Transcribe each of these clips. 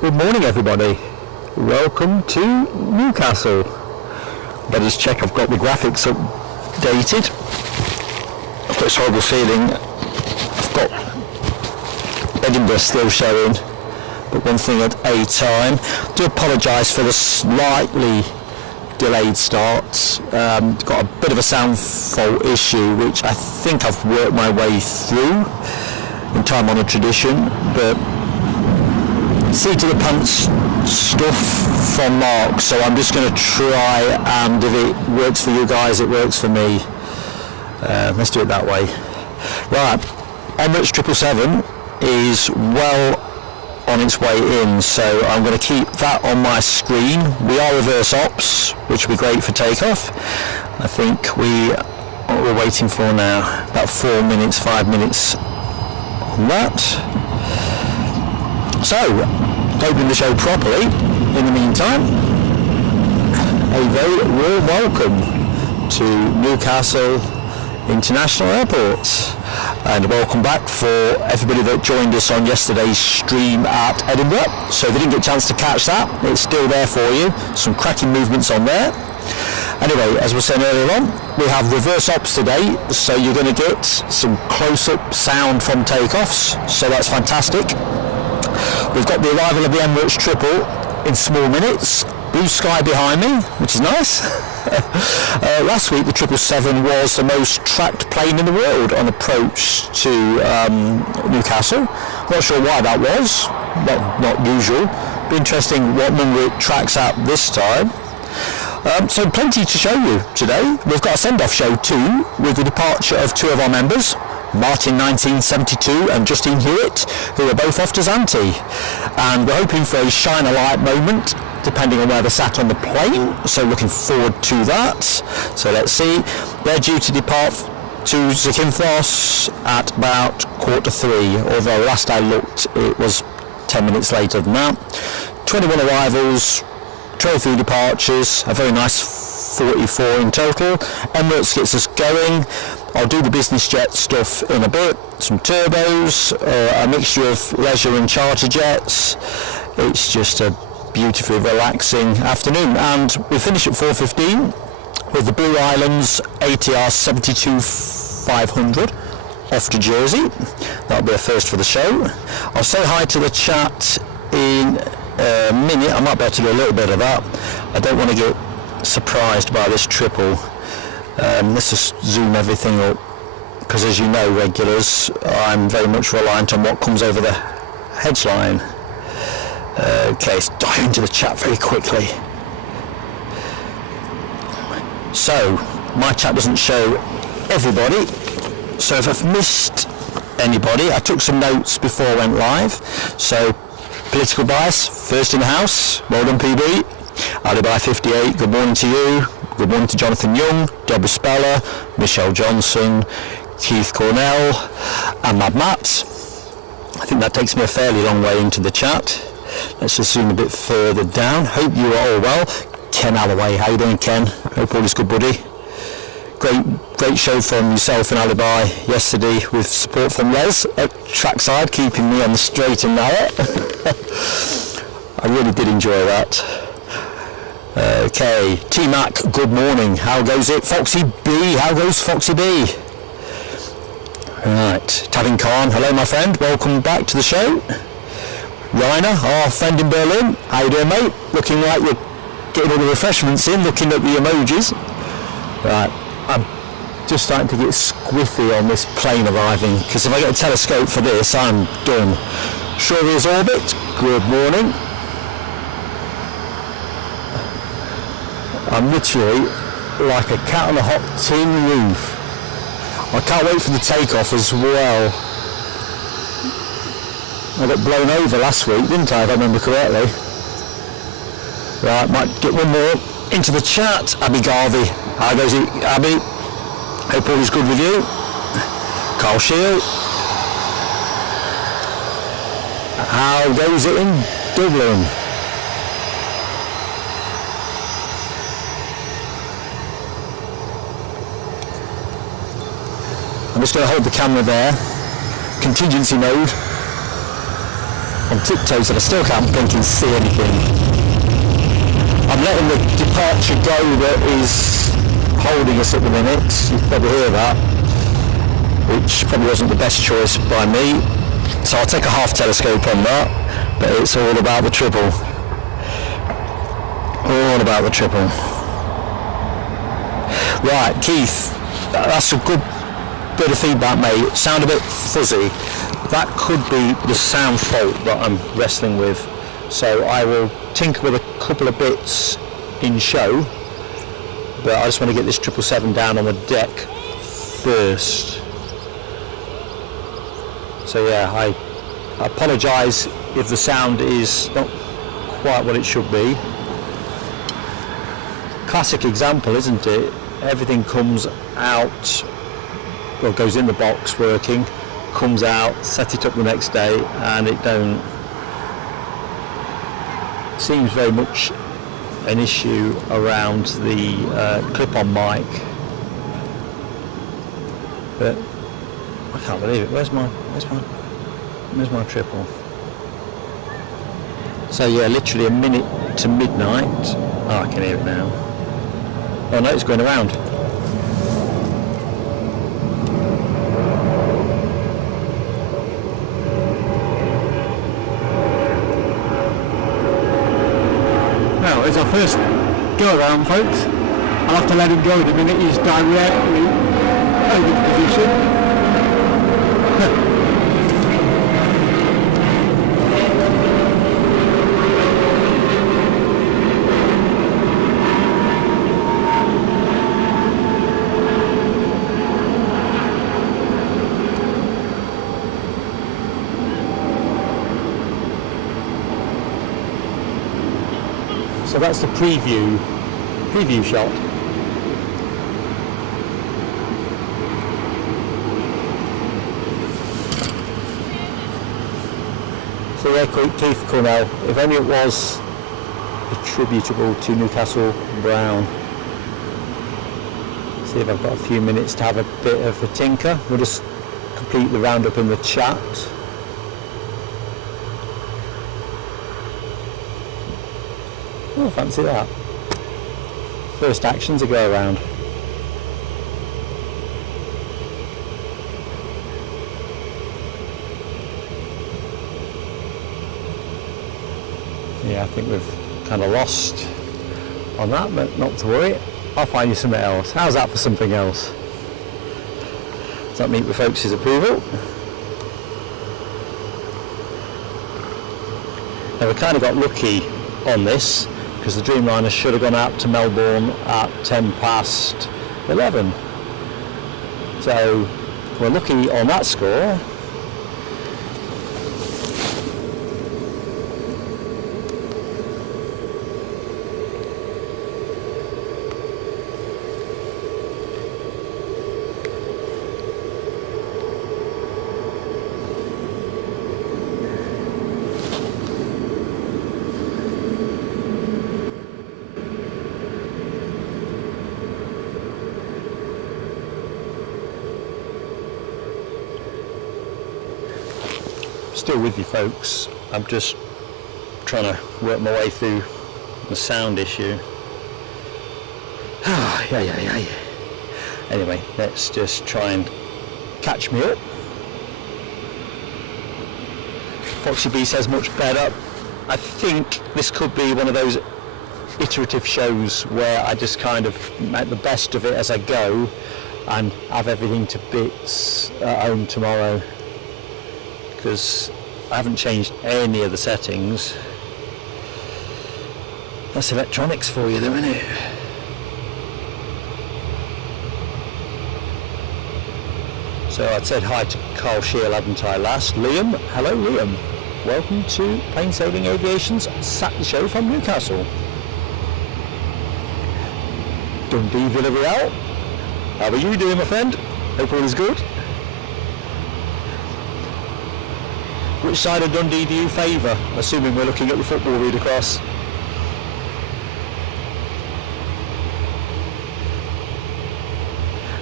Good morning, everybody. Welcome to Newcastle. Better just check I've got the graphics updated. I've got this horrible feeling I've got Edinburgh still showing, but one thing at a time. Do apologise for the slightly delayed starts. Got a bit of a sound fault issue, which I think I've worked my way through in time on a tradition, but seat of the pants stuff from Mark, so I'm just going to try, and if it works for you guys, it works for me. Let's do it that way. Right, Emirates 777 is well on its way in, so I'm going to keep that on my screen. We are reverse ops, which will be great for takeoff. I think what we're waiting for now, about 4 minutes, 5 minutes on that. So, open the show properly. In the meantime, a very warm welcome to Newcastle International Airport, and welcome back for everybody that joined us on yesterday's stream at Edinburgh. So if you didn't get a chance to catch that, it's still there for you. Some cracking movements on there. Anyway, as we said earlier on, we have reverse ops today, so you're going to get some close-up sound from takeoffs, so that's fantastic. We've got the arrival of the Emirates triple in small minutes. Blue sky behind me, which is nice. Last week the 777 was the most tracked plane in the world on approach to Newcastle. Not sure why that was, not usual. Be interesting what number it tracks at this time. So plenty to show you today. We've got a send-off show too, with the departure of two of our members, Martin 1972 and Justine Hewitt, who are both off to Zante. And we're hoping for a shine a light moment, depending on where they're sat on the plane, so looking forward to that. So let's see. They're due to depart to Zakynthos at about 2:45, although last I looked it was 10 minutes later than that. 21 arrivals, 23 departures, a very nice 44 in total. Emirates gets us going. I'll do the business jet stuff in a bit, some turbos, a mixture of leisure and charter jets. It's just a beautifully relaxing afternoon, and we finish at 4:15 with the Blue Islands ATR 72-500 off to Jersey. That'll be a first for the show. I'll say hi to the chat in a minute. I might be able to do a little bit of that. I don't want to get surprised by this triple. Let's just zoom everything up, because as you know, regulars, I'm very much reliant on what comes over the headline. Okay, let's dive into the chat very quickly. So, my chat doesn't show everybody, so if I've missed anybody, I took some notes before I went live. So, political bias, first in the house, well done PB. Alibi 58, good morning to you. Good morning to Jonathan Young, Deborah Speller, Michelle Johnson, Keith Cornell, and Mad Matt. I think that takes me a fairly long way into the chat. Let's just zoom a bit further down. Hope you are all well. Ken Alloway, how you doing, Ken? Hope all is good, buddy. Great show from yourself and Alibi yesterday, with support from Les at trackside, keeping me on the straight and narrow. I really did enjoy that. Okay, T-Mac, good morning. How goes it? Foxy B, how goes Foxy B? Right, Tavin Khan, hello my friend, welcome back to the show. Rainer, our friend in Berlin, how you doing, mate? Looking like you're getting all the refreshments in, looking at the emojis. Right, I'm just starting to get squiffy on this plane arriving, because if I get a telescope for this, I'm done. Shaw's Orbit, good morning. I'm literally like a cat on a hot tin roof. I can't wait for the takeoff as well. I got blown over last week, didn't I, if I remember correctly? Right, might get one more into the chat. Abby Garvey, how goes it, Abby? Hope all is good with you. Carl Shield, how goes it in Dublin? I'm just going to hold the camera there, contingency mode, on tiptoes and I still can't blink and see anything. I'm letting the departure go that is holding us at the minute. You can probably hear that, which probably wasn't the best choice by me. So I'll take a half telescope on that, but it's all about the triple. All about the triple. Right, Keith, that's a good bit of feedback, mate. Sound a bit fuzzy. That could be the sound fault that I'm wrestling with. So I will tinker with a couple of bits in show, but I just want to get this 777 down on the deck first. So yeah, I apologise if the sound is not quite what it should be. Classic example, isn't it? Everything comes out, or goes in the box working, comes out, set it up the next day, and it don't. Seems very much an issue around the clip-on mic, but I can't believe it. Where's my triple? So yeah, literally a minute to midnight. Oh, I can hear it now. Oh no, it's going around. Well, it's our first go around, folks. I'll have to let him go in a minute. He's directly over the position. So that's the preview shot. So yeah, Keith Cornell, if only it was attributable to Newcastle Brown. See if I've got a few minutes to have a bit of a tinker. We'll just complete the roundup in the chat. Oh, fancy that. First action to go around. Yeah, I think we've kind of lost on that, but not to worry. I'll find you something else. How's that for something else? Does that meet with folks' approval? Now we kind of got lucky on this, because the Dreamliner should have gone out to Melbourne at 11:10. So we're lucky on that score. Still with you folks. I'm just trying to work my way through the sound issue. Yeah. Anyway, let's just try and catch me up. Foxy B says much better. I think this could be one of those iterative shows where I just kind of make the best of it as I go and have everything to bits at home tomorrow, because I haven't changed any of the settings. That's electronics for you though, isn't it? So I'd said hi to Carl Shield, hadn't I, last? Liam, hello Liam. Welcome to Plain Sailing Aviation's Saturday show from Newcastle. Dundee Villarreal, how are you doing, my friend? Hope all is good. Which side of Dundee do you favour? Assuming we're looking at the football read across.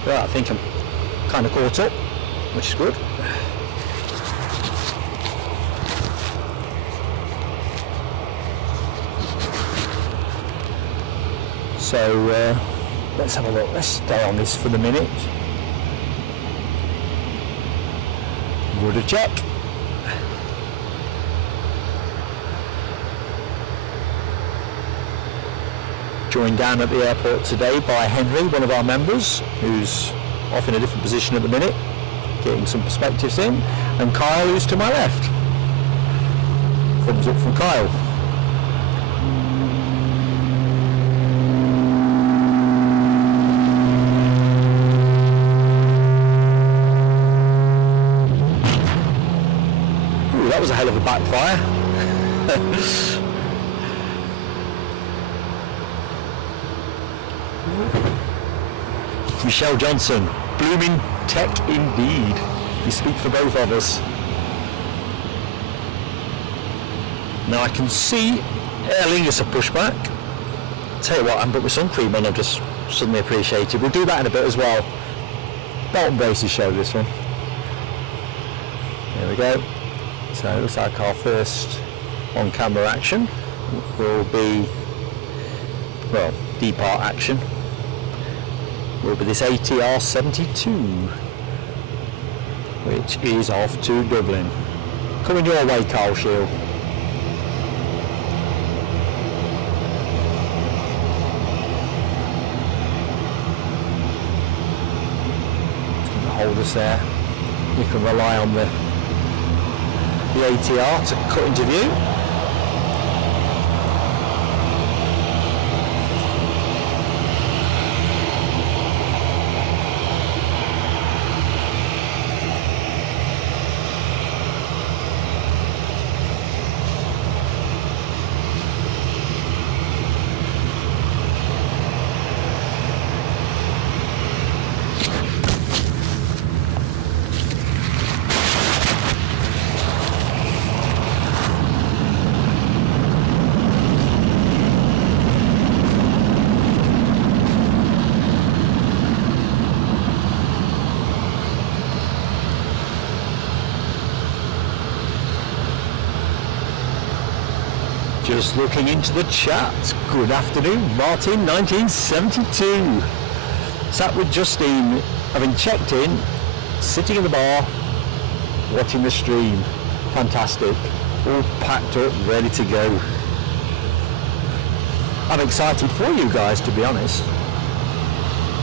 Right, I think I'm kind of caught up, which is good. So let's have a look. Let's stay on this for the minute. Rudder check. Joined down at the airport today by Henry, one of our members, who's off in a different position at the minute, getting some perspectives in, and Kyle, who's to my left. Thumbs up from Kyle. Ooh, that was a hell of a backfire. Michelle Johnson, blooming tech indeed. You speak for both of us. Now I can see Aer Lingus have pushed back. Tell you what, I haven't put my sun cream on, I've just suddenly appreciated. We'll do that in a bit as well. Belt and braces show this one. There we go. So it looks like our first on-camera action will be, well, depart action will be this ATR 72, which is off to Dublin. Coming your way, Carl Shield. Hold us there. You can rely on the ATR to cut into view. Just looking into the chat. Good afternoon, Martin, 1972. Sat with Justine, having checked in, sitting in the bar, watching the stream. Fantastic. All packed up, ready to go. I'm excited for you guys, to be honest.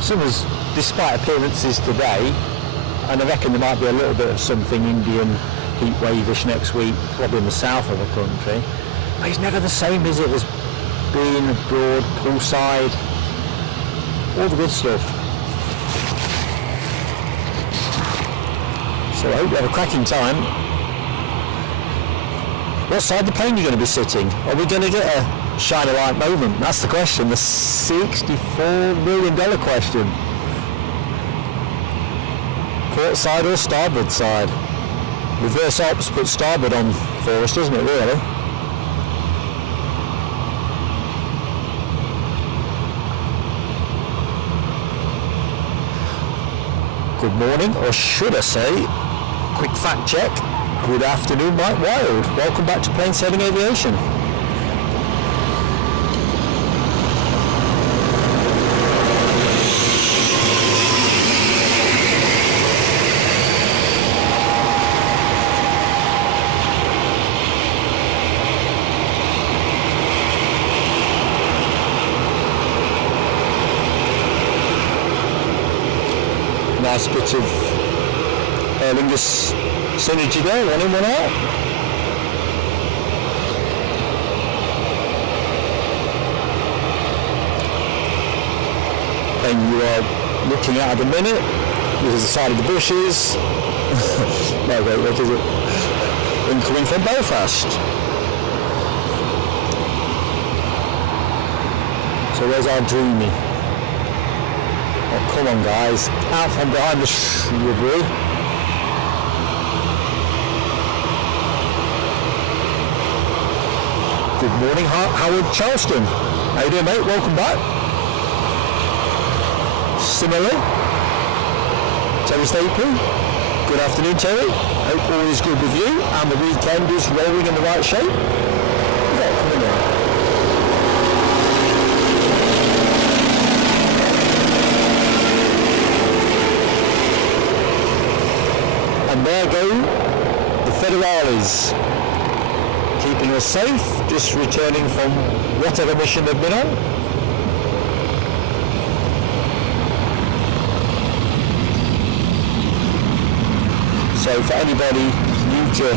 Summer's, despite appearances today, and I reckon there might be a little bit of something Indian heat wave-ish next week, probably in the south of the country. But it's never the same, is it, as being abroad, poolside, all the good stuff. So I hope you have a cracking time. What side of the plane are you going to be sitting? Are we going to get a shine a light moment? That's the question, the $64 million question. Port side or starboard side? Reverse ops puts starboard on for us, doesn't it, really? Good morning, or should I say, quick fact check. Good afternoon, Mike Wild. Welcome back to Plain Sailing Aviation. Nice bit of Aer Lingus synergy there, one in, one out. And you are looking at the minute, this is the side of the bushes. No, wait, what is it? Incoming from Belfast. So where's our Dreamy? Oh, come on guys, out from behind the shrubbery. Good morning, Howard Charleston. How you doing, mate? Welcome back. Similarly, Terry Stapley. Good afternoon, Terry. Hope all is good with you and the weekend is rolling in the right shape. Yeah, come in there. federales, keeping us safe, just returning from whatever mission they've been on. So for anybody new to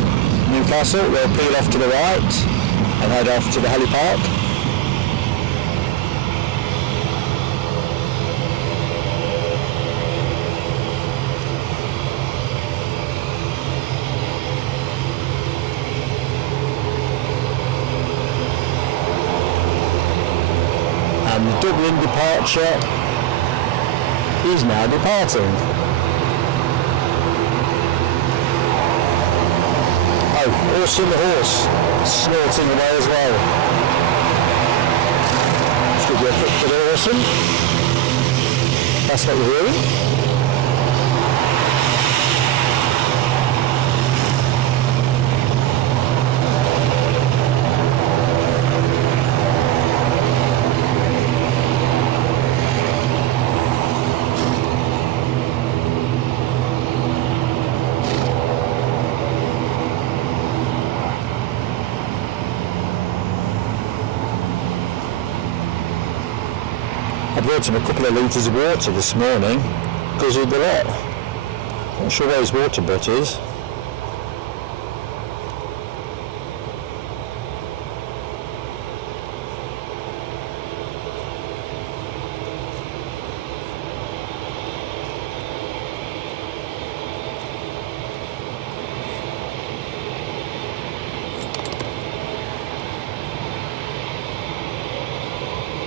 Newcastle, we'll peel off to the right and head off to the helipark. And the Dublin departure is now departing. Oh, Orson the horse snorting away as well. Let's give you a picture of Orson. That's what we're hearing. I brought him a couple of litres of water this morning because of the lot. Not sure where his water butt is.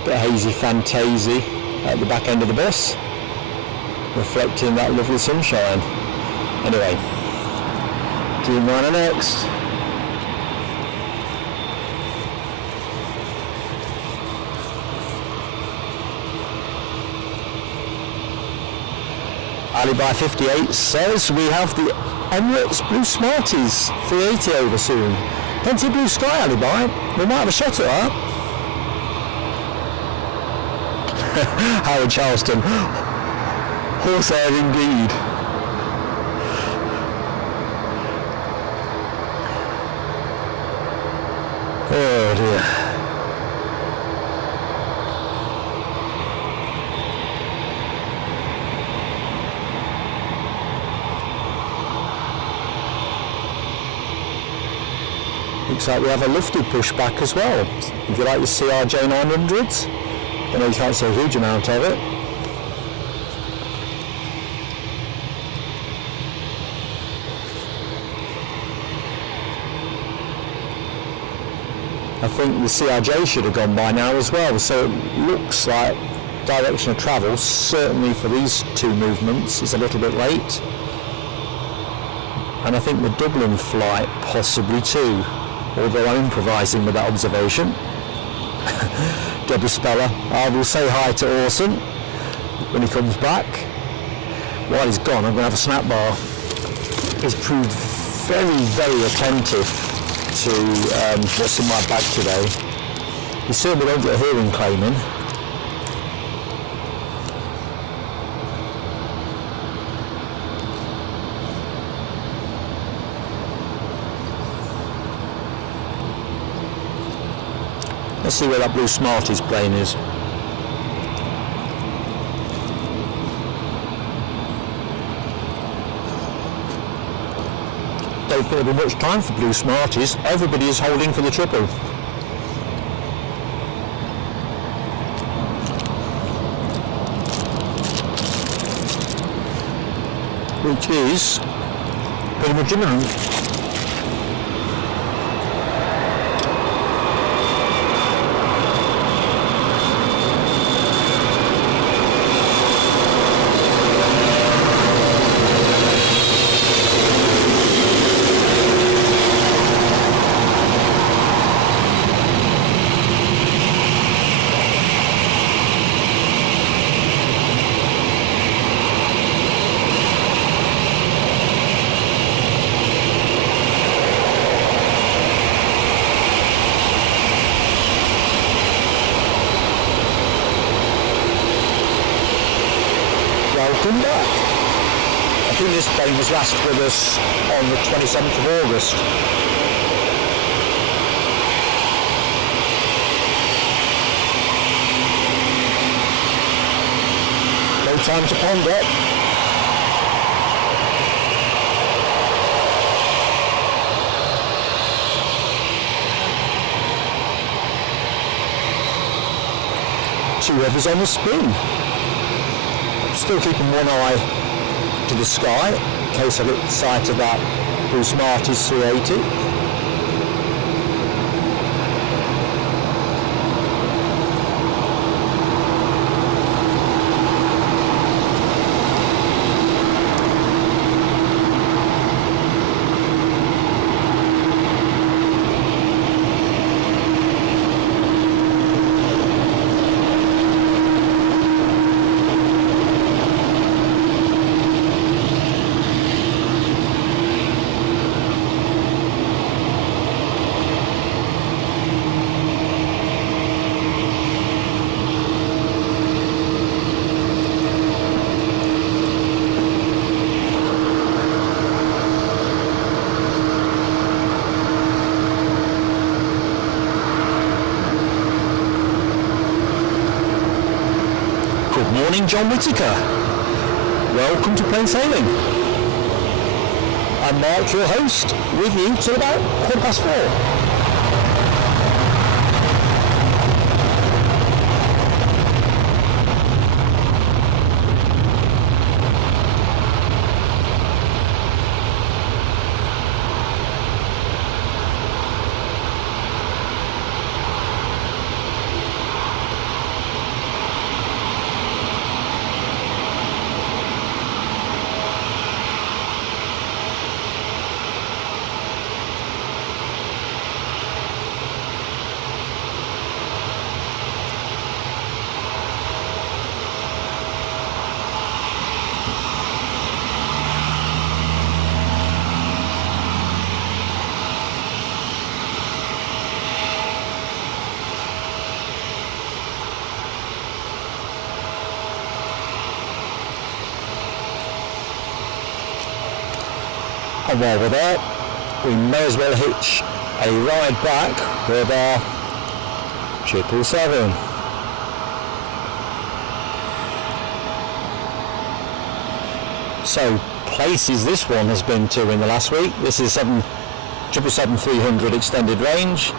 Bit of hazy fantasy at the back end of the bus, reflecting that lovely sunshine. Anyway, Dreamliner next. Alibi 58 says we have the Emirates Blue Smarties 380 over soon. Plenty of blue sky, Alibi. We might have a shot at that. Howard Charleston. Horsehair indeed. Oh dear. Looks like we have a lifted pushback as well. If you like your CRJ 900s. I know you can't see a huge amount of it. I think the CRJ should have gone by now as well, so it looks like direction of travel, certainly for these two movements, is a little bit late. And I think the Dublin flight possibly too, although I'm improvising with that observation. Debbie Speller, I will say hi to Orson when he comes back. While he's gone, I'm going to have a snack bar. He's proved very, very attentive to what's in my bag today. You certainly don't get a hearing claiming. Let's see where that Blue Smarties plane is. Don't think there'll be much time for Blue Smarties. Everybody is holding for the triple. Which is pretty much imminent. Welcome back. A think this plane was last with us on the 27th of August. No time to ponder. Two others on the spin. Still keeping one eye to the sky in case I get sight of that Blue Smarties 380. Good morning, John Whittaker. Welcome to Plain Sailing. I'm Mark, your host, with you till about 4:15. And while we're there, we may as well hitch a ride back with our 777. So, places this one has been to in the last week. This is 777-300 extended range.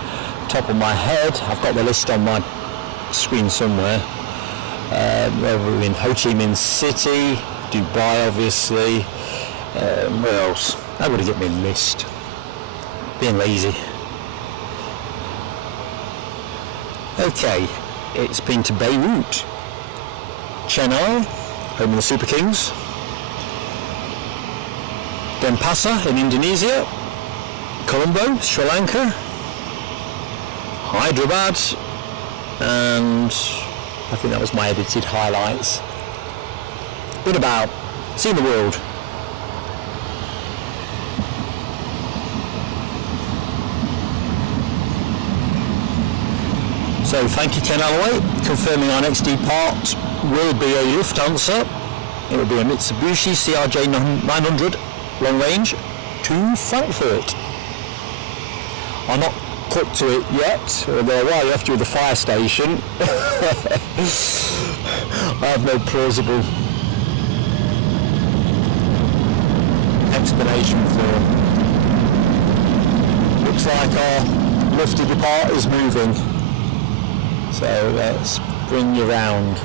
Top of my head, I've got the list on my screen somewhere. We're in Ho Chi Minh City, Dubai obviously. Where else? That would have get me missed. Being lazy. Okay, it's been to Beirut, Chennai, home of the Super Kings, Denpasar in Indonesia, Colombo, Sri Lanka, Hyderabad, and I think that was my edited highlights. Been about, seen the world. So thank you Ken Alloway, confirming our next depart will be a Lufthansa. It will be a Mitsubishi CRJ 900 long range to Frankfurt. I'm not put to it yet, although while you're after the fire station, I have no plausible explanation for it. Looks like our lofty depart is moving. So let's bring you round.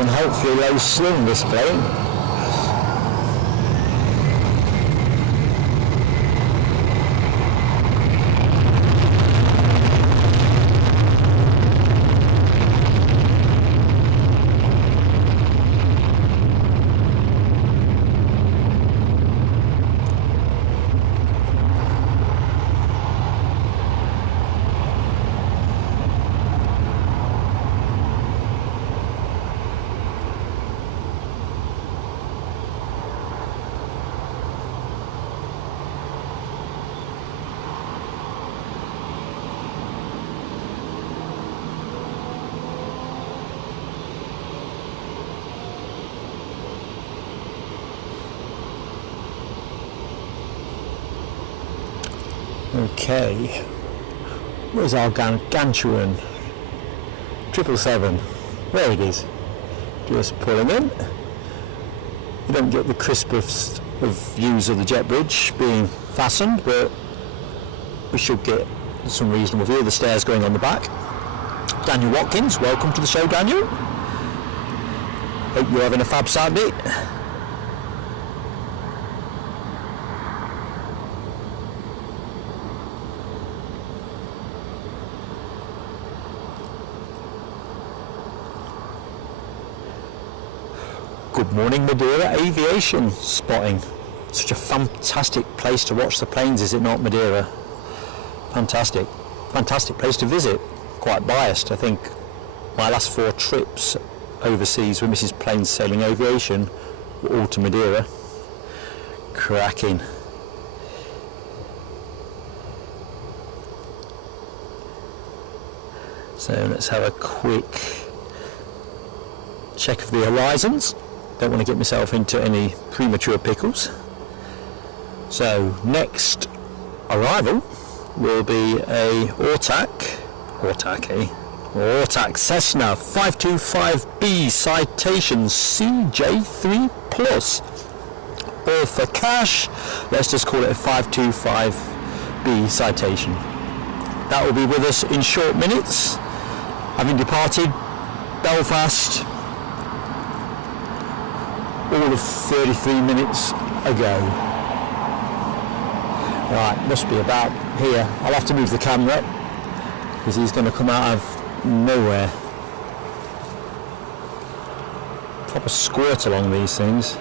And hopefully low slim this plane. Okay, where's our Ganchuan? 777, there it is, just pulling in. You don't get the crispest of views of the jet bridge being fastened, but we should get some reasonable view of the stairs going on the back. Daniel Watkins, welcome to the show, Daniel. Hope you're having a fab Saturday. Good morning, Madeira Aviation spotting. Such a fantastic place to watch the planes, is it not, Madeira? Fantastic. Fantastic place to visit. Quite biased. I think my last 4 trips overseas with Mrs. Plains Sailing Aviation were all to Madeira. Cracking. So let's have a quick check of the horizons. Don't want to get myself into any premature pickles. So next arrival will be a Ortac Cessna 525B citation CJ3 Plus. Or for cash, let's just call it a 525B citation. That will be with us in short minutes, having departed Belfast all of 33 minutes ago. Right, must be about here. I'll have to move the camera because he's going to come out of nowhere. Proper squirt along these things.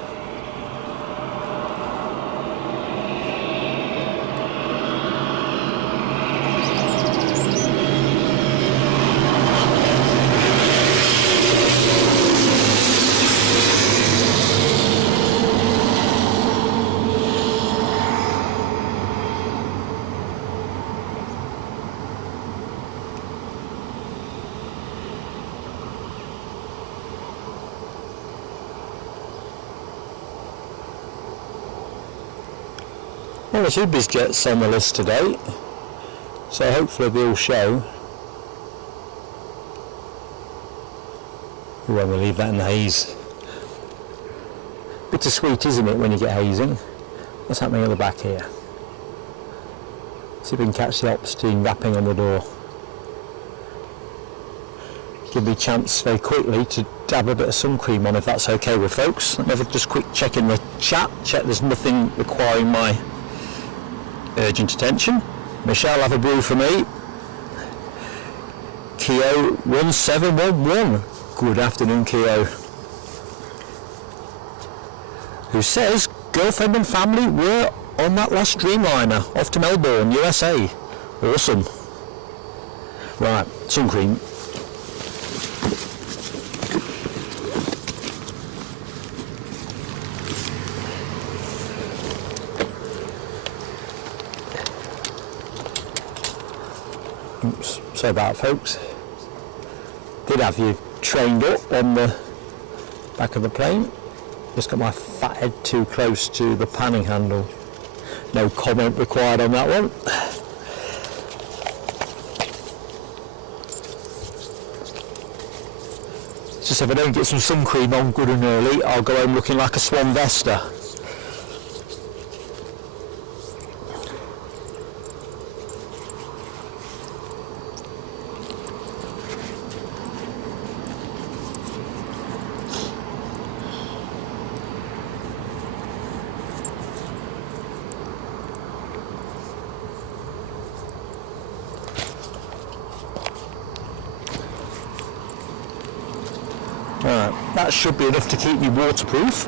Well, there's 2 BizJets on the list today, so hopefully they'll show. We won't leave that in the haze. Bittersweet, isn't it, when you get hazing? What's happening at the back here? See if we can catch the ops team rapping on the door. Give me a chance very quickly to dab a bit of sun cream on, if that's okay with folks. Let me have a just quick check in the chat. Check there's nothing requiring my urgent attention. Michelle, have a brew for me. Keo 1711. Good afternoon, Keo. Who says girlfriend and family were on that last Dreamliner off to Melbourne, USA. Awesome. Right, sun cream. Oops, sorry about it, folks. Did have you trained up on the back of the plane. Just got my fat head too close to the panning handle. No comment required on that one. Just if I don't get some sun cream on good and early, I'll go home looking like a Swan Vesta. That should be enough to keep me waterproof,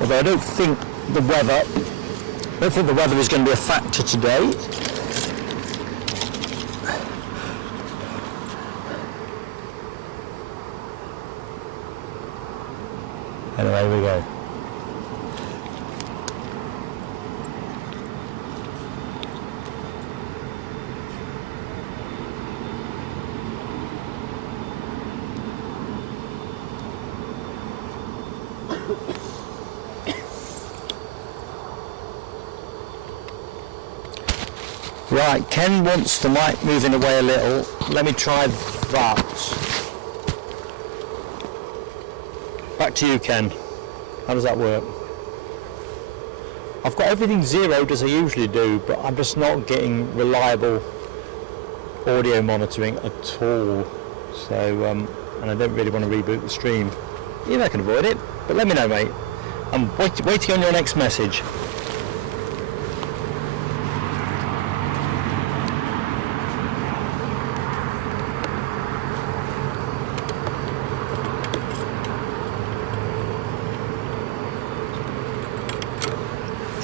although I don't think the weather is going to be a factor today. Anyway, here we go. Right, Ken wants the mic moving away a little. Let me try that. Back to you, Ken. How does that work? I've got everything zeroed as I usually do, but I'm just not getting reliable audio monitoring at all. So, and I don't really want to reboot the stream. Even I can avoid it, but let me know, mate. I'm waiting on your next message.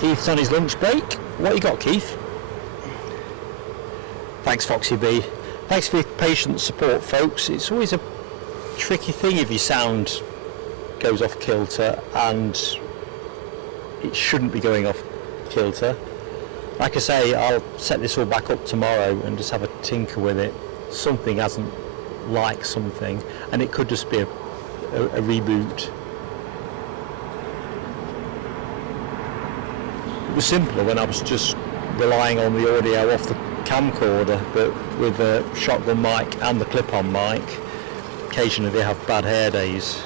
Keith's on his lunch break. What you got, Keith? Thanks, Foxy B. Thanks for your patient support, folks. It's always a tricky thing if your sound goes off kilter, and it shouldn't be going off kilter. Like I say, I'll set this all back up tomorrow and just have a tinker with it. Something hasn't like something, and it could just be a reboot. It was simpler when I was just relying on the audio off the camcorder, but with the shotgun mic and the clip-on mic, occasionally they have bad hair days.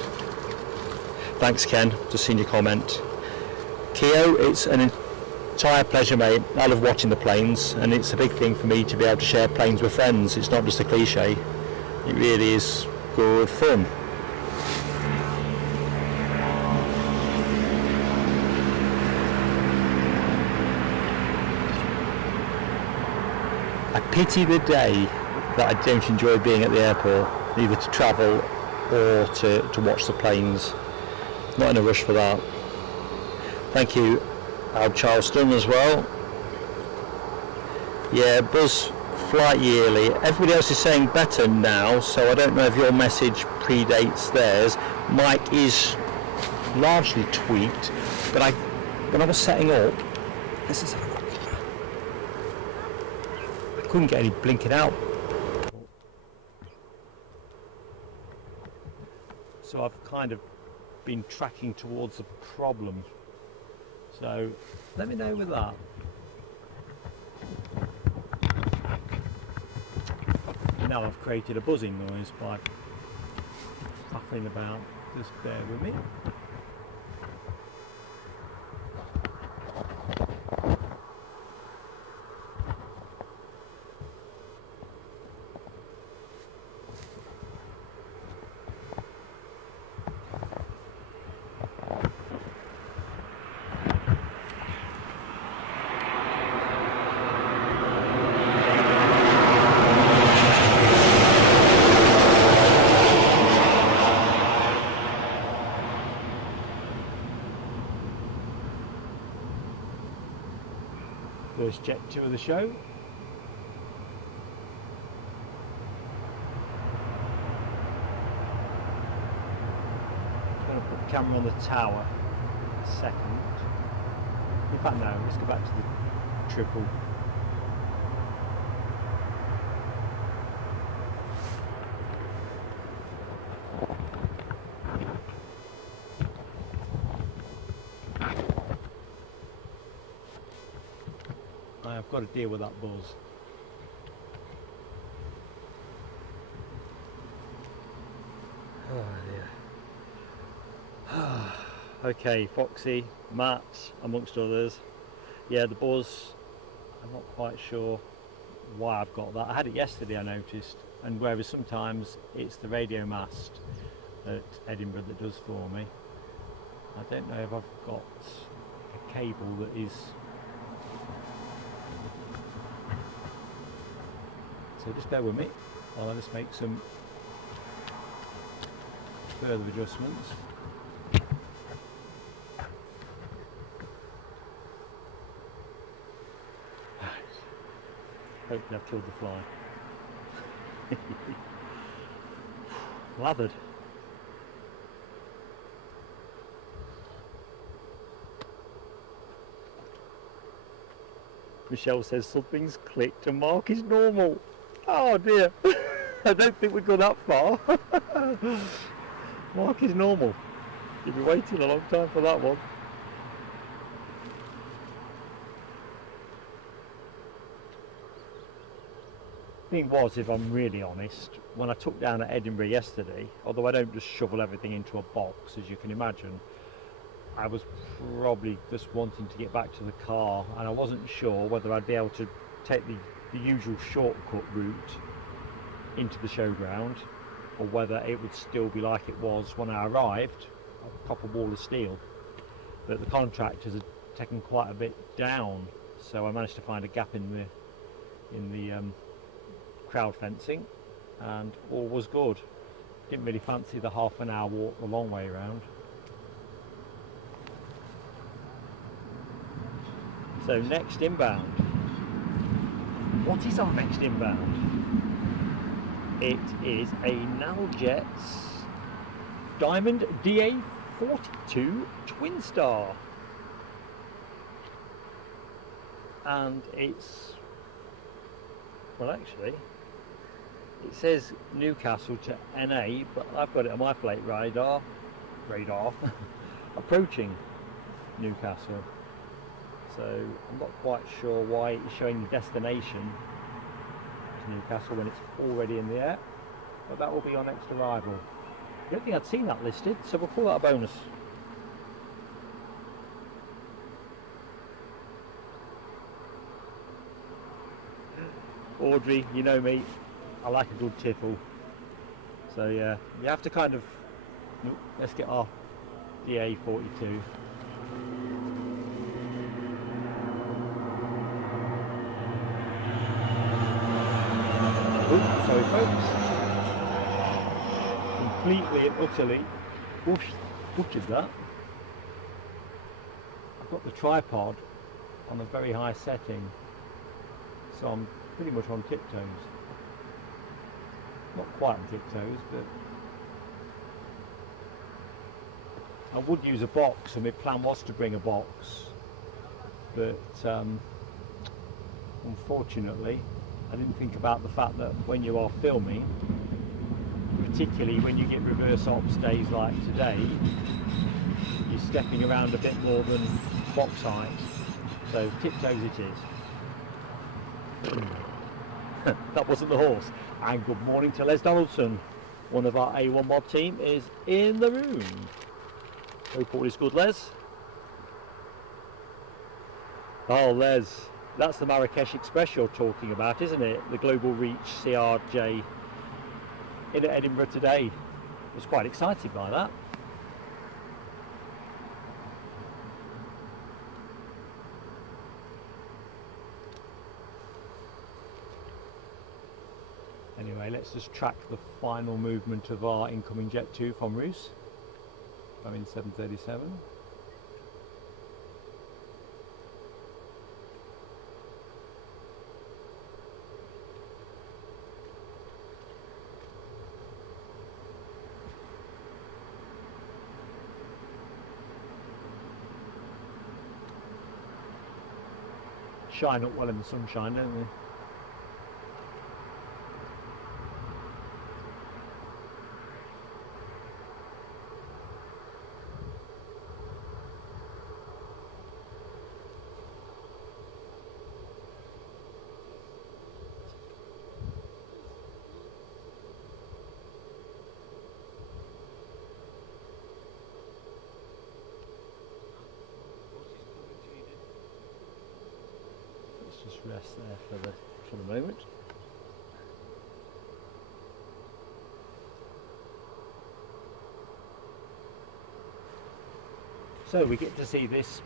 Thanks, Ken. Just seen your comment. Keo, it's an entire pleasure, mate. I love watching the planes, and it's a big thing for me to be able to share planes with friends. It's not just a cliche. It really is good fun. I pity the day that I don't enjoy being at the airport, either to travel or to watch the planes. Not in a rush for that. Thank you, Al Charleston, as well. Yeah, Buzz flight yearly. Everybody else is saying better now, so I don't know if your message predates theirs. Mike is largely tweaked, but when I was setting up, this is. Couldn't get any blinking out, so I've kind of been tracking towards the problem. So let me know with that. Now I've created a buzzing noise by faffing about. Just bear with me. First jet tour of the show. I'm going to put the camera on the tower in a second. In fact, no, let's go back to the triple. I've got to deal with that buzz. Oh dear. Okay, Foxy, Matt, amongst others. Yeah, the buzz, I'm not quite sure why I've got that. I had it yesterday, I noticed, and whereas sometimes it's the radio mast at Edinburgh that does for me. I don't know if I've got a cable that is. So just bear with me while I just make some further adjustments. Hopefully I've killed the fly. Lathered. Michelle says something's clicked and Mark is normal. Oh dear, I don't think we've gone that far. Mark is normal. You'll be waiting a long time for that one. Thing was, if I'm really honest, when I took down at Edinburgh yesterday, although I don't just shovel everything into a box, as you can imagine, I was probably just wanting to get back to the car, and I wasn't sure whether I'd be able to take the usual shortcut route into the showground, or whether it would still be like it was when I arrived, a proper wall of steel. But the contractors had taken quite a bit down, so I managed to find a gap in the crowd fencing, and all was good. Didn't really fancy the half an hour walk the long way around. So next inbound. What is our next inbound? It is a Naljet's Diamond DA42 Twin Star, and it's, well, actually it says Newcastle to NA, but I've got it on my flight radar approaching Newcastle, so I'm not quite sure why it's showing the destination to Newcastle when it's already in the air, but that will be our next arrival. I don't think I'd seen that listed, so we'll call that a bonus. Audrey, you know me, I like a good tiffle. So yeah, you have to kind of, let's get our DA42. Oh, sorry folks. Completely and utterly butchered that. I've got the tripod on a very high setting, so I'm pretty much on tiptoes. Not quite on tiptoes, but I would use a box, and my plan was to bring a box, but unfortunately I didn't think about the fact that when you are filming, particularly when you get reverse ops days like today, you're stepping around a bit more than box height, so tiptoes it is. That wasn't the horse. And good morning to Les Donaldson, one of our A1 mod team is in the room. Hope all is good, Les. Oh, Les, that's the Marrakesh Express you're talking about, isn't it? The Global Reach CRJ in Edinburgh today. I was quite excited by that. Anyway, let's just track the final movement of our incoming Jet 2 from Roos, Boeing 737. Shine up well in the sunshine, don't they? Just rest there for the moment. So we get to see this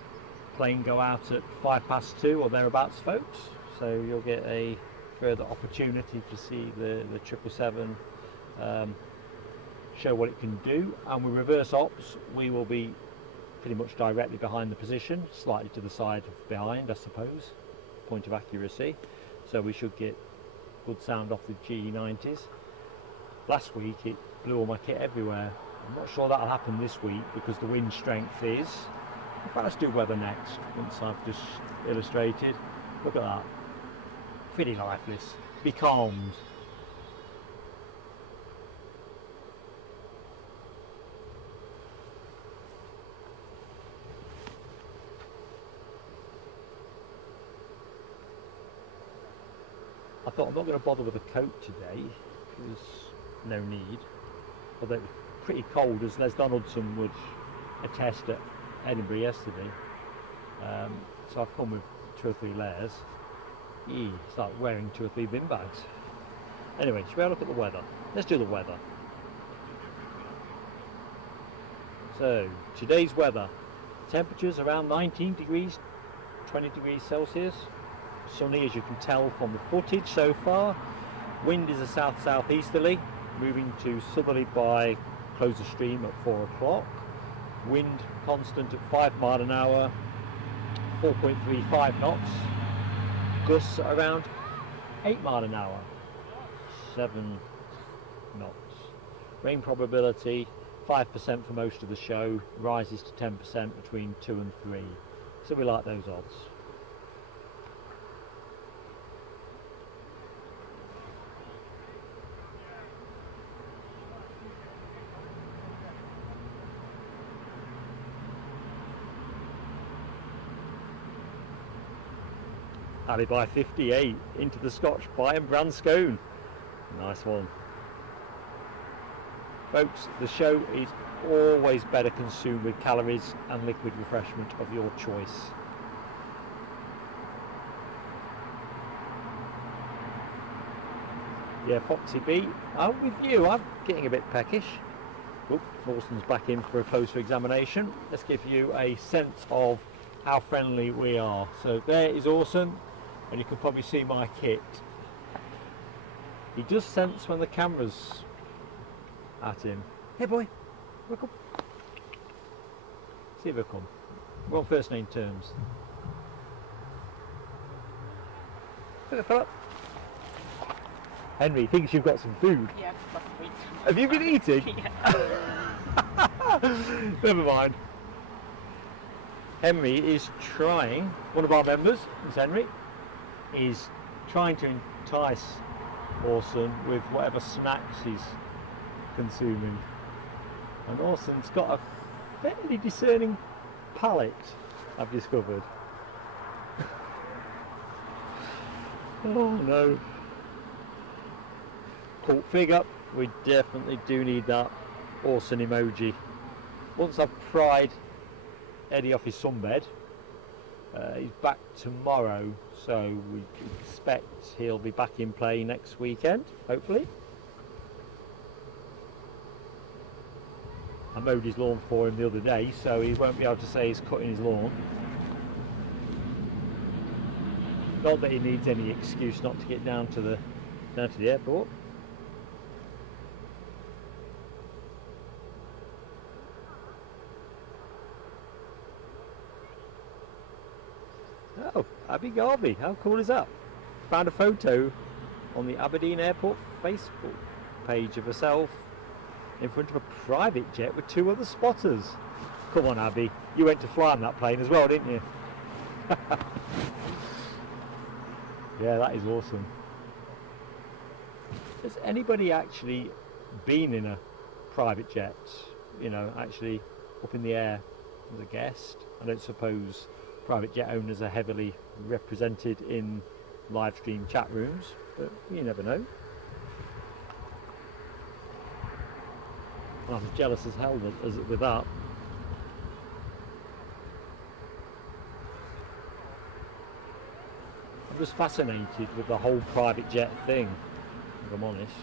plane go out at 2:05 or thereabouts, folks. So you'll get a further opportunity to see the 777 show what it can do. And with reverse ops, we will be pretty much directly behind the position, slightly to the side of behind, I suppose. Point of accuracy, so we should get good sound off the GE90s. Last week it blew all my kit everywhere. I'm not sure that'll happen this week because the wind strength is, in fact let's do weather next once I've just illustrated. Look at that, pretty lifeless. Be calmed. I thought I'm not going to bother with a coat today, because no need. Although it was pretty cold, as Les Donaldson would attest at Edinburgh yesterday. So I've come with 2 or 3 layers. It's like wearing 2 or 3 bin bags. Anyway, should we have a look at the weather? Let's do the weather. So, today's weather. Temperatures around 19 degrees, 20 degrees Celsius. Sunny, as you can tell from the footage so far. Wind is a south-southeasterly, moving to southerly by close of stream at 4 o'clock. Wind constant at 5 miles an hour, 4.35 knots. Gusts at around 8 miles an hour, 7 knots. Rain probability 5% for most of the show, rises to 10% between 2 and 3. So we like those odds. Alibi 58 into the Scotch pie and bran scone. Nice one. Folks, the show is always better consumed with calories and liquid refreshment of your choice. Yeah, Foxy B, I'm with you. I'm getting a bit peckish. Oh, Mawson's back in for a closer examination. Let's give you a sense of how friendly we are. So there is Orson, and you can probably see my kit. He does sense when the camera's at him. Hey boy, welcome. See if he'll come. We're on first name terms. Look, fella. Henry thinks you've got some food. Yeah, that's sweet. Have you been eating? Yeah. Never mind. Henry is trying, one of our members, Miss Henry, is trying to entice Orson with whatever snacks he's consuming. And Orson's got a fairly discerning palate, I've discovered. Oh no. Cult figure, we definitely do need that Orson emoji. Once I've pried Eddie off his sunbed, he's back tomorrow, so we expect he'll be back in play next weekend, hopefully. I mowed his lawn for him the other day, so he won't be able to say he's cutting his lawn. Not that he needs any excuse not to get down to the airport. Oh, Abby Garvey, how cool is that? Found a photo on the Aberdeen Airport Facebook page of herself in front of a private jet with 2 other spotters. Come on, Abby, you went to fly on that plane as well, didn't you? Yeah, that is awesome. Has anybody actually been in a private jet, you know, actually up in the air as a guest? I don't suppose private jet owners are heavily represented in live stream chat rooms, but you never know. I'm as jealous as hell with that. I'm just fascinated with the whole private jet thing, if I'm honest.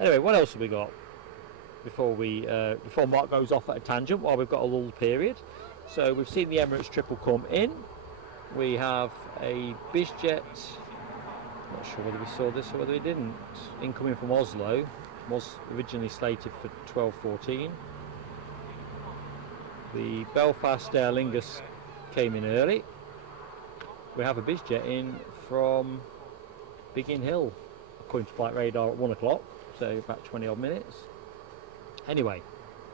Anyway, what else have we got before Mark goes off at a tangent while we've got a lull period? So we've seen the Emirates triple come in. We have a BizJet, not sure whether we saw this or whether we didn't, incoming from Oslo. Was originally slated for 12:14. The Belfast Aer Lingus came in early. We have a BizJet in from Biggin Hill, according to flight radar, at 1 o'clock, so about 20 odd minutes. Anyway,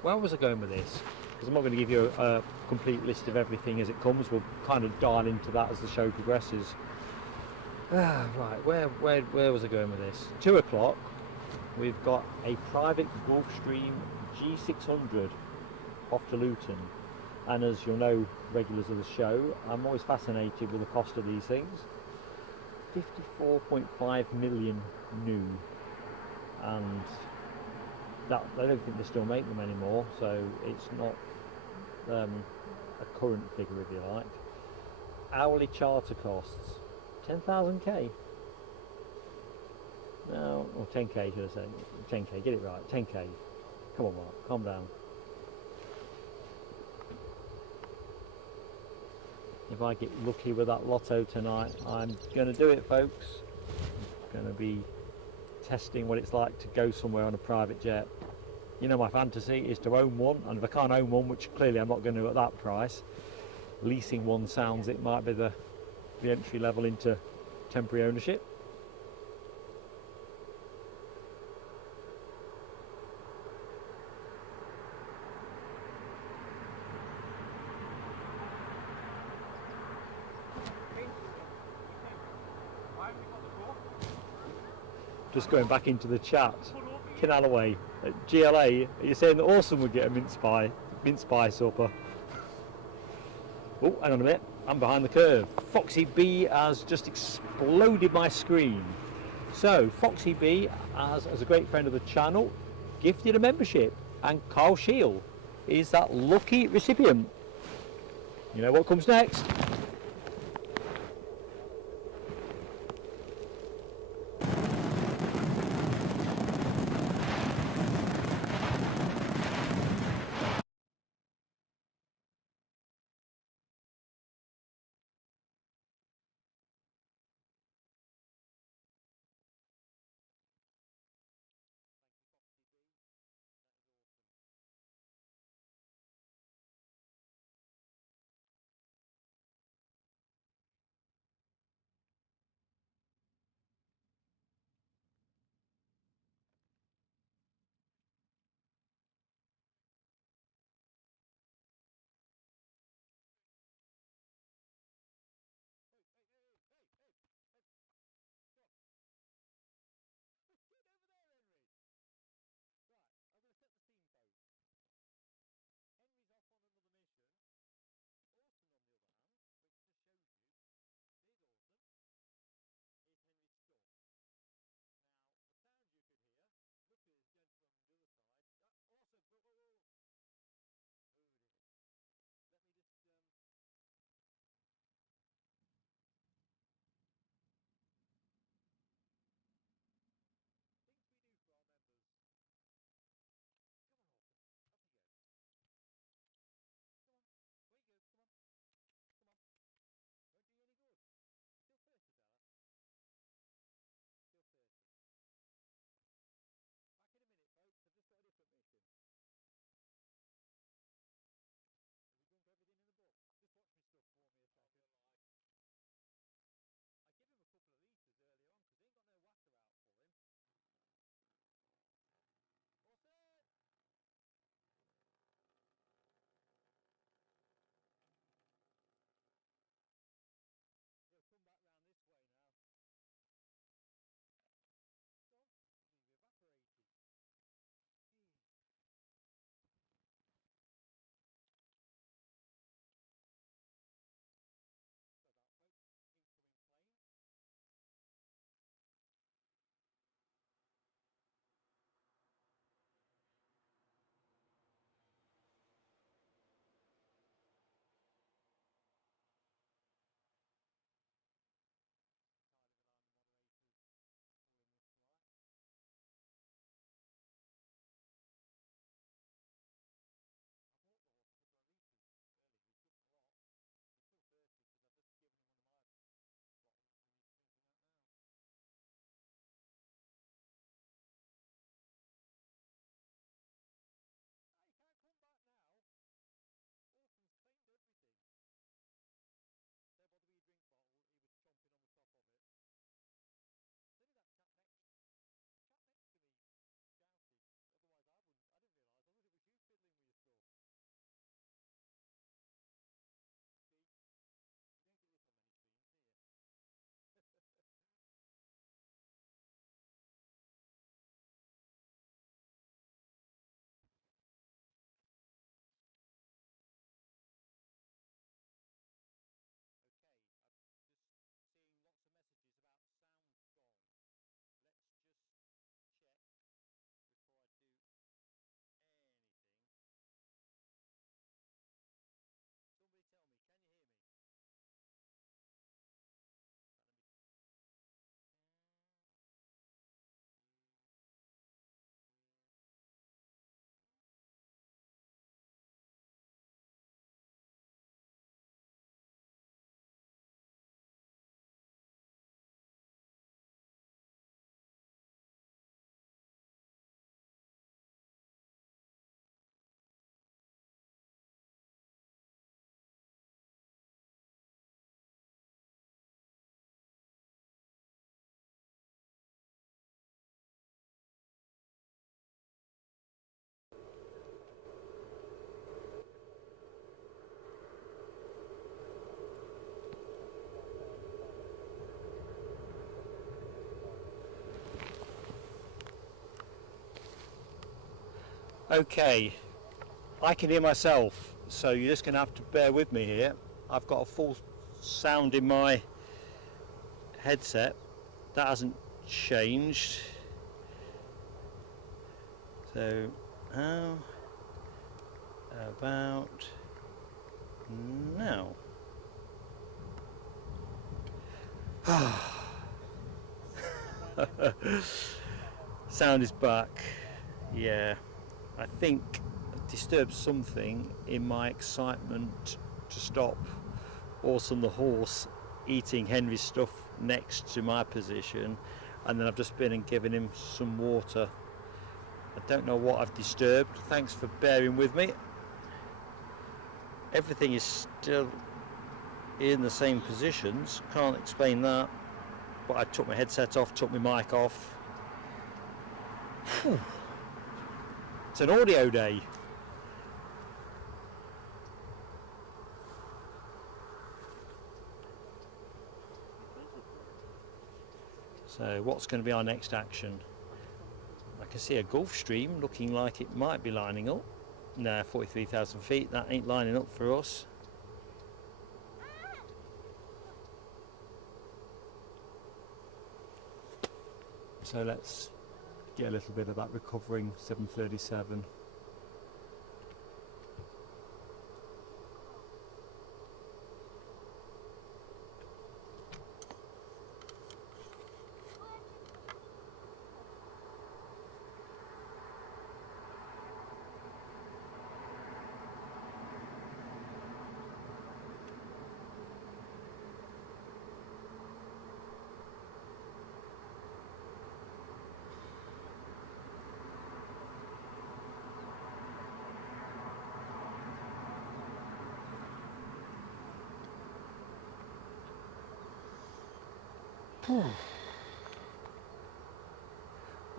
where was I going with this? Because I'm not going to give you a complete list of everything as it comes. We'll kind of dial into that as the show progresses. Right, where was I going with this? 2 o'clock. We've got a private Gulfstream G600 off to Luton, and as you'll know, regulars of the show, I'm always fascinated with the cost of these things. 54.5 million new, and that I don't think they still make them anymore, so it's not a current figure, if you like. Hourly charter costs 10,000k. No, or 10k should I say? 10k, get it right. 10k. Come on, Mark, calm down. If I get lucky with that lotto tonight, I'm going to do it, folks. I'm going to be testing what it's like to go somewhere on a private jet. You know, my fantasy is to own one, and if I can't own one, which clearly I'm not going to at that price, leasing one sounds it might be the entry level into temporary ownership. Just going back into the chat, Ken Alloway at GLA, are you saying that Orson would get a mince pie supper? Oh, hang on a minute, I'm behind the curve. Foxy B has just exploded my screen. So, Foxy B, as a great friend of the channel, gifted a membership, and Carl Shield is that lucky recipient. You know what comes next? Okay, I can hear myself, so you're just going to have to bear with me here. I've got a full sound in my headset. That hasn't changed. So, how about now? Sound is back. Yeah, I think I disturbed something in my excitement to stop Orson the horse eating Henry's stuff next to my position, and then I've just been and given him some water. I don't know what I've disturbed. Thanks for bearing with me. Everything is still in the same positions, can't explain that, but I took my headset off, took my mic off. Whew. It's an audio day. So what's going to be our next action? I can see a Gulf Stream looking like it might be lining up. No, 43,000 feet, that ain't lining up for us. So let's get a little bit of that recovering 737.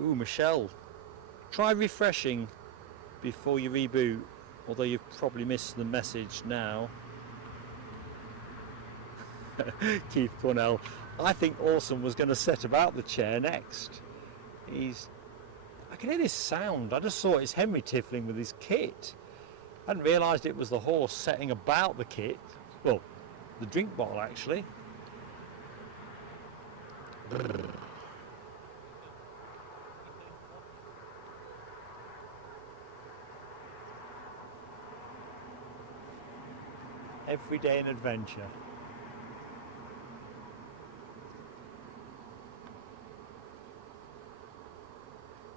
Ooh, Michelle, try refreshing before you reboot, although you've probably missed the message now. Keith Cornell, I think Orson was going to set about the chair next. I can hear this sound. I just thought it's Henry tiffling with his kit. I hadn't realised it was the horse setting about the kit. Well, the drink bottle actually. Every day an adventure.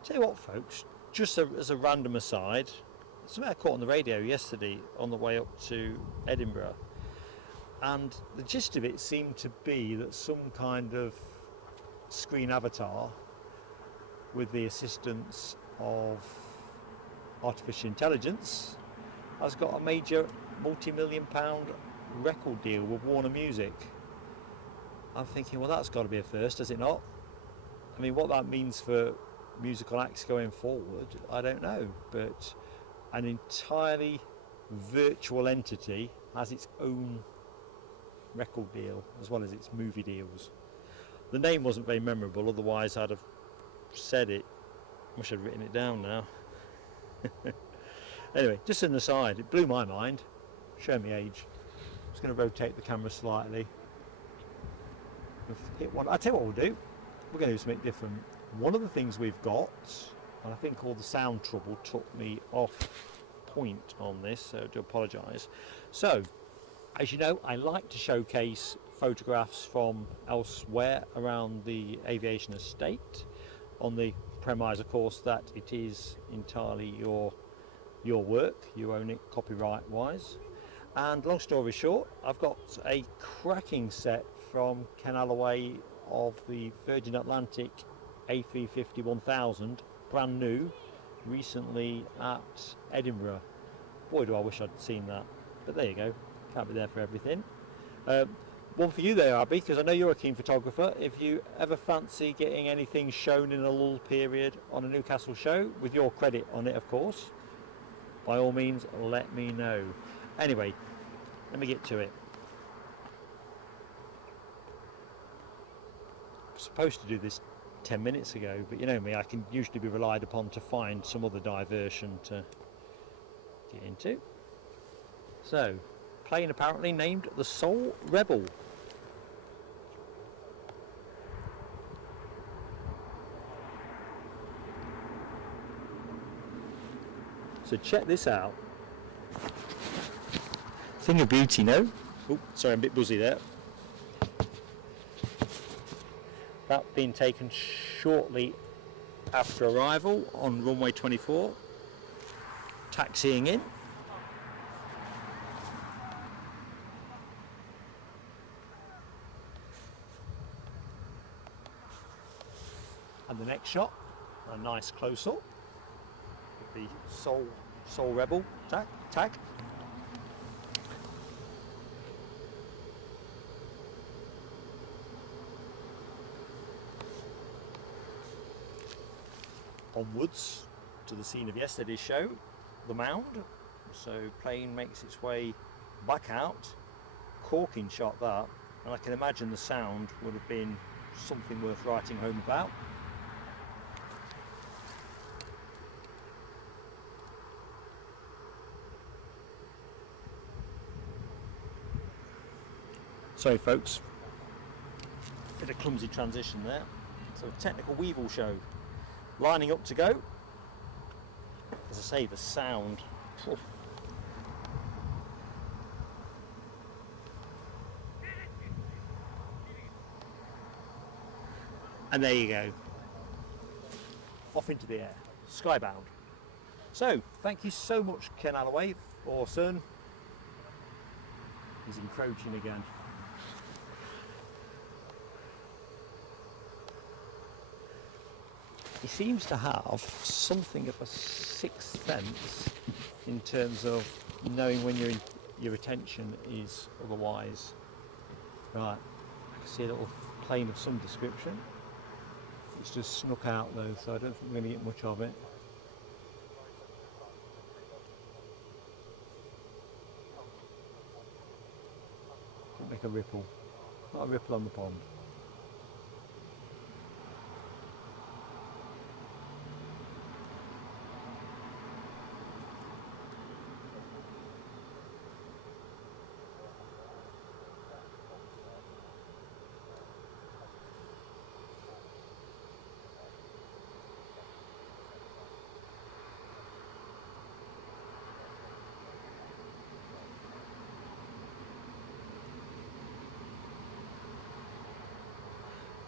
Tell you what, folks, just as a random aside, something I caught on the radio yesterday on the way up to Edinburgh, and the gist of it seemed to be that some kind of screen avatar with the assistance of artificial intelligence has got a major multi-million-pound record deal with Warner Music. I'm thinking, well, that's got to be a first, has it not? I mean, what that means for musical acts going forward, I don't know, but an entirely virtual entity has its own record deal as well as its movie deals. The name wasn't very memorable, otherwise I'd have said it. Wish I'd written it down now. Anyway, just an aside, it blew my mind. Show me age. I'm just going to rotate the camera slightly. Hit one. I'll tell you what we'll do. We're going to do something different. One of the things we've got, and I think all the sound trouble took me off point on this, so I do apologise. So, as you know, I like to showcase photographs from elsewhere around the aviation estate, on the premise, of course, that it is entirely your work, you own it copyright-wise. And long story short, I've got a cracking set from Ken Alloway of the Virgin Atlantic A350-1000, brand new, recently at Edinburgh. Boy, do I wish I'd seen that. But there you go, can't be there for everything. One for you there, Abby, because I know you're a keen photographer. If you ever fancy getting anything shown in a lull period on a Newcastle show, with your credit on it, of course, by all means, let me know. Anyway, let me get to it. I'm supposed to do this 10 minutes ago, but you know me, I can usually be relied upon to find some other diversion to get into. So, plane apparently named the Soul Rebel. So check this out. Thing of beauty, no? Oh, sorry, I'm a bit buzzy there. That being taken shortly after arrival on runway 24. Taxiing in. And the next shot, a nice close-up with the Soul Rebel tag. Onwards to the scene of yesterday's show, the Mound. So plane makes its way back out, corking shot that, and I can imagine the sound would have been something worth writing home about. Sorry folks, bit of clumsy transition there. So technical Weevil show, lining up to go. As I say, the sound. And there you go, off into the air, skybound. So, thank you so much, Ken Alloway, or son. He's encroaching again. He seems to have something of a sixth sense in terms of knowing when your attention is otherwise. Right, I can see a little plane of some description. It's just snuck out though, so I don't think we're going to get much of it. Could make a ripple, not a ripple on the pond.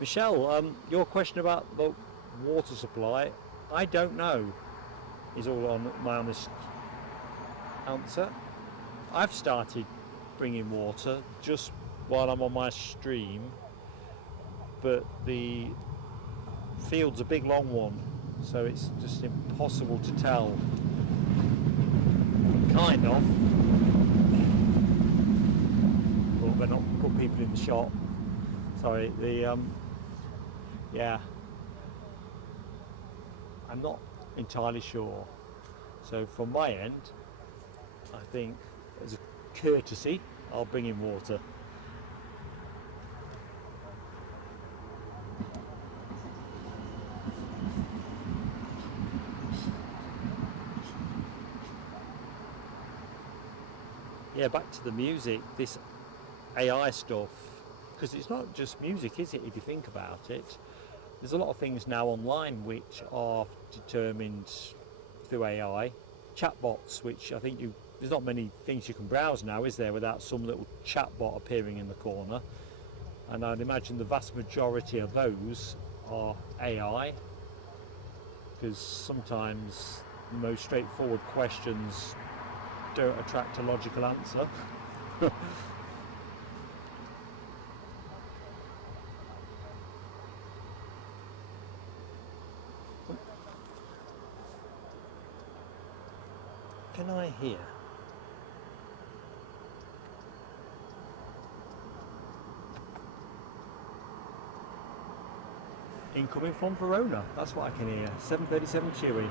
Michelle, your question about the water supply, I don't know, is all on my honest answer. I've started bringing water just while I'm on my stream, but the field's a big long one, so it's just impossible to tell. Kind of, but we're not put people in the shop. Sorry, yeah, I'm not entirely sure. So from my end, I think as a courtesy, I'll bring in water. Yeah, back to the music, this AI stuff, because it's not just music, is it, if you think about it? There's a lot of things now online which are determined through AI. Chatbots, which I think there's not many things you can browse now, is there, without some little chatbot appearing in the corner. And I'd imagine the vast majority of those are AI, because sometimes the most straightforward questions don't attract a logical answer. Can I hear? Incoming from Verona, that's what I can hear. 737 Chewy.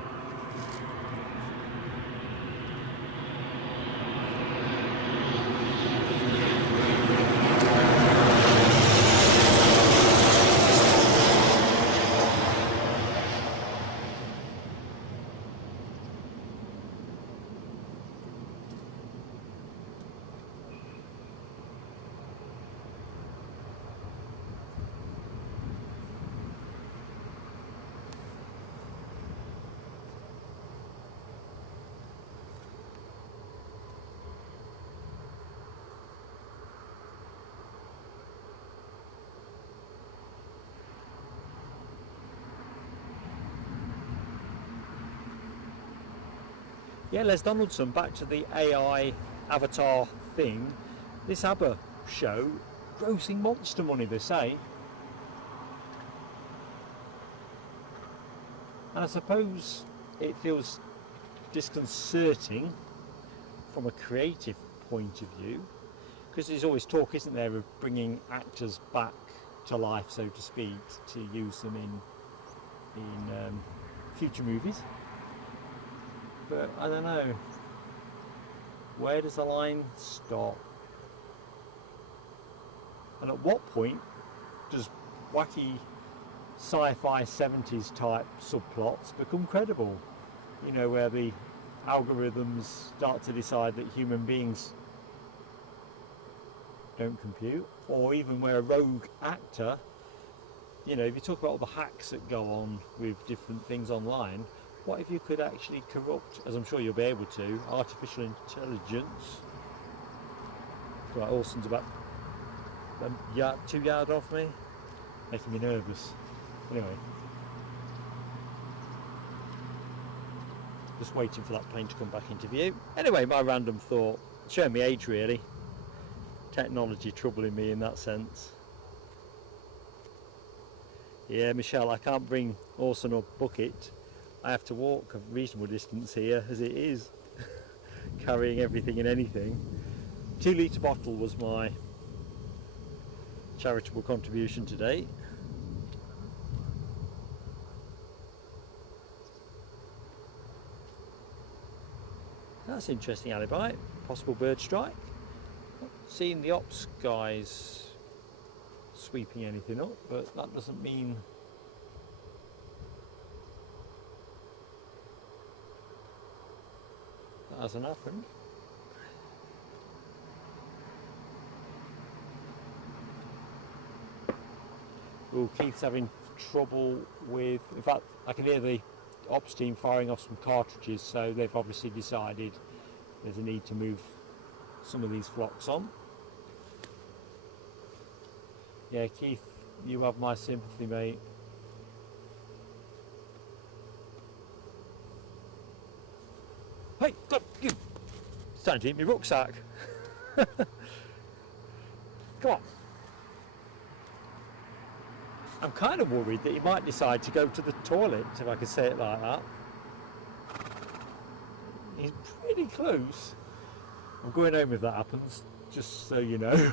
Yeah, Les Donaldson, back to the AI avatar thing. This ABBA show, grossing monster money, they say. And I suppose it feels disconcerting from a creative point of view, because there's always talk, isn't there, of bringing actors back to life, so to speak, to use them in future movies. But I don't know, where does the line stop? And at what point does wacky sci-fi 70s type subplots become credible? You know, where the algorithms start to decide that human beings don't compute, or even where a rogue actor, you know, if you talk about all the hacks that go on with different things online, what if you could actually corrupt, as I'm sure you'll be able to, artificial intelligence? Right, Olsen's about 2 yards off me, making me nervous. Anyway, just waiting for that plane to come back into view. Anyway, my random thought, showing me age really, technology troubling me in that sense. Yeah, Michelle, I can't bring Orson or bucket. I have to walk a reasonable distance here as it is, carrying everything and anything. 2 litre bottle was my charitable contribution today. That's interesting alibi, possible bird strike. Not seeing the ops guys sweeping anything up, but that doesn't mean that hasn't happened. Oh, Keith's having trouble with, in fact I can hear the ops team firing off some cartridges, so they've obviously decided there's a need to move some of these flocks on. Yeah, Keith, you have my sympathy, mate. Hey, God, you! It's time to eat my rucksack. Come on. I'm kind of worried that he might decide to go to the toilet, if I could say it like that. He's pretty close. I'm going home if that happens, just so you know.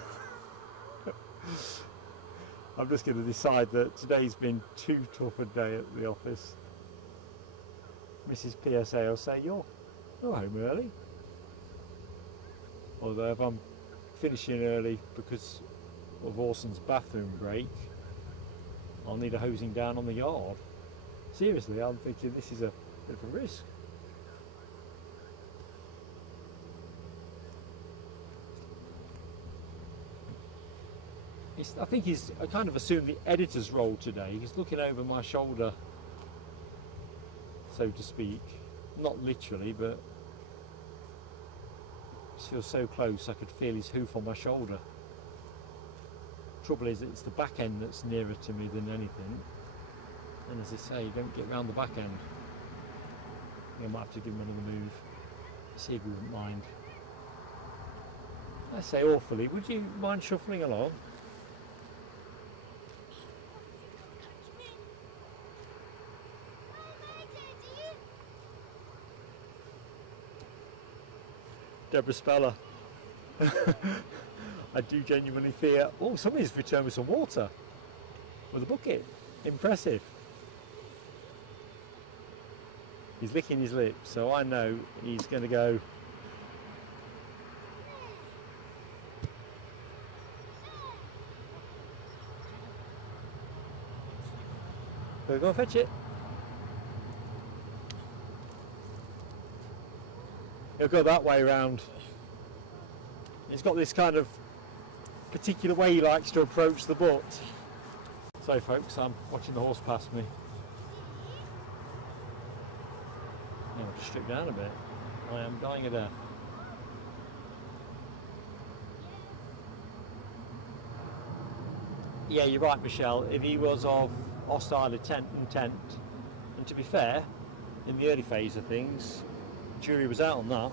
I'm just going to decide that today's been too tough a day at the office. Mrs. PSA will say, you're home early. Although if I'm finishing early because of Orson's bathroom break, I'll need a hosing down on the yard. Seriously, I'm thinking this is a bit of a risk. I think he's kind of assumed the editor's role today. He's looking over my shoulder, so to speak. Not literally, but he feels so close I could feel his hoof on my shoulder. Trouble is, it's the back end that's nearer to me than anything. And as I say, you don't get round the back end. I might have to give him another move. See if he wouldn't mind. I say awfully, would you mind shuffling along? Deborah Speller. I do genuinely fear. Oh, somebody's returned with some water with a bucket. Impressive. He's licking his lips, so I know he's going to go. Go and fetch it. He'll go that way round. He's got this kind of particular way he likes to approach the butt. Sorry folks, I'm watching the horse pass me. I'll just strip down a bit. I am dying of death. Yeah, you're right, Michelle. If he was of hostile intent, and to be fair, in the early phase of things, jury was out on that.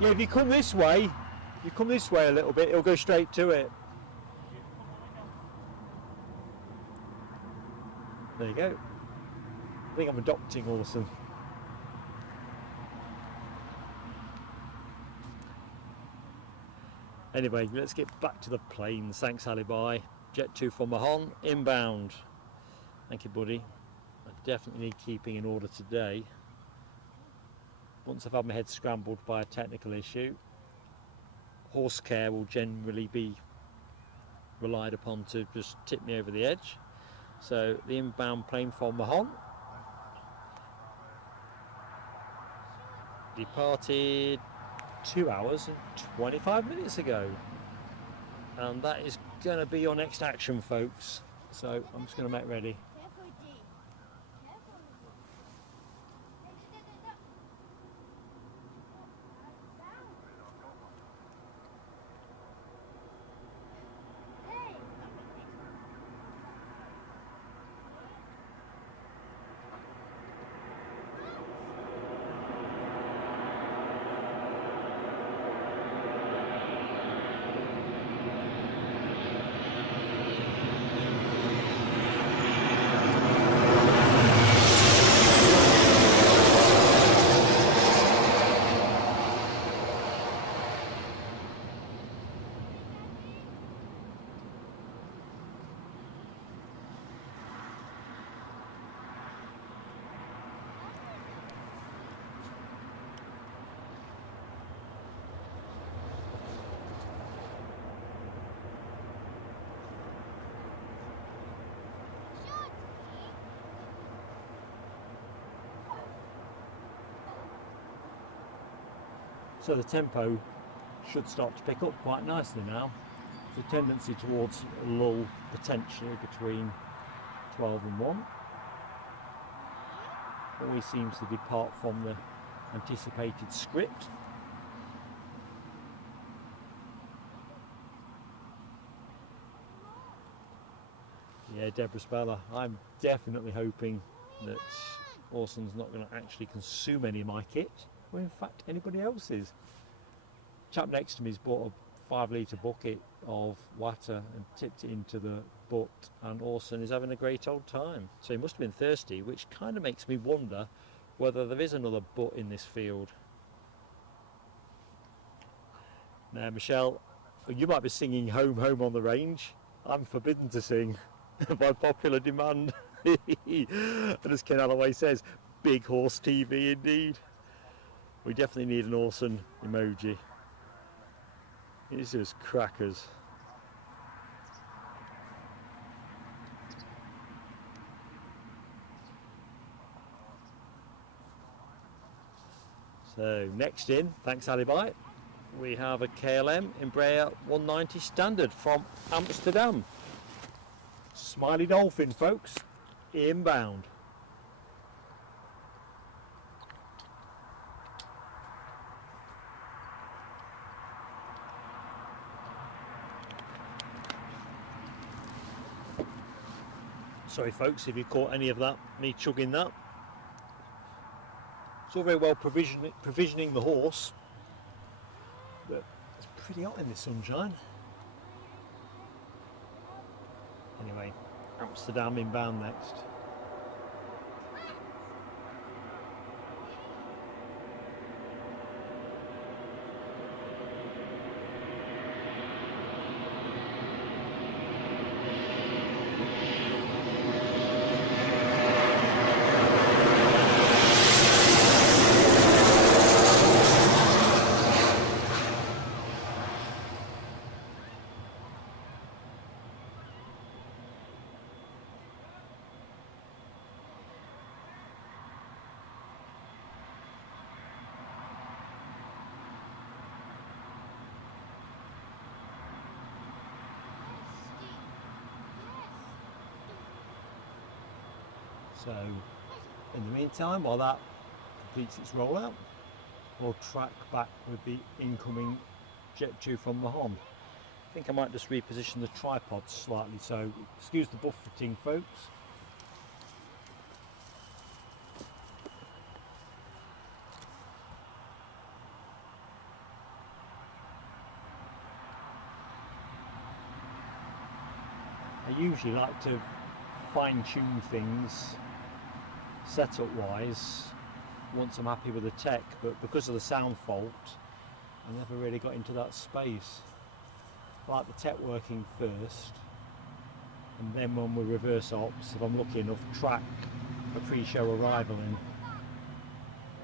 Yeah, if you come this way a little bit, it'll go straight to it. There you go. I think I'm adopting Orson. Anyway, let's get back to the planes. Thanks, Alibi. Jet 2 from Mahon, inbound. Thank you, buddy. I definitely need keeping in order today. Once I've had my head scrambled by a technical issue, horse care will generally be relied upon to just tip me over the edge. So the inbound plane from Mahon departed 2 hours and 25 minutes ago, and that is going to be your next action, folks. So I'm just going to make ready. So the tempo should start to pick up quite nicely now. There's a tendency towards a lull potentially between 12 and 1. Always seems to depart from the anticipated script. Yeah, Deborah Speller, I'm definitely hoping that Orson's not going to actually consume any of my kit, or in fact anybody else's. Chap next to me's bought a 5-litre bucket of water and tipped it into the butt, and Orson is having a great old time. So he must have been thirsty, which kind of makes me wonder whether there is another butt in this field. Now, Michelle, you might be singing Home, Home on the Range. I'm forbidden to sing by popular demand. And as Ken Alloway says, big horse TV indeed. We definitely need an Orson emoji. It's just crackers. So next in, thanks Alibi, we have a KLM Embraer 190 Standard from Amsterdam. Smiley Dolphin, folks, inbound. Sorry folks if you caught any of that, me chugging that. It's all very well provisioning the horse, but it's pretty hot in this sunshine. Anyway, Amsterdam inbound next. So, in the meantime, while that completes its rollout, or track back with the incoming Jet 2 from the Hon. I think I might just reposition the tripod slightly, so excuse the buffeting, folks. I usually like to fine-tune things setup wise once I'm happy with the tech, but because of the sound fault I never really got into that space. I like the tech working first, and then when we reverse ops, if I'm lucky enough, track a pre-show arrival in.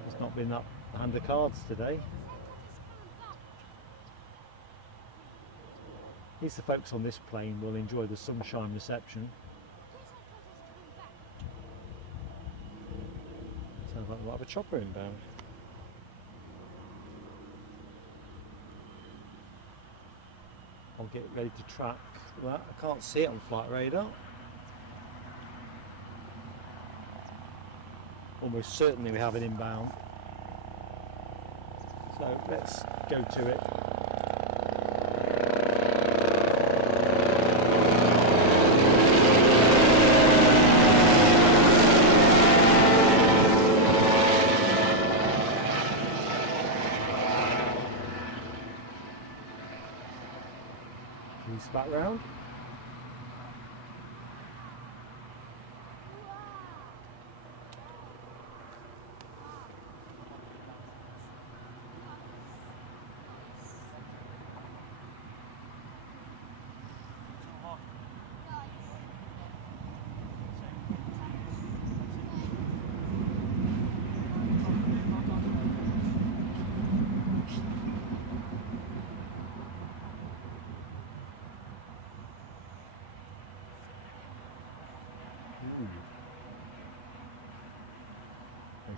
It's not been that hand of cards today. At least the folks on this plane will enjoy the sunshine reception. Sounds like we'll have a chopper inbound. I'll get ready to track that. I can't see it on flight radar. Almost certainly we have an inbound. So let's go to it. Back round.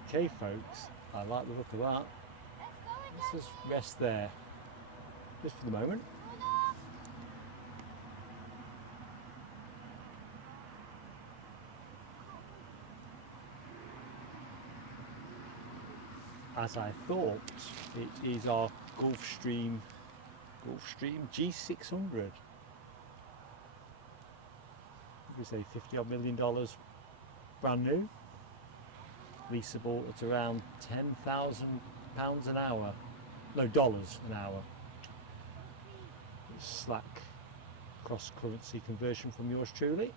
Okay folks, I like the look of that. Let's just rest there, just for the moment. As I thought, it is our Gulfstream G600. We say $50 odd million brand new. Leasable at around £10,000 an hour, no, dollars an hour. Slack cross currency conversion from yours truly.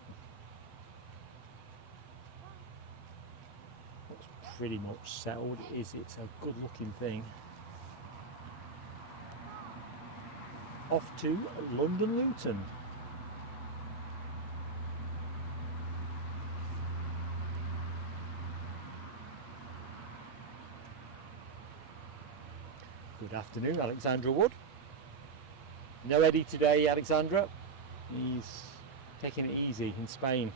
What's pretty much settled is it's a good looking thing. Off to London Luton. Good afternoon, Alexandra Wood. No Eddie today, Alexandra. He's taking it easy in Spain.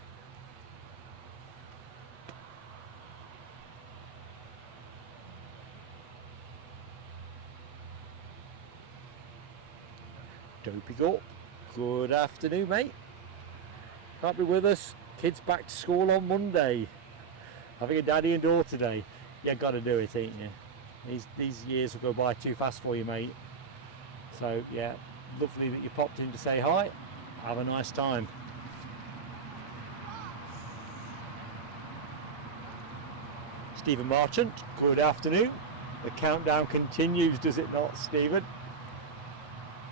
Dopey Gorp. Good afternoon, mate. Can't be with us. Kids back to school on Monday. Having a daddy and daughter day. You gotta do it, ain't you? These years will go by too fast for you, mate. So yeah, lovely that you popped in to say hi. Have a nice time. Stephen Marchant, good afternoon. The countdown continues, does it not, Stephen?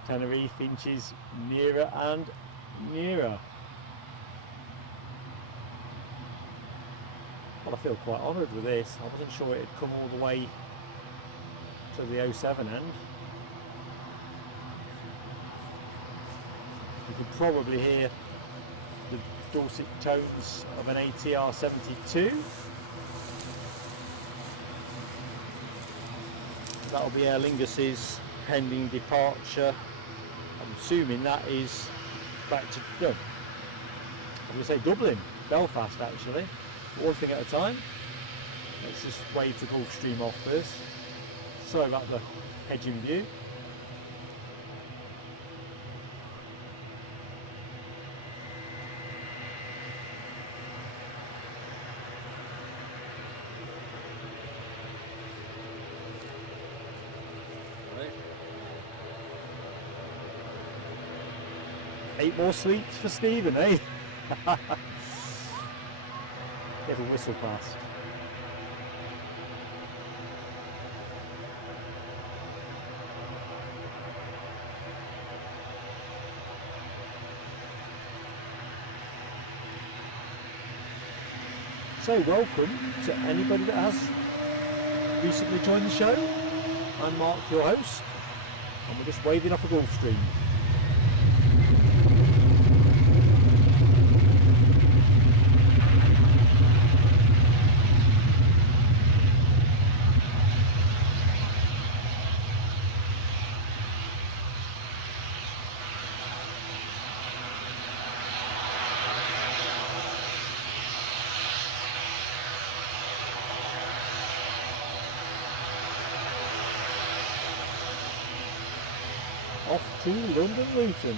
Tenerife inches nearer and nearer. Well, I feel quite honoured with this. I wasn't sure it'd come all the way to the 07 end. You can probably hear the dulcet tones of an ATR 72. That'll be Aer Lingus's pending departure. I'm assuming that is back to, no, I'm going to say Dublin, Belfast actually. One thing at a time. Let's just wave the Gulfstream off first. Sorry about the hedging view. 8 more sleeps for Stephen, eh? Get a whistle past. So welcome to anybody that has recently joined the show. I'm Mark, your host, and we're just waving off a Gulf Stream. Off to London Luton.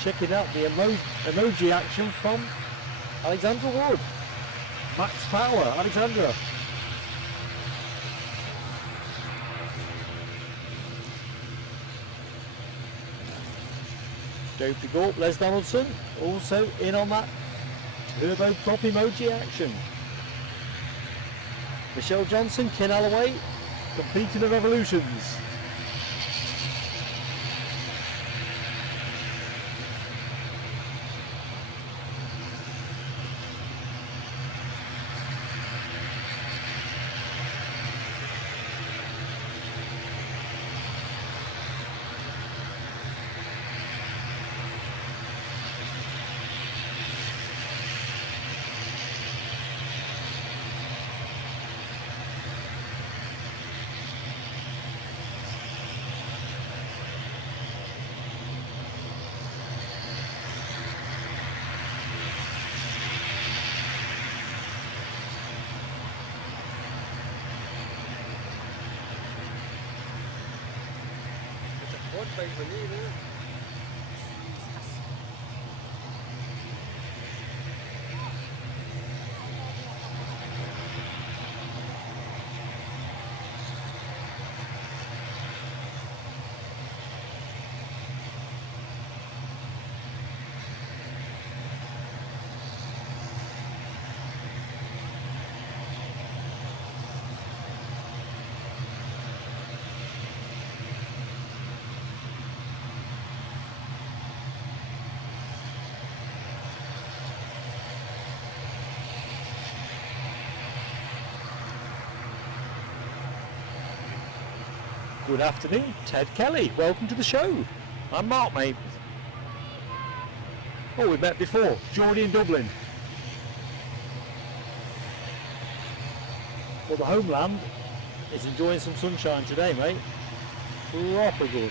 Checking out the emoji action from Alexandra Wood. Max Power, Alexandra. Dopey Gorp, Les Donaldson, also in on that turbo prop emoji action. Michelle Johnson, Ken Alloway, completing the revolutions. Good afternoon, Ted Kelly. Welcome to the show. I'm Mark, mate. Oh, we met before. Geordie in Dublin. Well, the homeland is enjoying some sunshine today, mate. Proper good.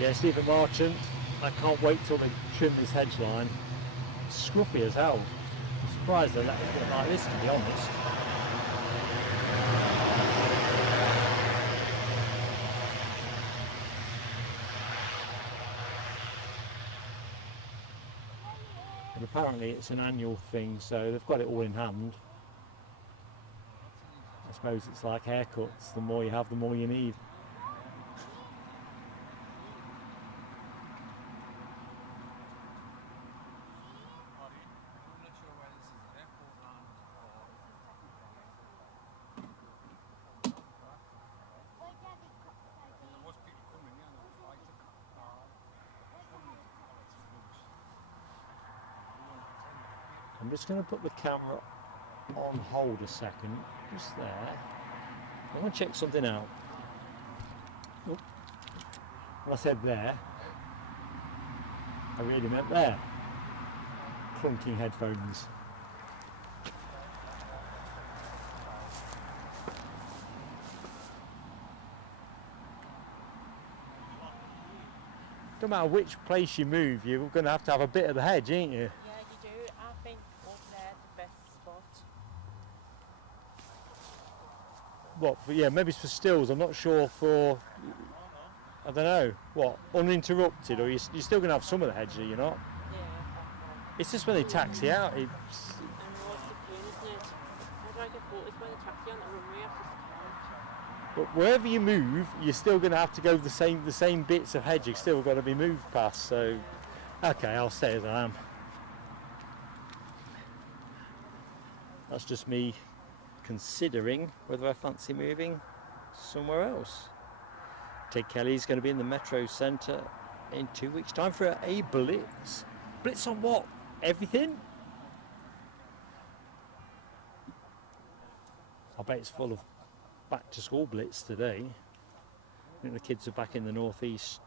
Yeah, Stephen Marchant. I can't wait till they trim this hedge line. Scruffy as hell. I'm surprised they let it get like this, to be honest. And apparently it's an annual thing, so they've got it all in hand. I suppose it's like haircuts. The more you have, the more you need. I'm just going to put the camera on hold a second, just there. I want to check something out. Oh. When I said there, I really meant there. Clunking headphones. No matter which place you move, you're going to have a bit of the hedge, ain't you? Yeah, you do. I think up there the best spot. What? But yeah, maybe it's for stills. I'm not sure for. I don't know. What? Uninterrupted, or you're still going to have some of the hedge, are you not? Yeah. It's just when they taxi out. And what's the point, isn't it? How do I get bought? It's when the taxi on the runway, I just can't. But wherever you move, you're still going to have to go the same bits of hedge. You've still got to be moved past. So, okay, I'll stay as I am. That's just me considering whether I fancy moving somewhere else. Ted Kelly's going to be in the Metro Centre in 2 weeks' time for a blitz. Blitz on what? Everything? I bet it's full of back to school blitz today. I think the kids are back in the northeast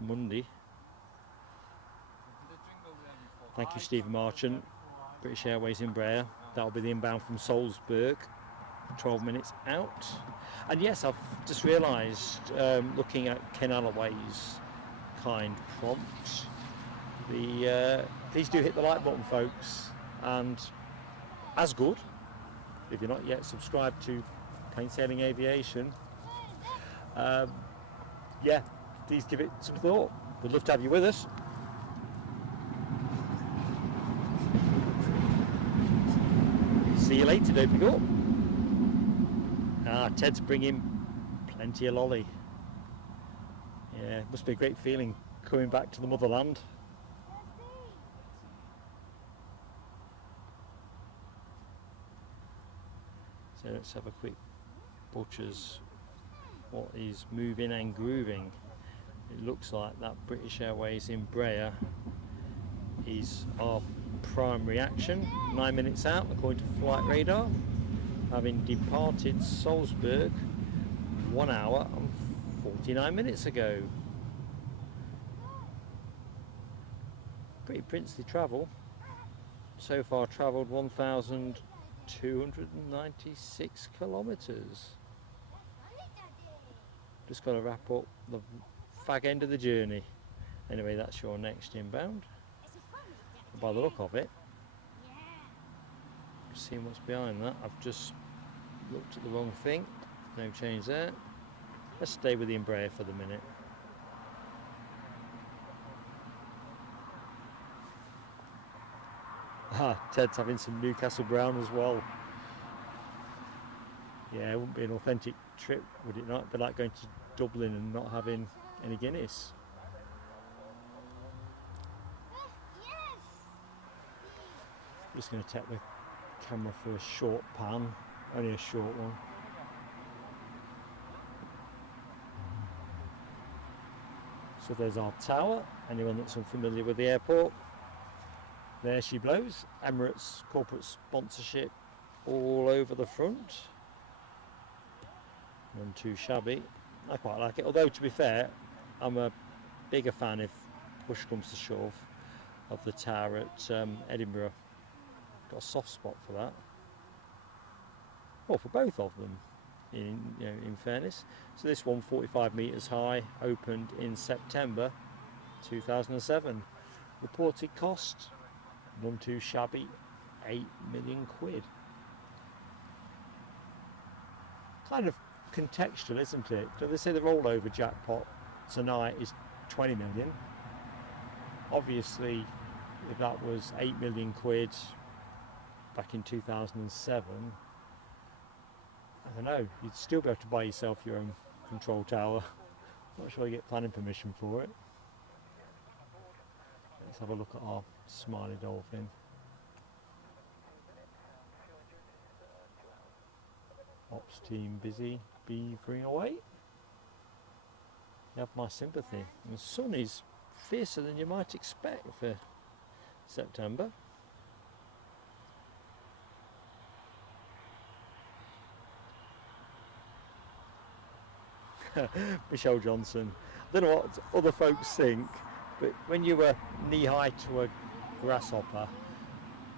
Monday. Thank you, Stephen Marchant, British Airways Embraer. That'll be the inbound from Salzburg, 12 minutes out. And yes, I've just realised, looking at Ken Alloway's kind prompt, please do hit the like button, folks. And as good, if you're not yet subscribed to Plain Sailing Aviation, yeah, please give it some thought. We'd love to have you with us. See you later, don't forget. Ted's bringing plenty of lolly. Yeah, it must be a great feeling coming back to the motherland. So let's have a quick butcher's what is moving and grooving. It looks like that British Airways Embraer is our prime reaction. 9 minutes out according to flight radar, having departed Salzburg 1 hour and 49 minutes ago. Pretty princely travel. So far travelled 1,296 kilometres. Just got to wrap up the fag end of the journey. Anyway, that's your next inbound. By the look of it, seeing what's behind that, I've just looked at the wrong thing. No change there. Let's stay with the Embraer for the minute. Ted's having some Newcastle brown as well. Yeah, it wouldn't be an authentic trip, would it not? It'd be like going to Dublin and not having any Guinness. Just going to take the camera for a short pan, only a short one. So there's our tower. Anyone that's unfamiliar with the airport, there she blows. Emirates corporate sponsorship all over the front. None too shabby. I quite like it, although to be fair, I'm a bigger fan, if push comes to shove, of the tower at Edinburgh. Got a soft spot for that. Well, for both of them, in fairness. So this one, 45 metres high, opened in September 2007. Reported cost, none too shabby, 8 million quid. Kind of contextual, isn't it? So they say the rollover jackpot tonight is 20 million. Obviously, if that was 8 million quid back in 2007, I don't know, you'd still be able to buy yourself your own control tower. Not sure you get planning permission for it. Let's have a look at our smiley dolphin. Ops team busy beavering away. You have my sympathy. And the sun is fiercer than you might expect for September. Michelle Johnson. I don't know what other folks think, but when you were knee-high to a grasshopper,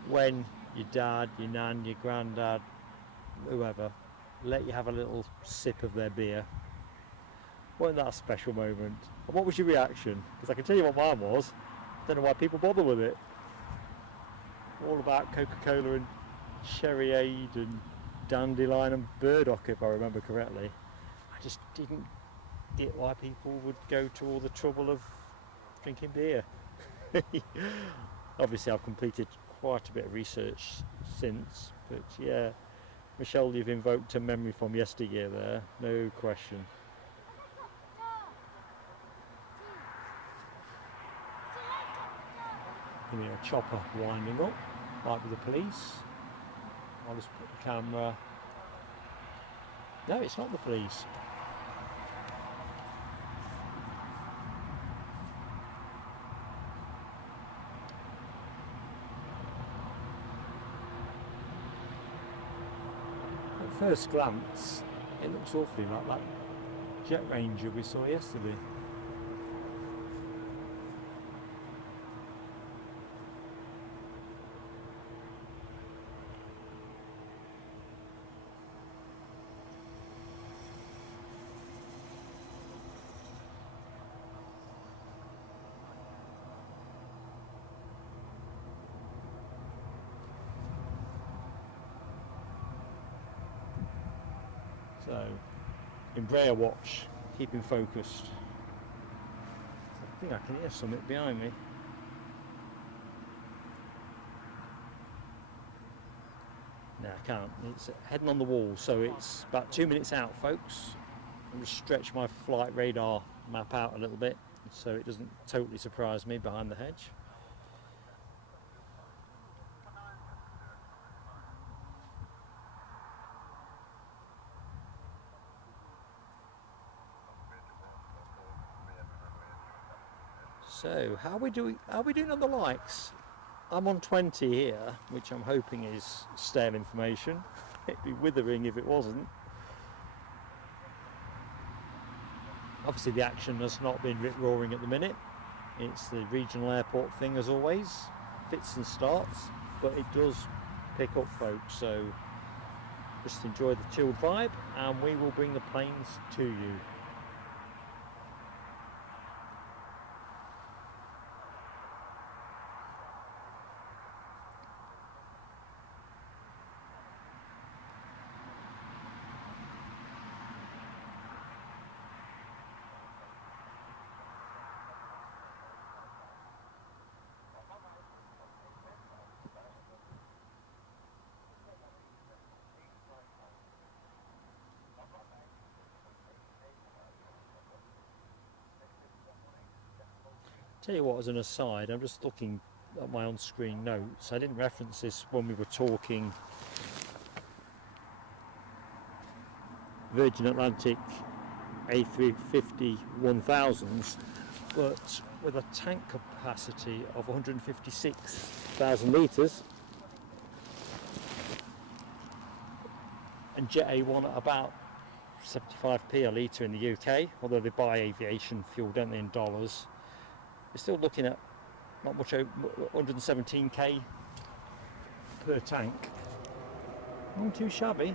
when your dad, your nan, your granddad, whoever, let you have a little sip of their beer, wasn't that a special moment? And what was your reaction? Because I can tell you what mine was. I don't know why people bother with it. All about Coca-Cola and Cherryade and Dandelion and Burdock, if I remember correctly. I just didn't get why people would go to all the trouble of drinking beer. Obviously I've completed quite a bit of research since, but yeah, Michelle, you've invoked a memory from yesteryear there, no question. Give me a chopper winding up, might be the police. I'll just put the camera. No, it's not the police. At first glance, it looks awfully like that Jet Ranger we saw yesterday. So, Embraer watch, keeping focused. I think I can hear something behind me. No, I can't. It's heading on the wall, so it's about 2 minutes out, folks. I'm just stretch my flight radar map out a little bit so it doesn't totally surprise me behind the hedge. So, how are we doing on the likes? I'm on 20 here, which I'm hoping is stale information. It'd be withering if it wasn't. Obviously the action has not been rip-roaring at the minute. It's the regional airport thing as always. Fits and starts, but it does pick up, folks, so just enjoy the chilled vibe and we will bring the planes to you. Tell you what, as an aside, I'm just looking at my on-screen notes. I didn't reference this when we were talking Virgin Atlantic A350 1000s, but with a tank capacity of 156,000 litres and Jet A1 at about 75p a litre in the UK, although they buy aviation fuel, don't they, in dollars. We're still looking at not much over 117k per tank. Not too shabby.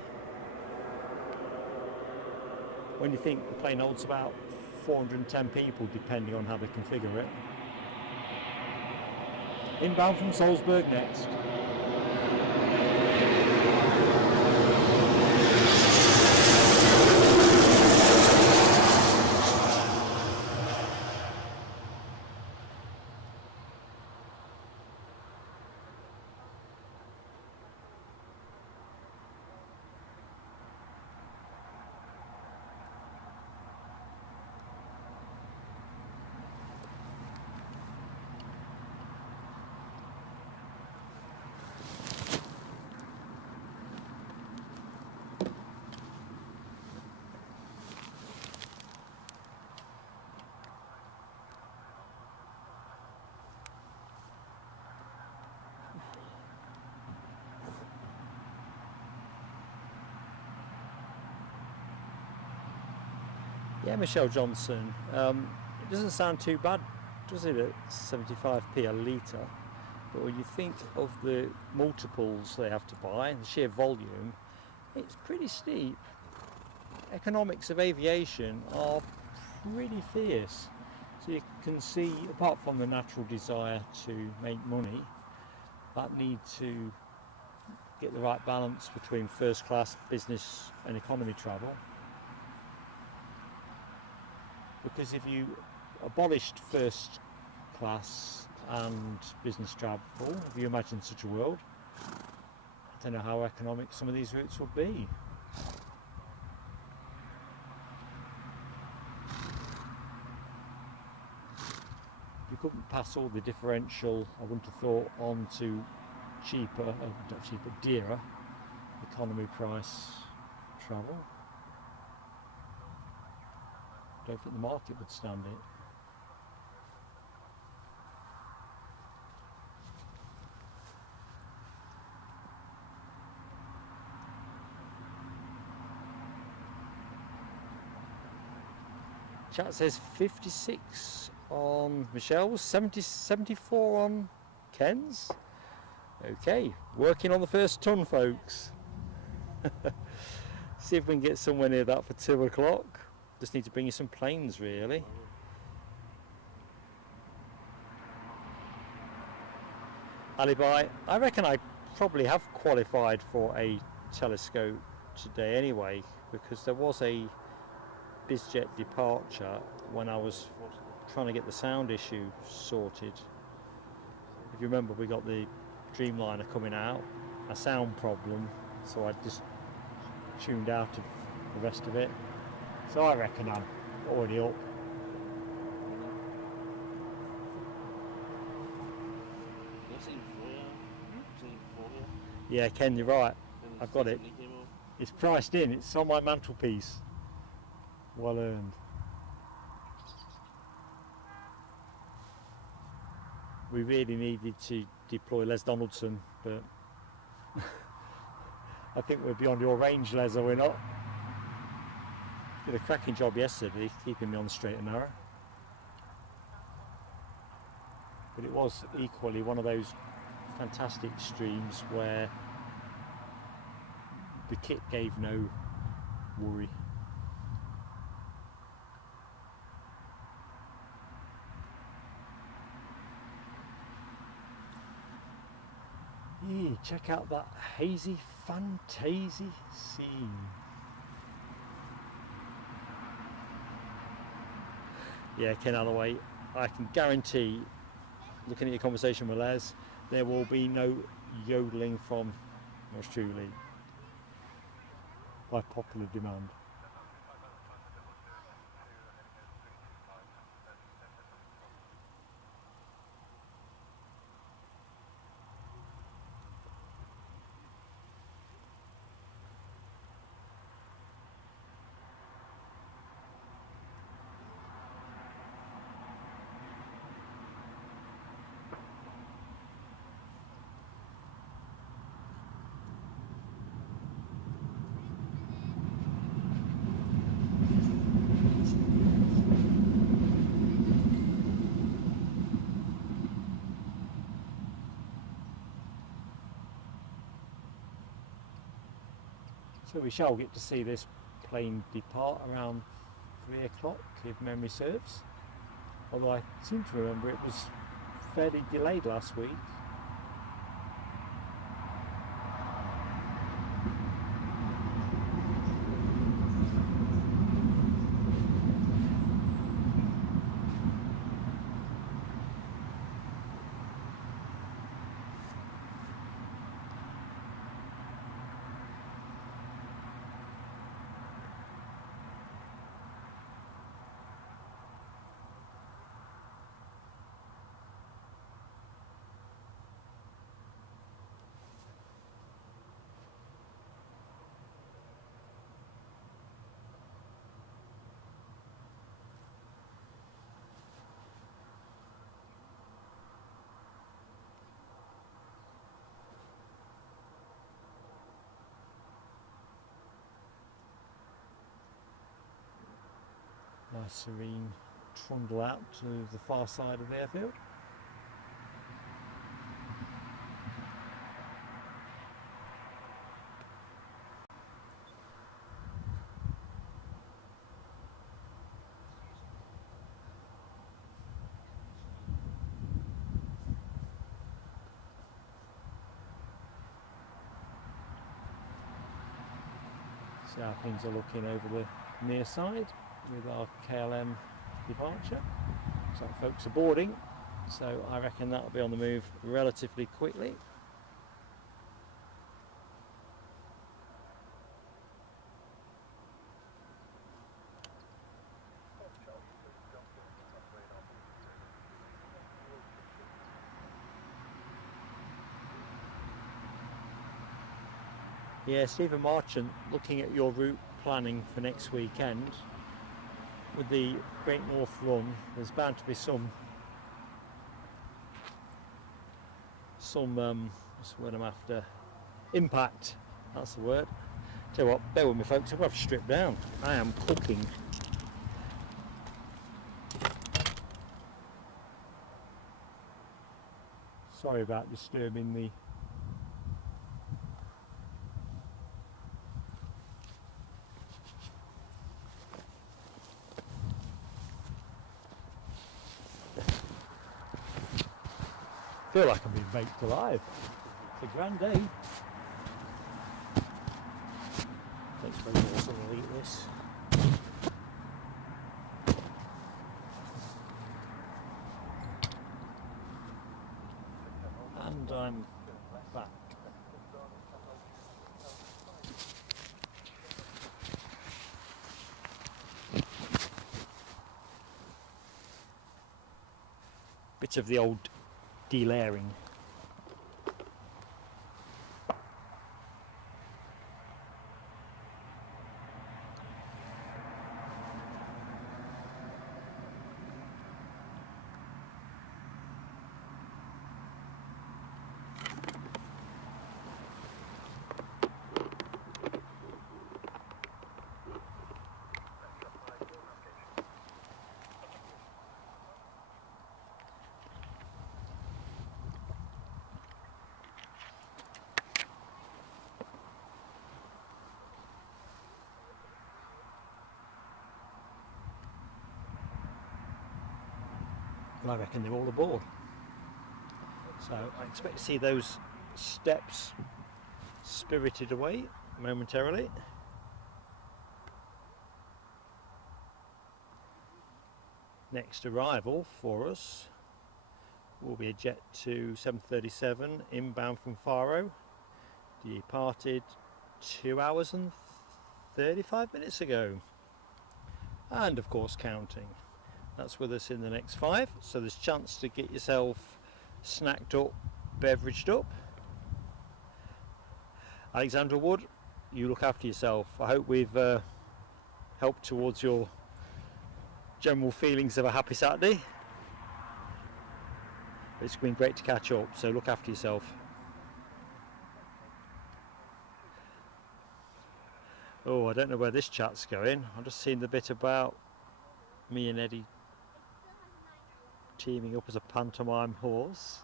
When you think the plane holds about 410 people, depending on how they configure it. Inbound from Salzburg next. Yeah, Michelle Johnson. It doesn't sound too bad, does it, at 75p a litre? But when you think of the multiples they have to buy and the sheer volume, it's pretty steep. Economics of aviation are pretty fierce. So you can see, apart from the natural desire to make money, that need to get the right balance between first class, business and economy travel. Because if you abolished first class and business travel, if you imagine such a world, I don't know how economic some of these routes would be. You couldn't pass all the differential, I wouldn't have thought, on to cheaper, not cheaper, dearer economy price travel. Don't think the market would stand it. Chat says 56 on Michelle's, 74 on Ken's. Okay, working on the first ton, folks. See if we can get somewhere near that for 2 o'clock. Just need to bring you some planes, really. Alibi, I reckon I probably have qualified for a telescope today anyway, because there was a BizJet departure when I was trying to get the sound issue sorted. If you remember, we got the Dreamliner coming out, a sound problem, so I just tuned out of the rest of it. So I reckon I'm already up. Yeah, Ken, you're right. I've got it. It's priced in. It's on my mantelpiece. Well earned. We really needed to deploy Les Donaldson, but I think we're beyond your range, Les, are we not? Did a cracking job yesterday, keeping me on the straight and narrow. But it was equally one of those fantastic streams where the kit gave no worry. Yeah, check out that hazy fantasy scene. Yeah, Ken Alloway, I can guarantee, looking at your conversation with Les, there will be no yodeling from yours truly by popular demand. So we shall get to see this plane depart around 3 o'clock, if memory serves. Although I seem to remember it was fairly delayed last week. Nice serene trundle out to the far side of the airfield. See how things are looking over the near side with our KLM departure. Looks like folks are boarding, so I reckon that'll be on the move relatively quickly. Yeah, Stephen Marchant, looking at your route planning for next weekend, with the Great North Run, there's bound to be some what's the word I'm after? Impact, that's the word. Tell you what, bear with me folks, I've got to strip down. I am cooking. Sorry about disturbing the feel like I'm being baked alive. It's a grand day. Thanks very much. I'll eat this. And I'm back. Bit of the old delayering. I reckon they're all aboard. So I expect to see those steps spirited away momentarily. Next arrival for us will be a Jet 2 737 inbound from Faro. Departed 2 hours and 35 minutes ago. And of course counting. That's with us in the next 5, so there's a chance to get yourself snacked up, beveraged up. Alexandra Wood, you look after yourself. I hope we've helped towards your general feelings of a happy Saturday. It's been great to catch up, so look after yourself. Oh, I don't know where this chat's going. I've just seen the bit about me and Eddie teaming up as a pantomime horse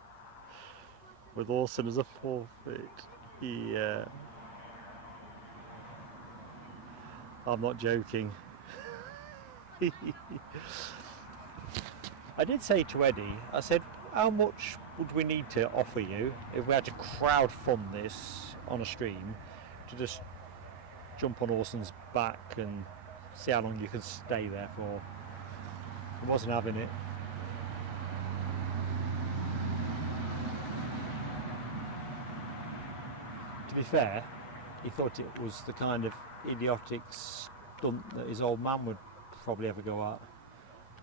with Orson as a forfeit. Yeah, I'm not joking. I did say to Eddie, I said, how much would we need to offer you if we had to crowd fund this on a stream to just jump on Orson's back and see how long you can stay there for? He wasn't having it. To be fair, he thought it was the kind of idiotic stunt that his old man would probably ever go at.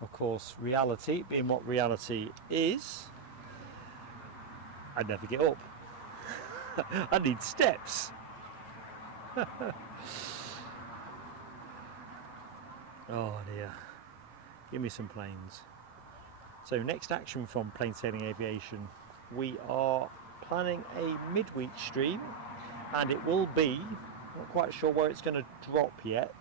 Of course, reality, being what reality is, I'd never get up. I need steps. Oh dear. Give me some planes. So next action from Plain Sailing Aviation, we are planning a midweek stream, and it will be, not quite sure where it's going to drop yet,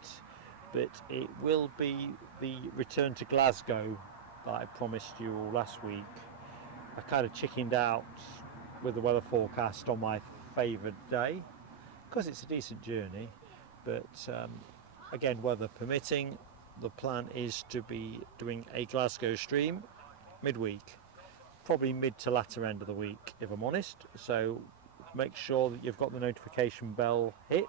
but it will be the return to Glasgow that I promised you all last week, I kind of chickened out with the weather forecast on my favoured day, because it's a decent journey, but again, weather permitting, the plan is to be doing a Glasgow stream midweek, probably mid to latter end of the week if I'm honest, so make sure that you've got the notification bell hit,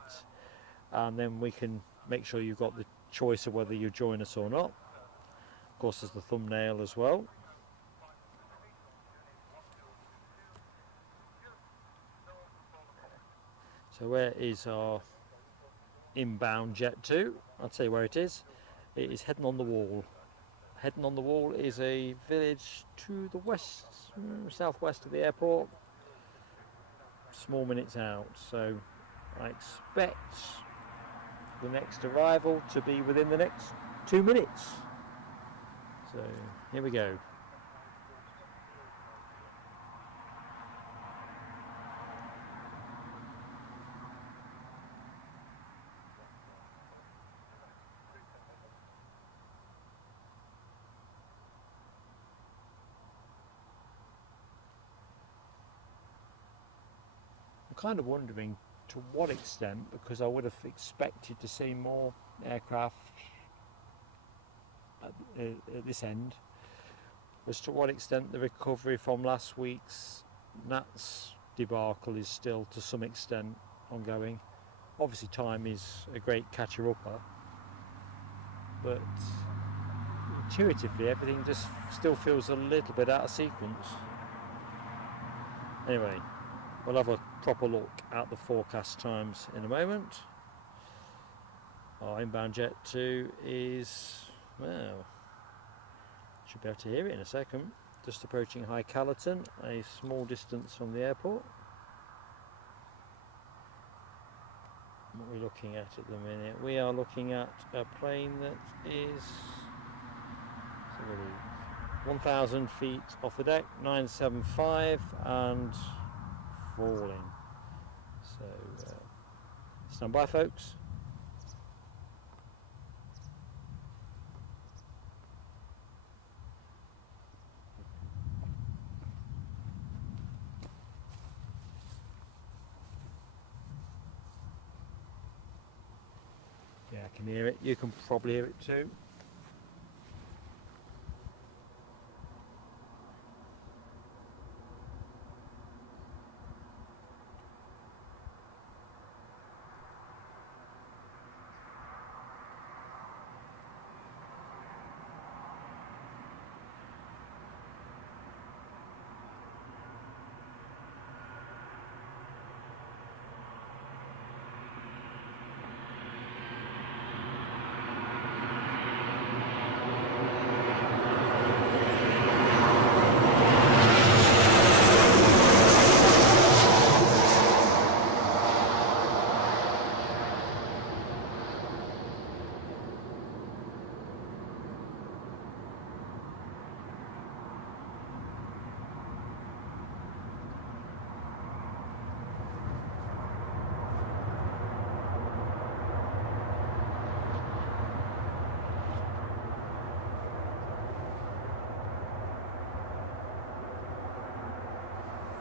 and then we can make sure you've got the choice of whether you join us or not. Of course, there's the thumbnail as well. So where is our inbound jet to? I'll tell you where it is. It is Heading on the Wall. Heading on the Wall is a village to the west, southwest of the airport, small minutes out. So I expect the next arrival to be within the next 2 minutes. So here we go. I'm kind of wondering to what extent, because I would have expected to see more aircraft at this end, as to what extent the recovery from last week's Nats debacle is still to some extent ongoing. Obviously time is a great catcher-upper, but intuitively everything just still feels a little bit out of sequence. Anyway, we'll have a proper look at the forecast times in a moment. Our inbound jet 2 is, well, should be able to hear it in a second. Just approaching High Callerton, a small distance from the airport. What are we looking at the minute? We are looking at a plane that is 1,000 feet off the deck, 975 and falling. So stand by, folks. Yeah, I can hear it. You can probably hear it too.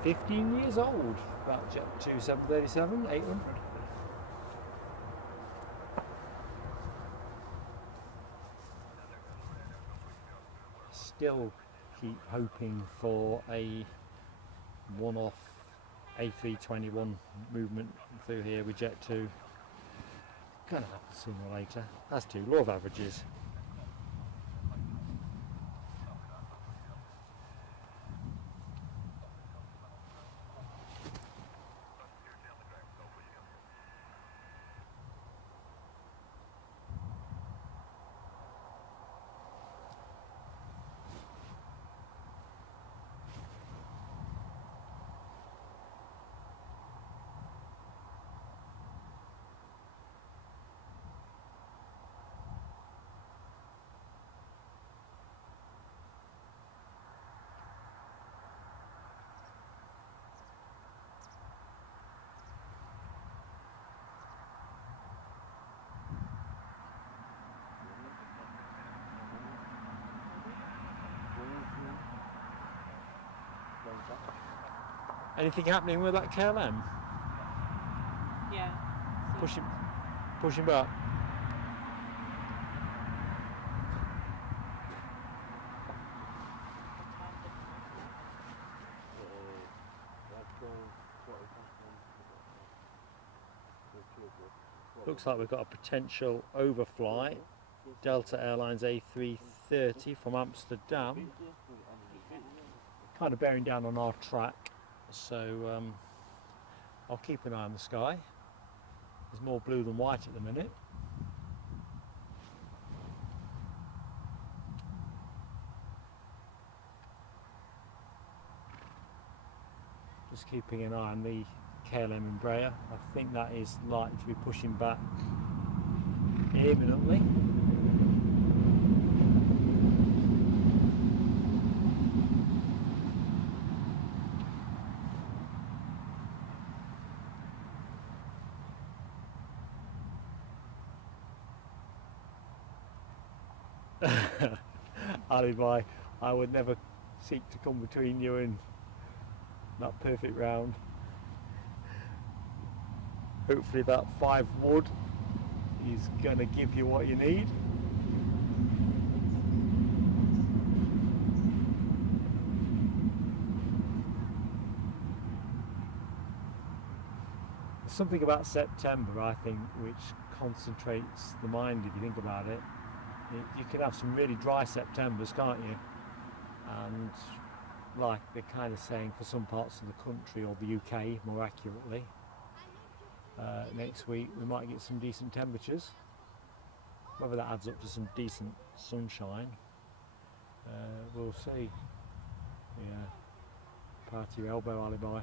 "15 years old, about Jet 2 737, 800. Still keep hoping for a one-off A321 movement through here with Jet 2. Gonna happen sooner or later. Has to, law of averages. Anything happening with that KLM? Yeah. Pushing back. Looks like we've got a potential overflight. Delta Airlines A320 from Amsterdam. Kind of bearing down on our track, so I'll keep an eye on the sky. There's more blue than white at the minute. Just keeping an eye on the KLM Embraer. I think that is likely to be pushing back imminently. Alibi, I would never seek to come between you and that perfect round. Hopefully that 5 wood is going to give you what you need. There's something about September, I think, which concentrates the mind if you think about it. You can have some really dry Septembers, can't you? And like they're kind of saying for some parts of the country, or the UK more accurately, next week we might get some decent temperatures. Whether that adds up to some decent sunshine, we'll see. Yeah, party your elbow, Alibi.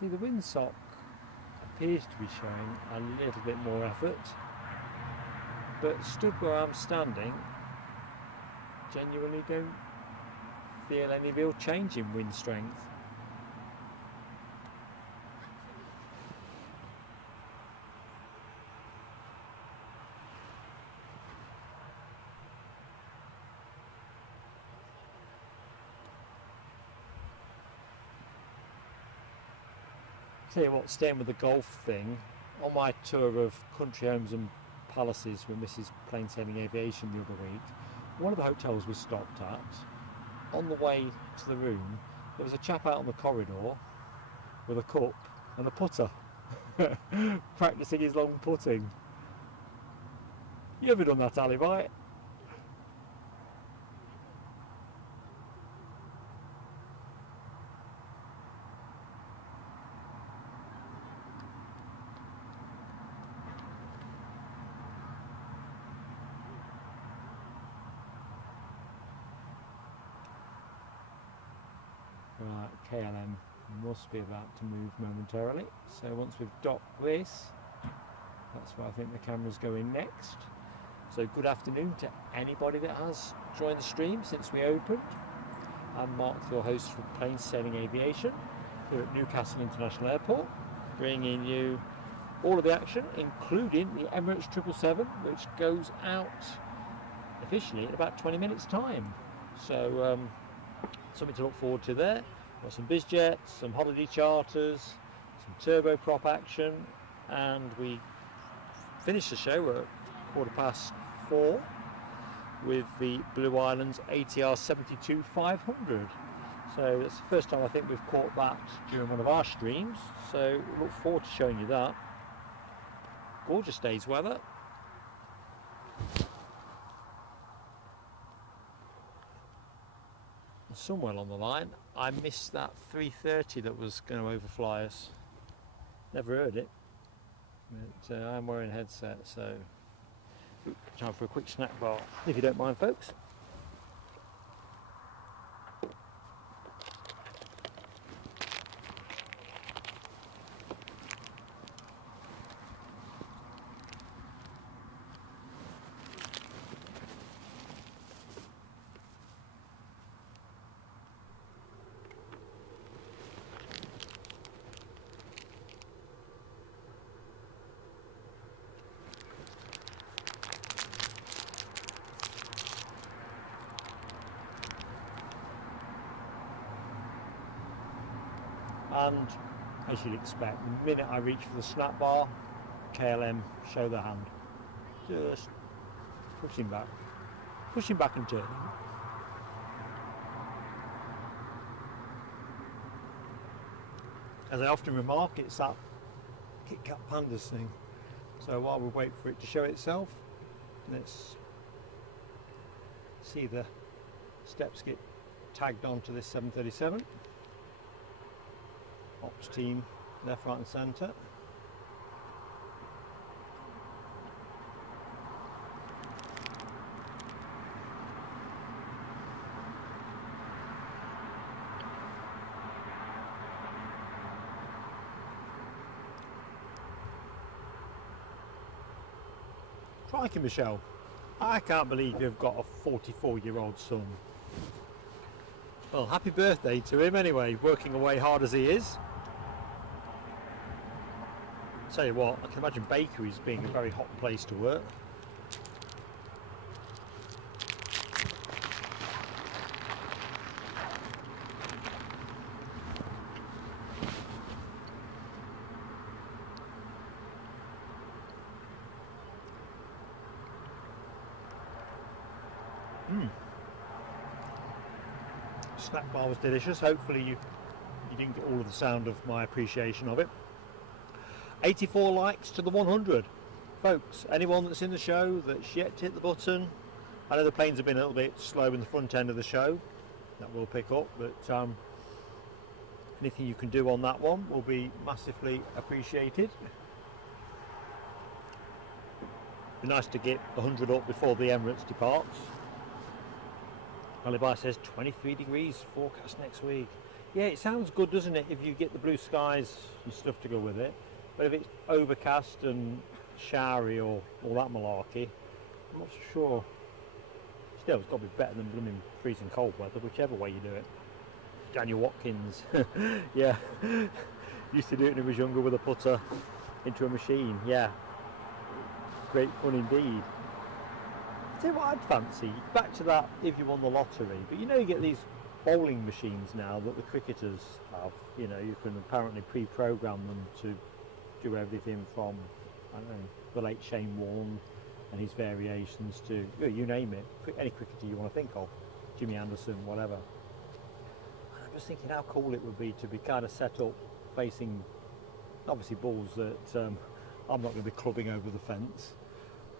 See, the windsock appears to be showing a little bit more effort, but stood where I'm standing, genuinely don't feel any real change in wind strength. Tell you what, staying with the golf thing, on my tour of country homes and palaces with Mrs. Plain Sailing Aviation the other week, one of the hotels we stopped at, on the way to the room, there was a chap out on the corridor with a cup and a putter, practicing his long putting. You ever done that, Alibi? Right, KLM must be about to move momentarily. So once we've docked this, that's where I think the camera's going next. So good afternoon to anybody that has joined the stream since we opened. I'm Mark, your host for Plain Sailing Aviation here at Newcastle International Airport, bringing you all of the action, including the Emirates 777, which goes out officially in about 20 minutes time. So something to look forward to there. Got some bizjets, some holiday charters, some turboprop action, and we finished the show at 4:15 with the Blue Islands ATR 72-500. So that's the first time I think we've caught that during one of our streams, so look forward to showing you that. Gorgeous day's weather. Somewhere along the line I missed that 330 that was going to overfly us. Never heard it, but I'm wearing a headset, so time for a quick snack bar, if you don't mind, folks. and as you'd expect, the minute I reach for the snap bar, KLM show their hand, just pushing back and turning. As I often remark, it's that Kit Kat Pandas thing. So while we wait for it to show itself, let's see the steps get tagged onto this 737. Ops team left, right and centre. Crikey, Michelle, I can't believe you've got a 44-year-old son. Well, happy birthday to him anyway, working away hard as he is. Tell you what, I can imagine bakeries being a very hot place to work. Snack bar was delicious. Hopefully you didn't get all of the sound of my appreciation of it. 84 likes to the 100. Folks, anyone that's in the show that's yet to hit the button, I know the planes have been a little bit slow in the front end of the show, that will pick up, but anything you can do on that one will be massively appreciated. Be nice to get 100 up before the Emirates departs. Alibi says 23 degrees forecast next week. Yeah, it sounds good, doesn't it, if you get the blue skies and stuff to go with it. But if it's overcast and showery or all that malarkey, I'm not so sure. Still, it's got to be better than blooming freezing cold weather, whichever way you do it. Daniel Watkins, yeah, used to do it when he was younger with a putter into a machine. Yeah, great fun indeed. Tell you what I'd fancy, back to that if you won the lottery, but you know you get these bowling machines now that the cricketers have, you know, you can apparently pre-program them to do everything from, I don't know, the late Shane Warne and his variations to, you name it, any cricketer you want to think of, Jimmy Anderson, whatever. I'm just thinking how cool it would be to be kind of set up facing, obviously balls that I'm not going to be clubbing over the fence,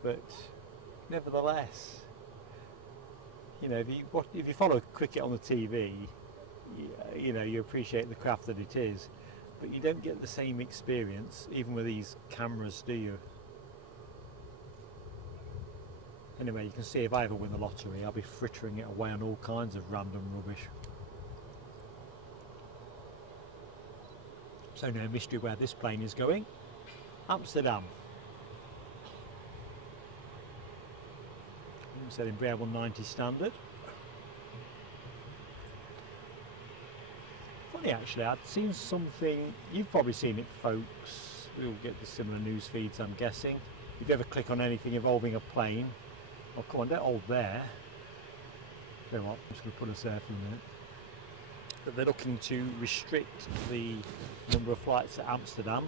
but nevertheless, you know, if you follow cricket on the TV, you know, you appreciate the craft that it is, but you don't get the same experience even with these cameras, do you? Anyway, you can see if I ever win the lottery, I'll be frittering it away on all kinds of random rubbish. So no mystery where this plane is going. Amsterdam. Said Embraer 190 standard. Funny actually, I'd seen something, you've probably seen it folks, we'll get the similar news feeds I'm guessing. If you ever click on anything involving a plane, oh come on, don't hold there. You know what, I'm just going to put us there for a minute. But they're looking to restrict the number of flights to Amsterdam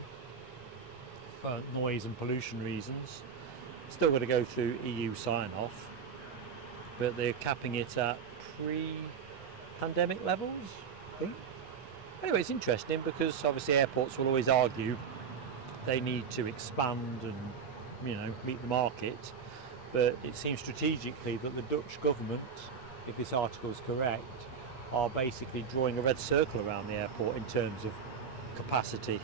for noise and pollution reasons. Still got to go through EU sign-off, but they're capping it at pre-pandemic levels, I think. Anyway, it's interesting because obviously airports will always argue they need to expand and, you know, meet the market, but it seems strategically that the Dutch government, if this article is correct, are basically drawing a red circle around the airport in terms of capacity.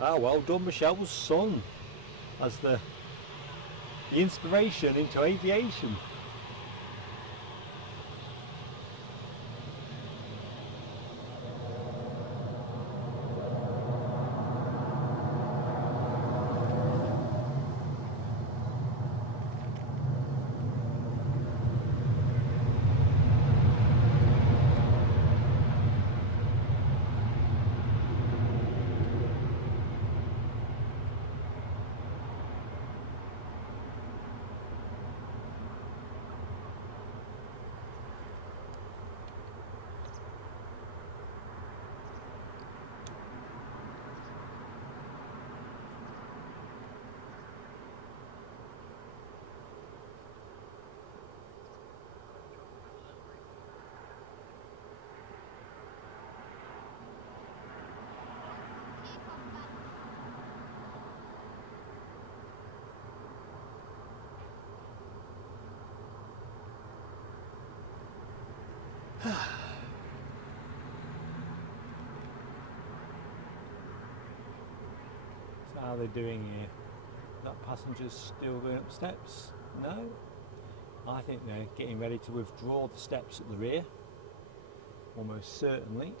Ah, well done, Michelle's son, as the inspiration into aviation. So how are they doing here? That passengers still going up steps? No? I think they're getting ready to withdraw the steps at the rear. Almost certainly.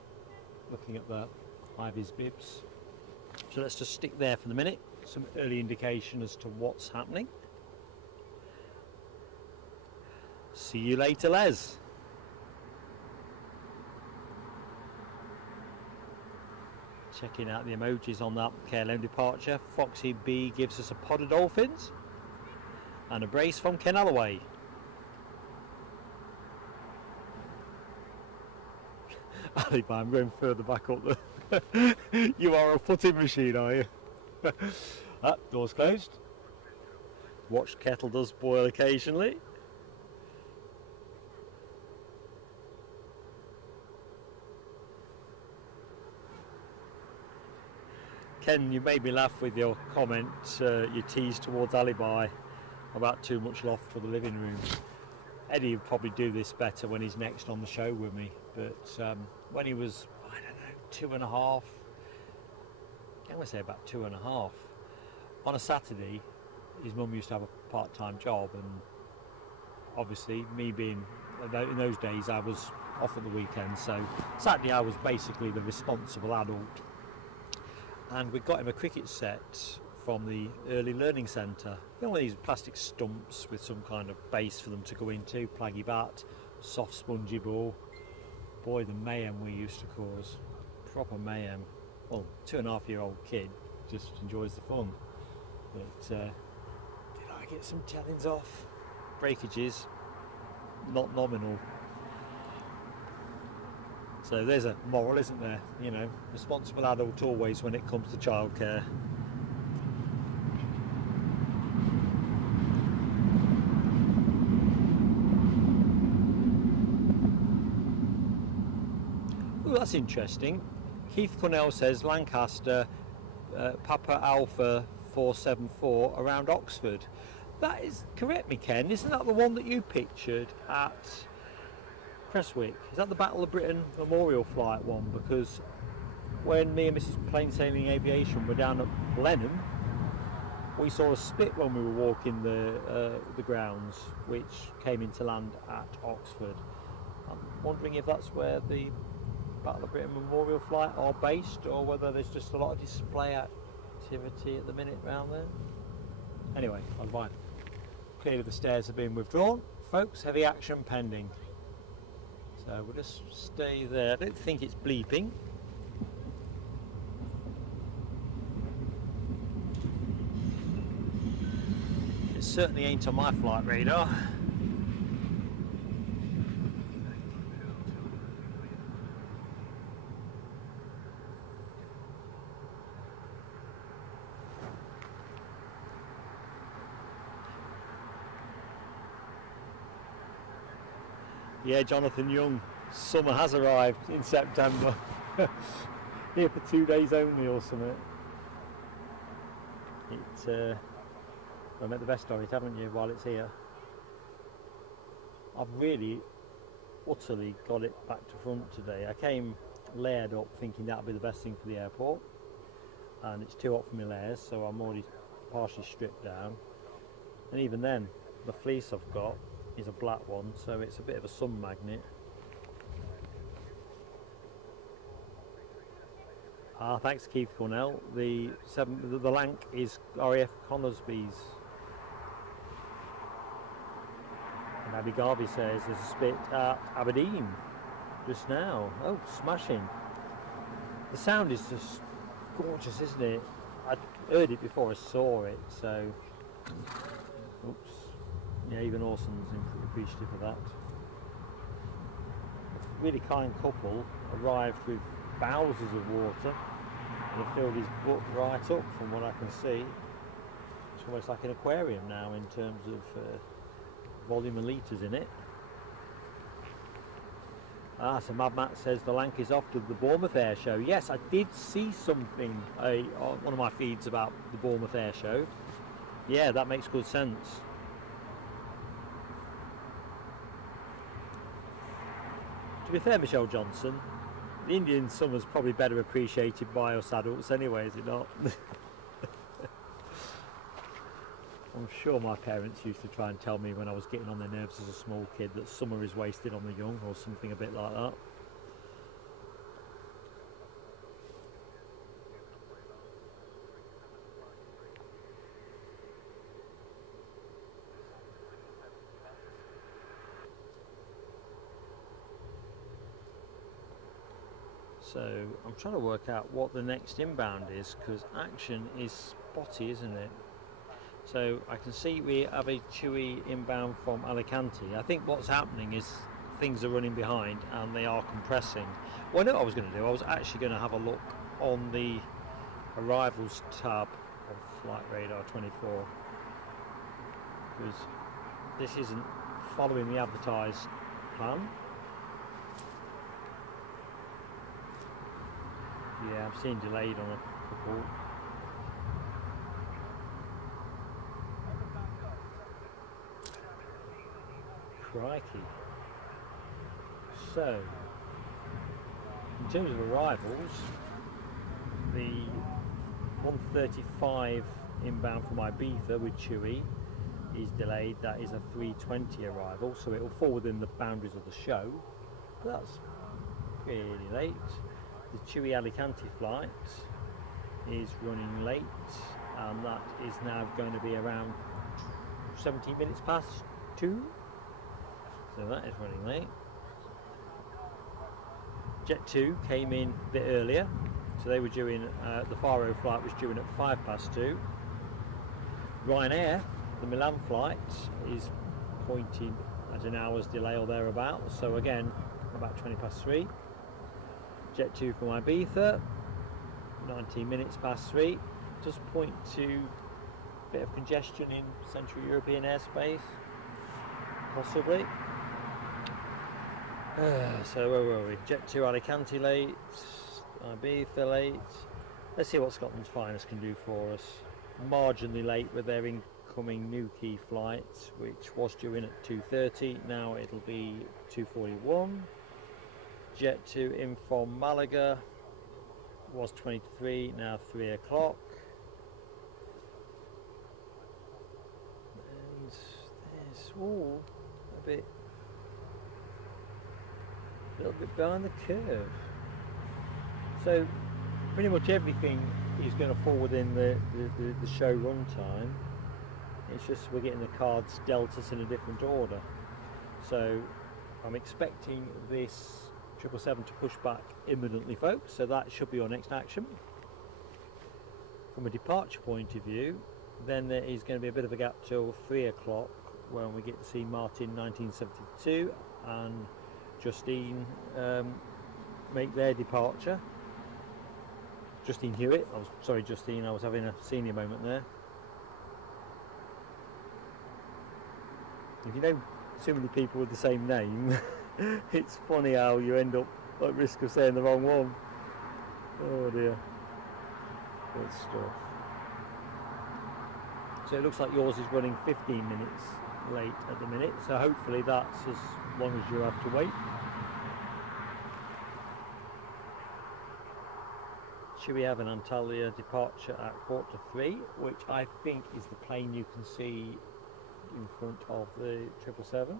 Looking at the high-vis bibs. So let's just stick there for the minute. Some early indication as to what's happening. See you later, Les. Checking out the emojis on that KLM departure. Foxy B gives us a pod of dolphins and a brace from Ken Alloway. Ali, I'm going further back up the you are a putting machine, are you? Door's closed. Watch kettle does boil occasionally. Ken, you made me laugh with your comment, you teased towards Alibi about too much loft for the living room. Eddie would probably do this better when he's next on the show with me, but when he was, I don't know, 2.5, I'm going to say about 2.5, on a Saturday, his mum used to have a part-time job, and obviously me being, in those days I was off at the weekend, so Saturday I was basically the responsible adult. And we got him a cricket set from the Early Learning Centre. You know, these plastic stumps with some kind of base for them to go into, plaggy bat, soft spongy ball. Boy, the mayhem we used to cause. Proper mayhem. Well, 2.5-year-old kid just enjoys the fun. But did I get some tellings off? Breakages, not nominal. So there's a moral, isn't there? You know, responsible adult always when it comes to childcare. Oh, that's interesting. Keith Cornell says Lancaster, Papa Alpha 474 around Oxford. That is, correct me Ken, isn't that the one that you pictured at Prestwick? Is that the Battle of Britain Memorial Flight one? Because when me and Mrs. Plain Sailing Aviation were down at Blenheim, we saw a spit when we were walking the grounds, which came into land at Oxford. I'm wondering if that's where the Battle of Britain Memorial Flight are based, or whether there's just a lot of display activity at the minute round there. Anyway, I'm fine. Clearly the stairs have been withdrawn. Folks, heavy action pending. So we'll just stay there. I don't think it's bleeping. It certainly ain't on my flight radar. Yeah, Jonathan Young, summer has arrived in September. Here for 2 days only or something. You'll make the best of it, haven't you, while it's here? I've really, utterly got it back to front today. I came layered up thinking that would be the best thing for the airport. And it's too hot for my layers, so I'm already partially stripped down. And even then, the fleece I've got is a black one, so it's a bit of a sun magnet. Thanks Keith Cornell. The Lanc is RAF Conisbee's. And Abby Garvey says there's a spit at Aberdeen just now. Oh, smashing. The sound is just gorgeous, isn't it? I'd heard it before I saw it, so oops. Yeah, even Orson's appreciative of that. A really kind couple arrived with bowsers of water and have filled his book right up from what I can see. It's almost like an aquarium now in terms of volume of litres in it. So Mad Matt says the Lanc is off to the Bournemouth Air Show. Yes, I did see something on one of my feeds about the Bournemouth Air Show. Yeah, that makes good sense. be fair, Michelle Johnson, the Indian summer's probably better appreciated by us adults anyway, is it not? I'm sure my parents used to try and tell me when I was getting on their nerves as a small kid that summer is wasted on the young, or something a bit like that. So I'm trying to work out what the next inbound is, because Action is spotty, isn't it? So I can see we have a TUI inbound from Alicante. I think what's happening is things are running behind and they are compressing. Well, I know what I was going to do. I was actually going to have a look on the arrivals tab of Flight Radar 24, because this isn't following the advertised plan. Yeah, I'm seeing delayed on a couple. Crikey. So, in terms of arrivals, the 1:35 inbound from Ibiza with TUI is delayed. That is a 3:20 arrival, so it will fall within the boundaries of the show. But that's really late. The TUI Alicante flight is running late, and that is now going to be around 17 minutes past 2. So that is running late. Jet 2 came in a bit earlier, so they were due in, the Faro flight was due in at 2:05. Ryanair, the Milan flight, is pointing at an hour's delay or thereabouts, so again about 3:20. Jet 2 from Ibiza, 19 minutes past 3, does point to a bit of congestion in Central European airspace, possibly. So where were we? Jet 2 Alicante late, Ibiza late. Let's see what Scotland's Finest can do for us. Marginally late with their incoming Newquay flight, which was due in at 2:30, now it'll be 2:41. Jet 2 in from Malaga was 23, now 3 o'clock. And there's all a little bit behind the curve. So pretty much everything is going to fall within the show run time. It's just we're getting the cards dealt us in a different order. So I'm expecting this 777 to push back imminently, folks, so that should be our next action. From a departure point of view, then there is going to be a bit of a gap till 3 o'clock when we get to see Martin 1972 and Justine make their departure. Justine Hewitt, Justine, I was having a senior moment there. If you know too many people with the same name, it's funny how you end up at risk of saying the wrong one. Oh dear. Good stuff. So it looks like yours is running 15 minutes late at the minute, so hopefully that's as long as you have to wait. Should we have an Antalya departure at 3:15, which I think is the plane you can see in front of the 777.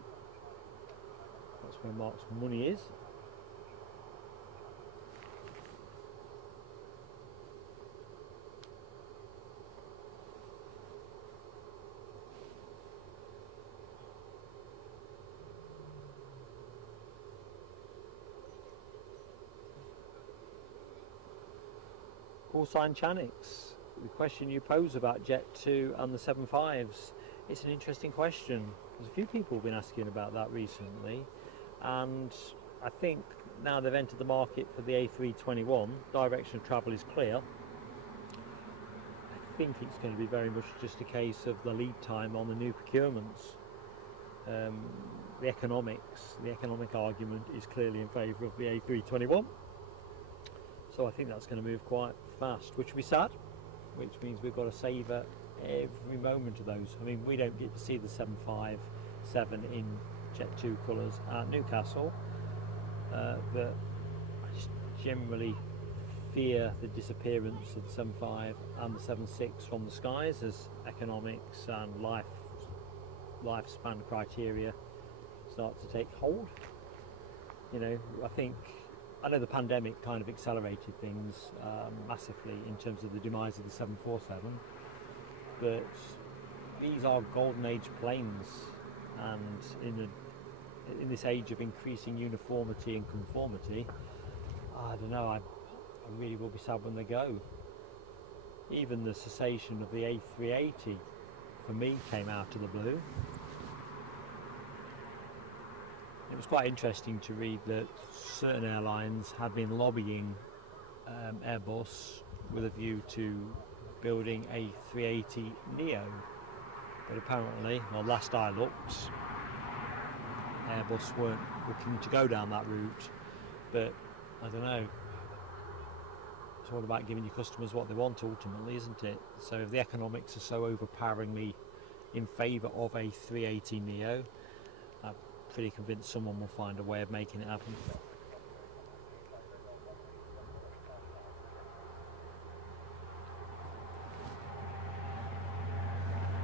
That's where Mark's money is. Call sign Chanix, the question you pose about Jet 2 and the 75s, it's an interesting question. There's a few people have been asking about that recently, and I think now they've entered the market for the A321, direction of travel is clear. I think it's going to be very much just a case of the lead time on the new procurements. The economic argument is clearly in favour of the A321. So I think that's going to move quite fast, which will be sad, which means we've got to savour every moment of those. I mean, we don't get to see the 757 in Jet 2 colours at Newcastle. but I just generally fear the disappearance of the 75 and the 76 from the skies as economics and lifespan criteria start to take hold. You know, I know the pandemic kind of accelerated things massively in terms of the demise of the 747, but these are golden age planes, and in this age of increasing uniformity and conformity, I don't know, I really will be sad when they go. Even the cessation of the A380 for me came out of the blue. It was quite interesting to read that certain airlines had been lobbying Airbus with a view to building a 380 Neo, but apparently, well, last I looked, Airbus weren't looking to go down that route. But I don't know, it's all about giving your customers what they want ultimately, isn't it? So if the economics are so overpoweringly in favour of a 380 Neo, I'm pretty convinced someone will find a way of making it happen.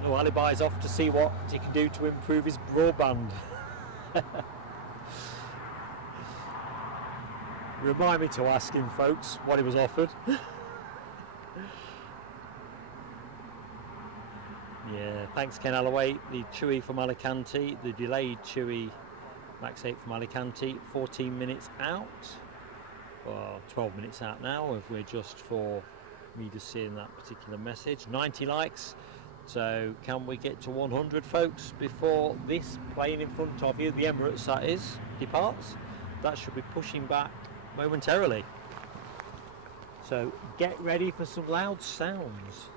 No, Alibi's off to see what he can do to improve his broadband. Remind me to ask him, folks, what he was offered. Yeah, thanks Ken Alloway. The Chewy from Alicante, the delayed Chewy Max 8 from Alicante, 14 minutes out. Well, 12 minutes out now if we're just for me just seeing that particular message. 90 likes. So can we get to 100, folks, before this plane in front of you, the Emirates that is, departs? That should be pushing back momentarily. So get ready for some loud sounds.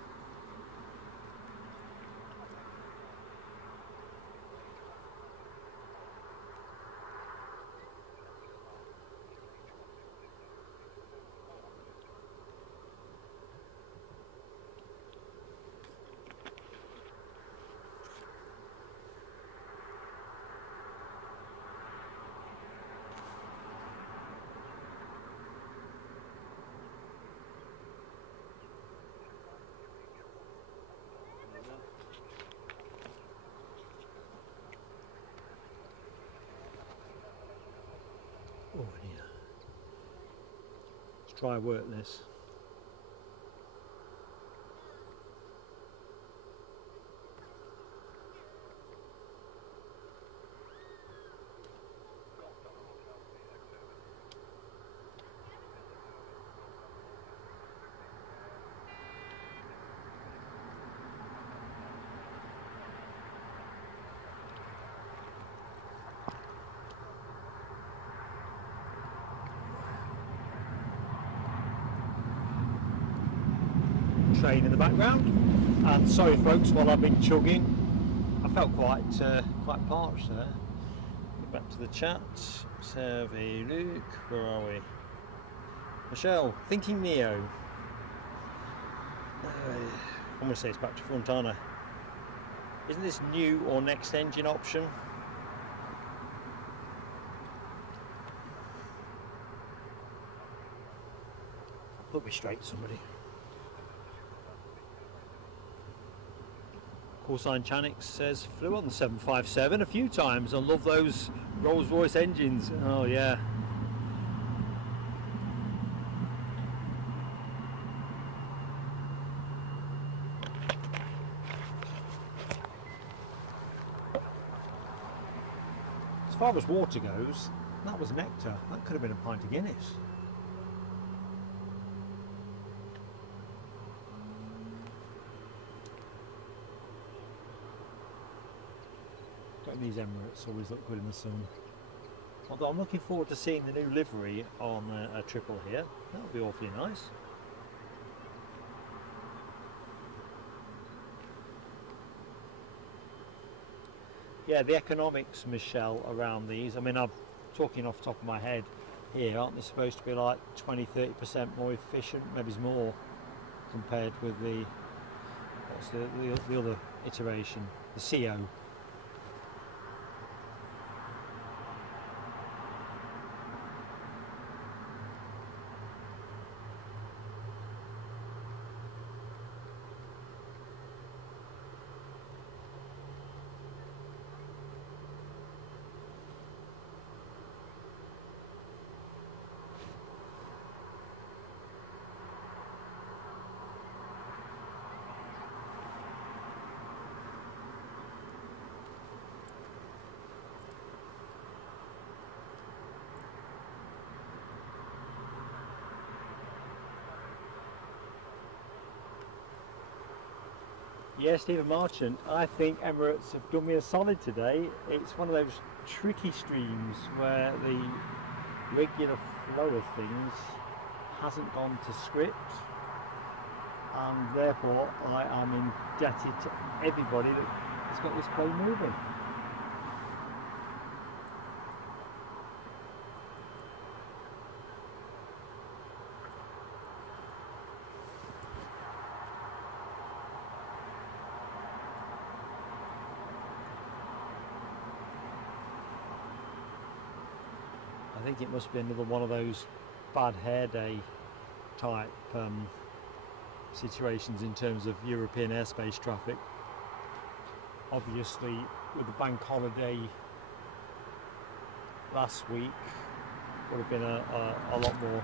Oh dear. Let's try work this. Train in the background, and sorry folks, while I've been chugging, I felt quite parched there. Get back to the chat. Let's have a look. Where are we? Michelle, thinking Neo. I'm going to say it's back to front, aren't I? Isn't this new or next engine option? Put me straight, somebody. Callsign Chanix says, flew on the 757 a few times. I love those Rolls-Royce engines. Oh yeah. As far as water goes, that was nectar. That could have been a pint of Guinness. These Emirates always look good in the sun. Although I'm looking forward to seeing the new livery on a triple here. That'll be awfully nice. Yeah, the economics, Michelle, around these. I mean, I'm talking off the top of my head here. Aren't they supposed to be like 20-30% more efficient? Maybe more compared with the what's the other iteration, the CO. Yeah, Stephen Marchant, I think Emirates have done me a solid today. It's one of those tricky streams where the regular flow of things hasn't gone to script, and therefore I am indebted to everybody that has got this plane moving. I think it must be another one of those bad hair day type situations in terms of European airspace traffic. Obviously, with the bank holiday last week, would have been a lot more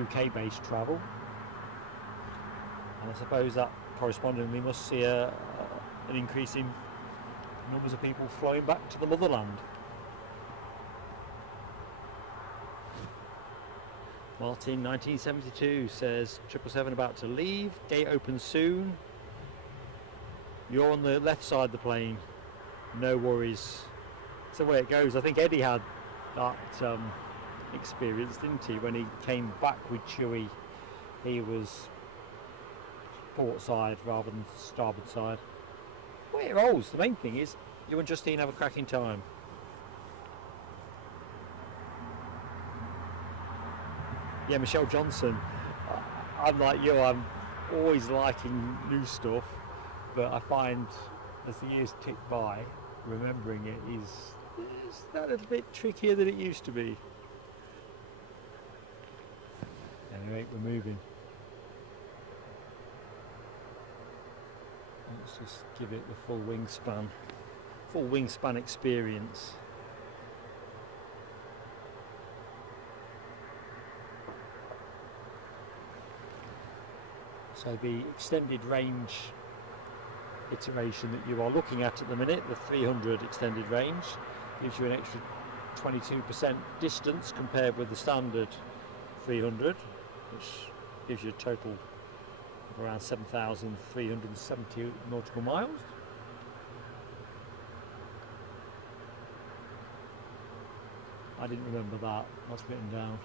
UK based travel, and I suppose that correspondingly must see an increase in numbers of people flying back to the motherland. Martin 1972 says 777 about to leave, gate opens soon. You're on the left side of the plane, no worries. That's the way it goes. I think Eddie had that experience, didn't he? When he came back with Chewy, he was port side rather than starboard side. Well, it rolls. The main thing is you and Justine have a cracking time. Yeah, Michelle Johnson, I'm like you, I'm always liking new stuff, but I find as the years tick by, remembering it is that little bit trickier than it used to be. Anyway, we're moving. Let's just give it the full wingspan experience. So the extended range iteration that you are looking at the minute, the 300 extended range, gives you an extra 22% distance compared with the standard 300, which gives you a total of around 7,370 nautical miles. I didn't remember that, that's written down.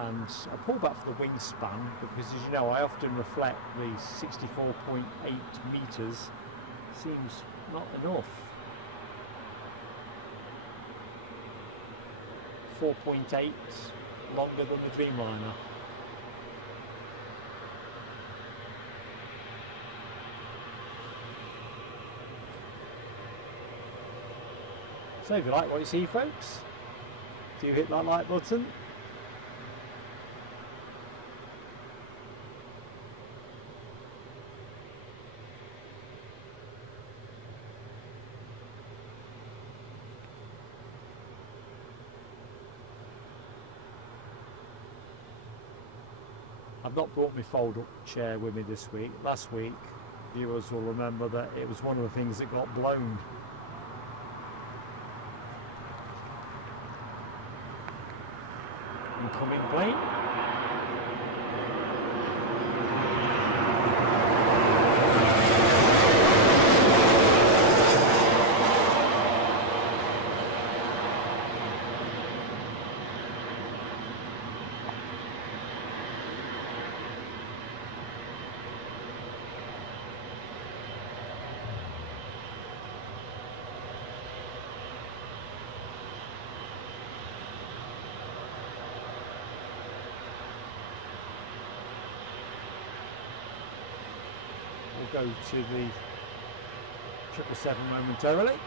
And I pull back for the wingspan because, as you know, I often reflect the 64.8 metres seems not enough. 4.8 longer than the Dreamliner. So if you like what you see, folks, do hit that like button. I've not brought my fold-up chair with me this week. Last week, viewers will remember that it was one of the things that got blown. Incoming plane. We'll go to the 777 momentarily.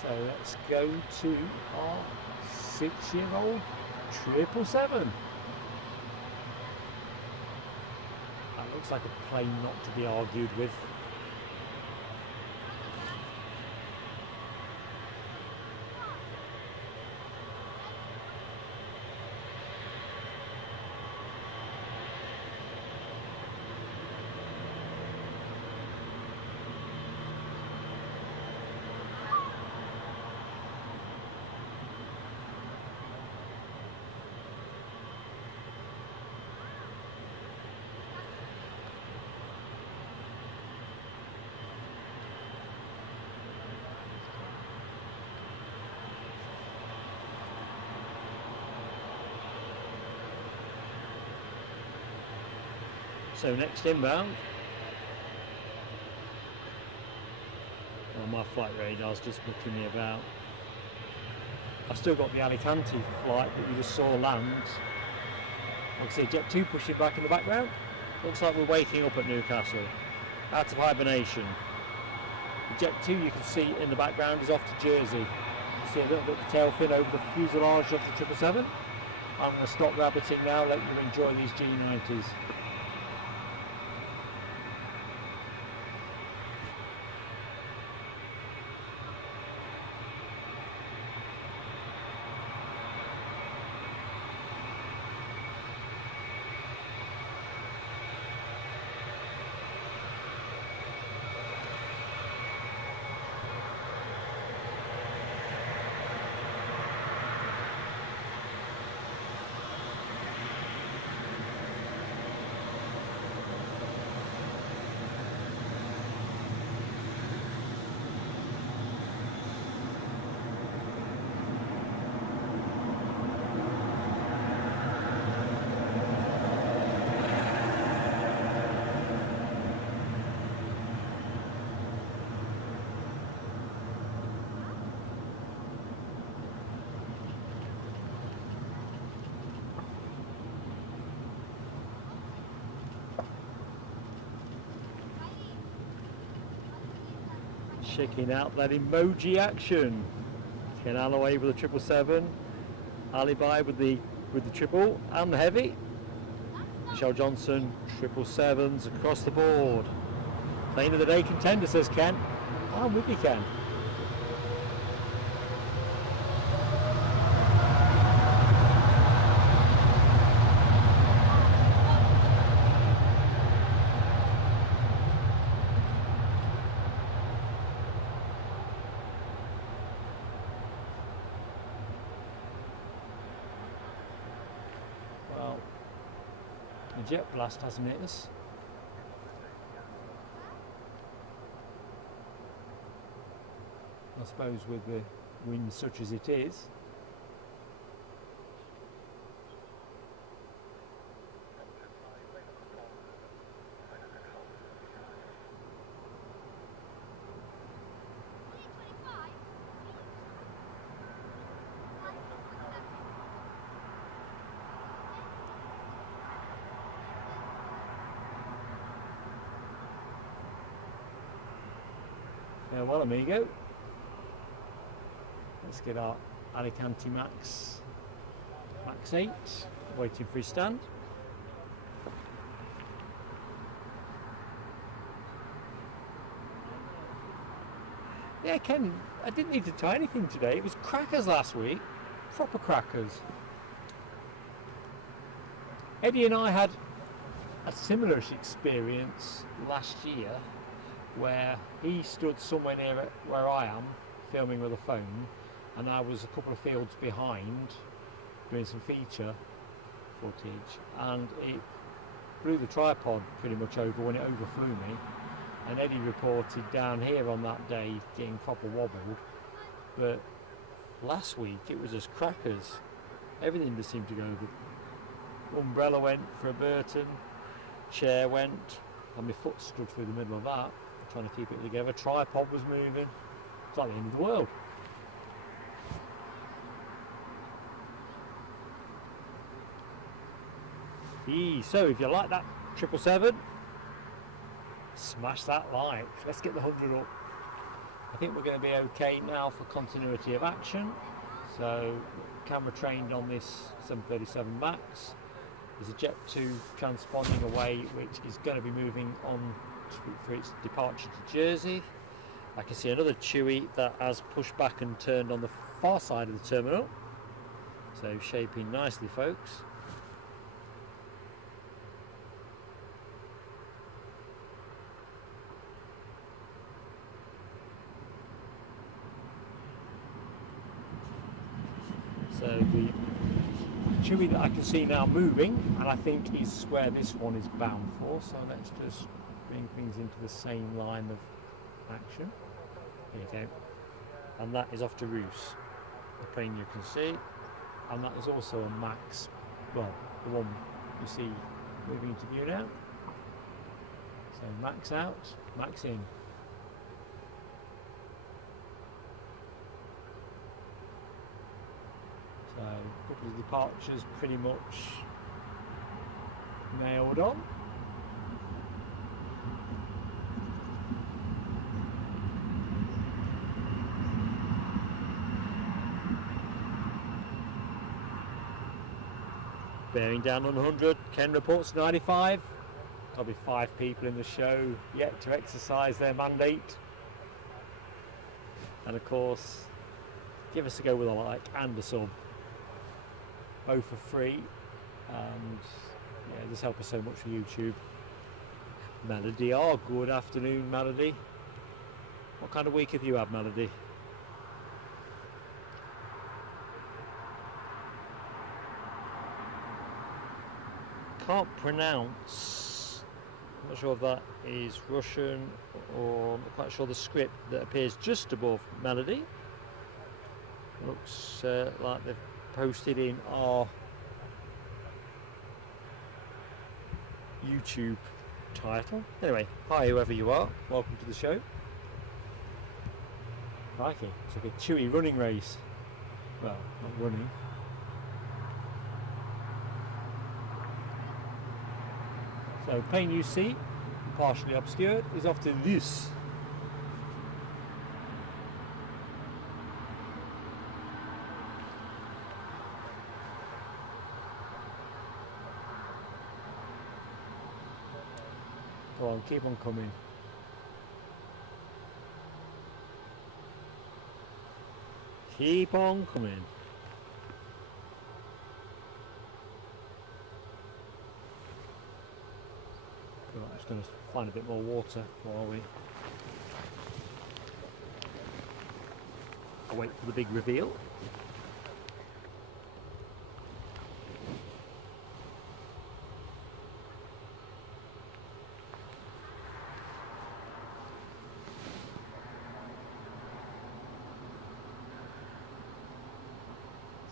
So let's go to our 6-year-old 777. That looks like a plane not to be argued with. So next inbound. Well, my flight radar's just looking me about. I've still got the Alicante flight that we just saw land. I can see Jet 2 pushing back in the background. Looks like we're waking up at Newcastle, out of hibernation. The Jet 2 you can see in the background is off to Jersey. You see a little bit of the tail fin over the fuselage of the 777. I'm going to stop rabbiting now, let you enjoy these G90s. Checking out that emoji action. Ken Alloway with the 777, Alibi with the triple and the heavy. Michelle Johnson, 777s across the board. Plane of the day contender, says Ken. I'm with you, Ken. Jet blast hasn't hit us. I suppose with the wind such as it is. Well, amigo. Let's get our Alicante Max 8 waiting for his stand. Yeah, Ken, I didn't need to tie anything today. It was crackers last week, proper crackers. Eddie and I had a similar experience last year, where he stood somewhere near where I am filming with a phone, and I was a couple of fields behind doing some feature footage, and it blew the tripod pretty much over when it overflew me, and Eddie reported down here on that day getting proper wobbled. But last week it was just crackers. Everything just seemed to go. The umbrella went for a Burton, chair went, and my foot stood through the middle of that, trying to keep it together. Tripod was moving. It's like the end of the world. So if you like that 777, smash that like. Let's get the 100 up. I think we're going to be okay now for continuity of action. So camera trained on this 737 Max. There's a Jet 2 transponding away, which is going to be moving on for its departure to Jersey. I can see another Chewy that has pushed back and turned on the far side of the terminal. So shaping nicely, folks. So the Chewy that I can see now moving, and I think is where this one is bound for. So let's just bring things into the same line of action. There you go. And that is off to Roos, the plane you can see. And that is also a Max, well, the one you see moving into view now. So max out, max in. So a couple of departures pretty much nailed on. Bearing down on 100, Ken reports 95. There'll be 5 people in the show yet to exercise their mandate. And of course, give us a go with a like and a sub. Both for free. And yeah, just help us so much for YouTube. Melody, oh, good afternoon, Melody. What kind of week have you had, Melody? Can't pronounce, I'm not sure if that is Russian or I'm not quite sure the script that appears just above Melody. Looks like they've posted in our YouTube title. Anyway, hi whoever you are, welcome to the show. Crikey, it's like a chewy running race. Well, not running. So plane you see, partially obscured, is off to this. Go on, keep on coming. Keep on coming. I'm just going to find a bit more water while we wait for the big reveal.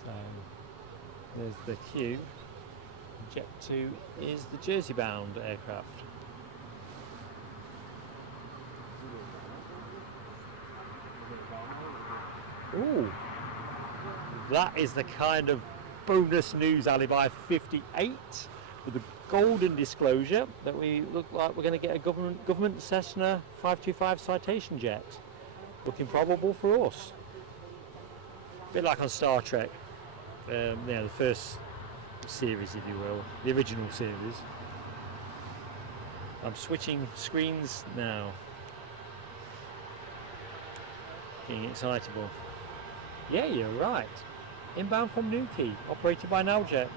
So there's the queue. Jet 2 is the Jersey bound aircraft. Ooh, that is the kind of bonus news alibi 58 with the golden disclosure that we look like we're going to get a government Cessna 525 Citation jet. Looking probable for us. A bit like on Star Trek, the first series, if you will, the original series. I'm switching screens now. Getting excitable. Yeah, you're right. Inbound from Newquay, operated by Naljets.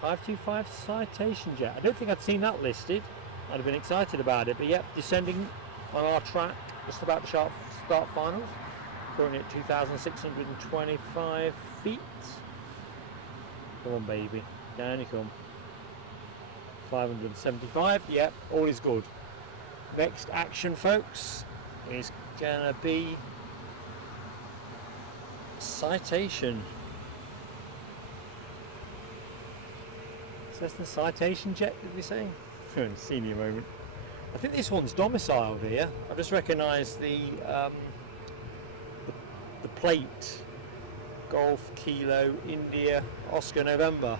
525 Citation jet. I don't think I'd seen that listed. I'd have been excited about it, but yep, descending on our track, just about to start finals. Currently at 2,625 feet. Come on, baby. Down you come. 575. Yep, all is good. Next action, folks, is gonna be Citation. Cessna Citation jet, did we say? Senior moment. I think this one's domiciled here. I've just recognised the plate. Golf, Kilo, India, Oscar, November.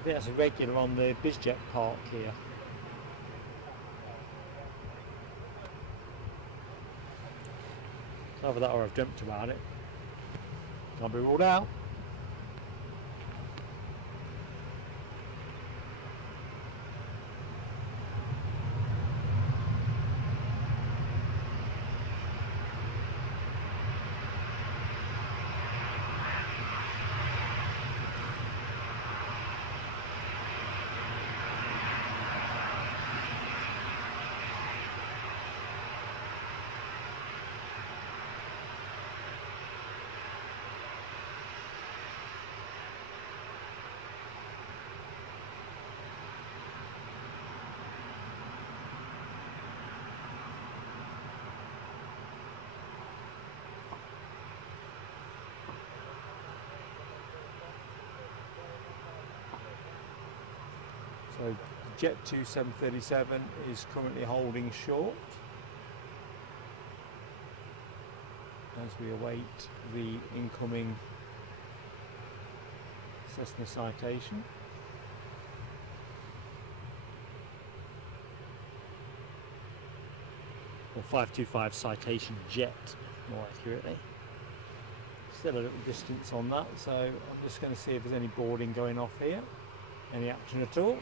I think that's a regular on the BizJet park here. Either that or I've dreamt about it. Can't be ruled out. So Jet 2 737 is currently holding short as we await the incoming Cessna citation. Or 525 citation jet, more accurately. Still a little distance on that, so I'm just going to see if there's any boarding going off here. Any action at all.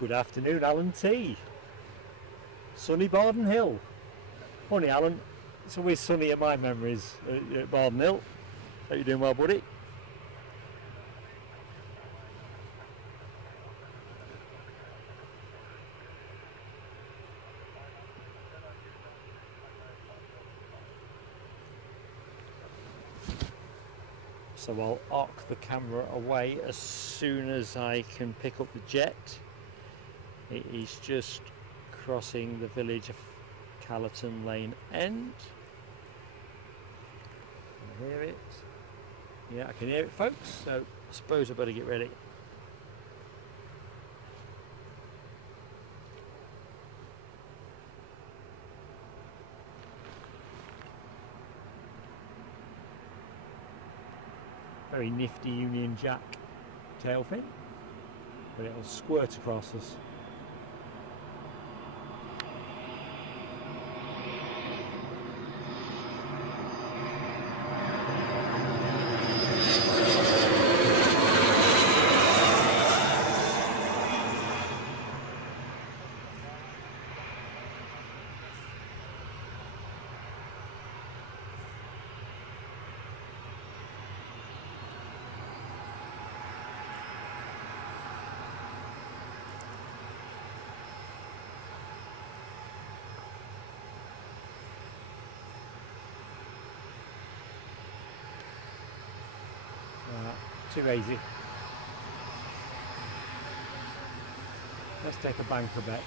Good afternoon, Alan T. Sunny Barden Hill. Funny, Alan, it's always sunny in my memories at Barden Hill. How you doing, well, buddy? So I'll arc the camera away as soon as I can pick up the jet. It is just crossing the village of Callerton Lane End. Can I hear it? Yeah, I can hear it, folks, so I suppose I better get ready. Very nifty Union Jack tail fin, but it'll squirt across us. Too easy. Let's take a banker bet.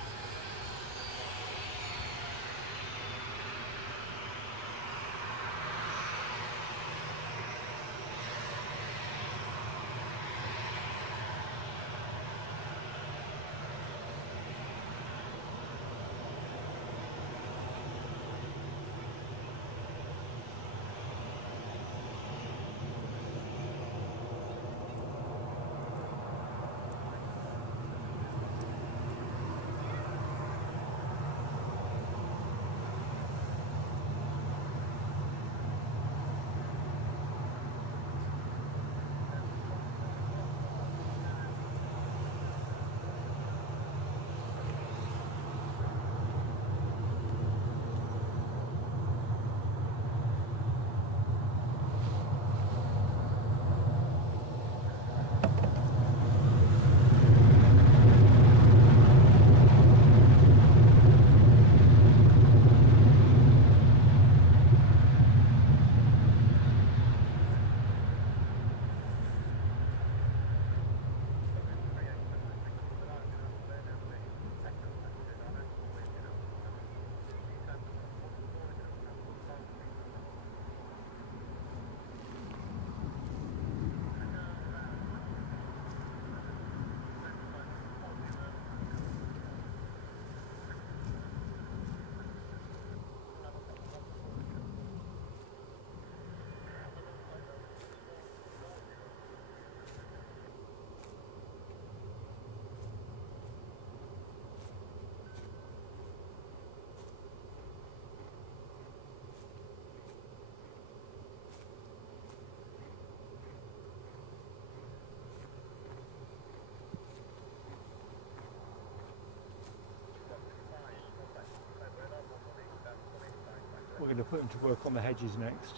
We're going to put them to work on the hedges next.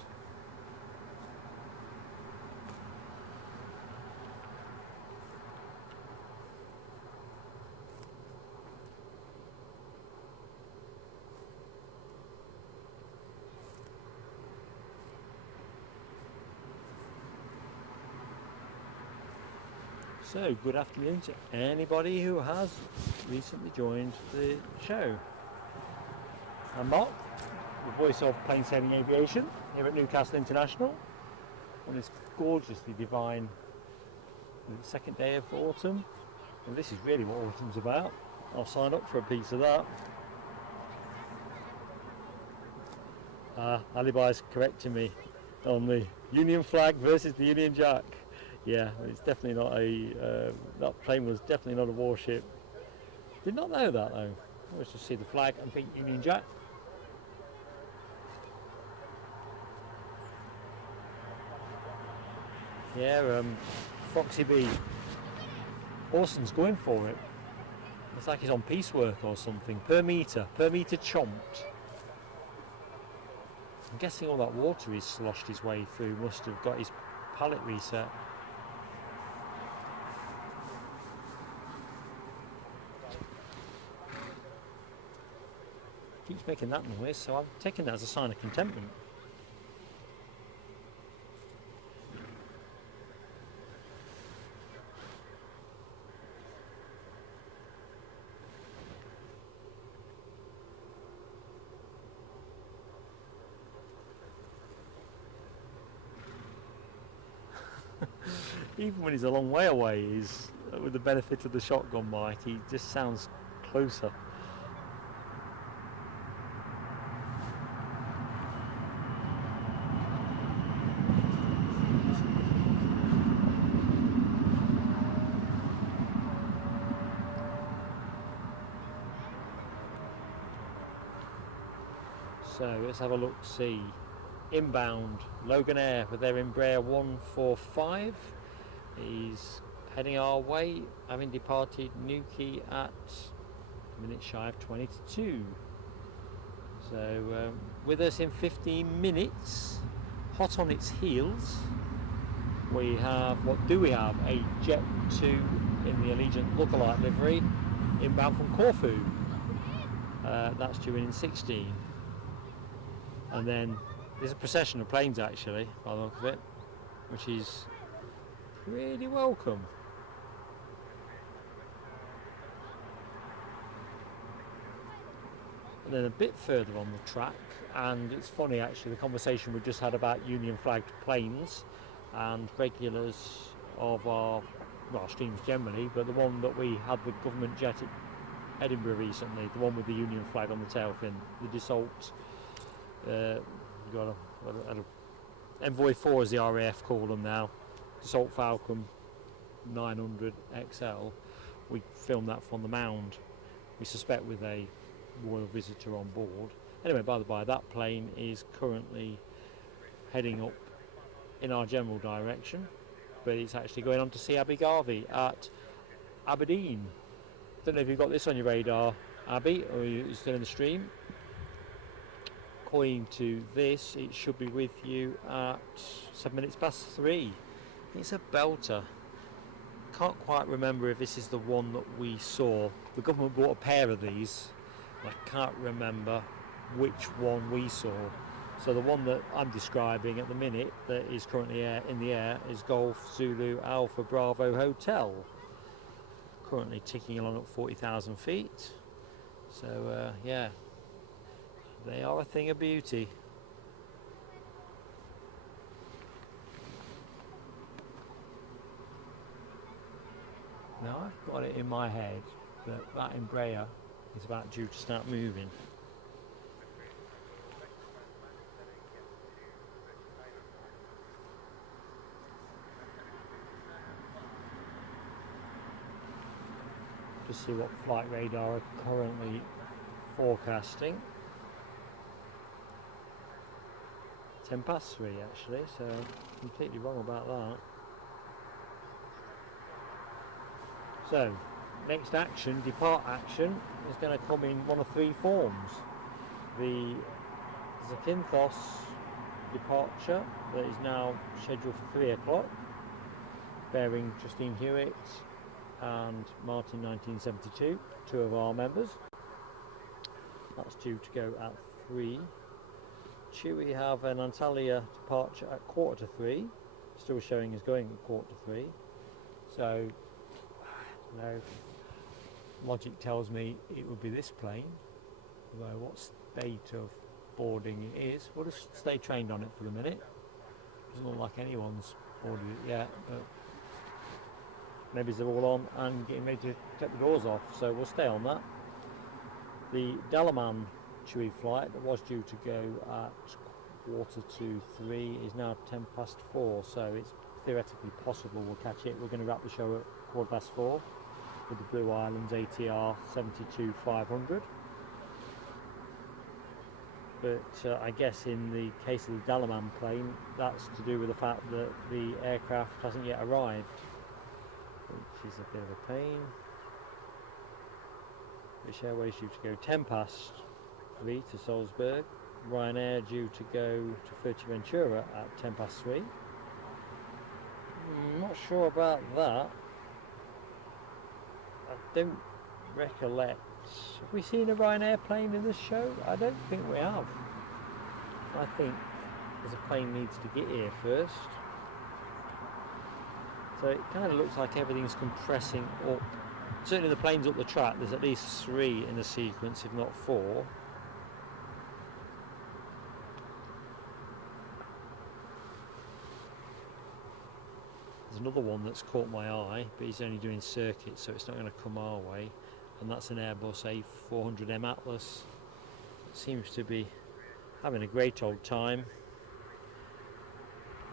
So, good afternoon to anybody who has recently joined the show. I'm Mark, voice of plain sailing aviation here at Newcastle International on this gorgeously divine second day of autumn. And this is really what autumn's about. I'll sign up for a piece of that. Alibi's correcting me on the Union flag versus the Union Jack. Yeah, it's definitely not a, that plane was definitely not a warship. Did not know that though. I always just see the flag and think Union Jack. Yeah, Foxy B. Orson's going for it. It's like he's on piecework or something. Per metre chomped. I'm guessing all that water he's sloshed his way through must have got his pallet reset. Keeps making that noise, so I'm taking that as a sign of contentment. Even when he's a long way away, he's, with the benefit of the shotgun mic, he just sounds closer. So let's have a look, see. Inbound, Loganair with their Embraer 145 is heading our way, having departed Newquay at a minute shy of 20 to 2. So with us in 15 minutes, hot on its heels, we have, what do we have? A Jet 2 in the Allegiant lookalike livery, inbound from Corfu. That's due in 16. And then there's a procession of planes actually, by the look of it, which is really welcome. And then a bit further on the track, and it's funny actually, the conversation we just had about Union flagged planes and regulars of our streams generally, but the one that we had the government jet at Edinburgh recently, the one with the Union flag on the tail fin, the Dassault. Got a Envoy 4 as the RAF call them now, Dassault Falcon 900 XL. We filmed that from the Mound, we suspect with a royal visitor on board. Anyway, by the by, that plane is currently heading up in our general direction, but it's actually going on to see Abby Garvey at Aberdeen. Don't know if you've got this on your radar, Abby, or you're still in the stream. According to this, it should be with you at 7 minutes past 3. It's a belter. Can't quite remember if this is the one that we saw. The government bought a pair of these. I can't remember which one we saw. So the one that I'm describing at the minute that is currently in the air is Golf Zulu Alpha Bravo Hotel. Currently ticking along at 40,000 feet. So yeah. They are a thing of beauty. Now I've got it in my head that that Embraer is about due to start moving. Just see what flight radar are currently forecasting. 10 past 3 actually, so completely wrong about that. So, next action, depart action, is going to come in one of 3 forms. The Zakynthos departure that is now scheduled for 3 o'clock, bearing Justine Hewitt and Martin 1972, 2 of our members. That's due to go at 3. We have an Antalya departure at 2:45, still showing as going at 2:45. So, no, logic tells me it would be this plane. Although what state of boarding is. We'll just stay trained on it for the minute. Doesn't look like anyone's boarded it yet, but maybe they're all on and getting ready to take the doors off, so we'll stay on that. The Dalaman Chewy flight that was due to go at 2:45 is now 4:10, so it's theoretically possible we'll catch it. We're going to wrap the show at 4:15 with the Blue Islands ATR 72-500. But I guess in the case of the Dalaman plane, that's to do with the fact that the aircraft hasn't yet arrived, which is a bit of a pain. British Airways due to go 3:10 to Salzburg. Ryanair due to go to Fuerteventura at 3:10. Not sure about that. I don't recollect. Have we seen a Ryanair plane in this show? I don't think we have. I think there's a plane needs to get here first. So it kind of looks like everything's compressing up. Certainly the planes up the track, there's at least 3 in the sequence, if not 4. There's another one that's caught my eye, but he's only doing circuits, so it's not going to come our way. And that's an Airbus A320 Atlas. Seems to be having a great old time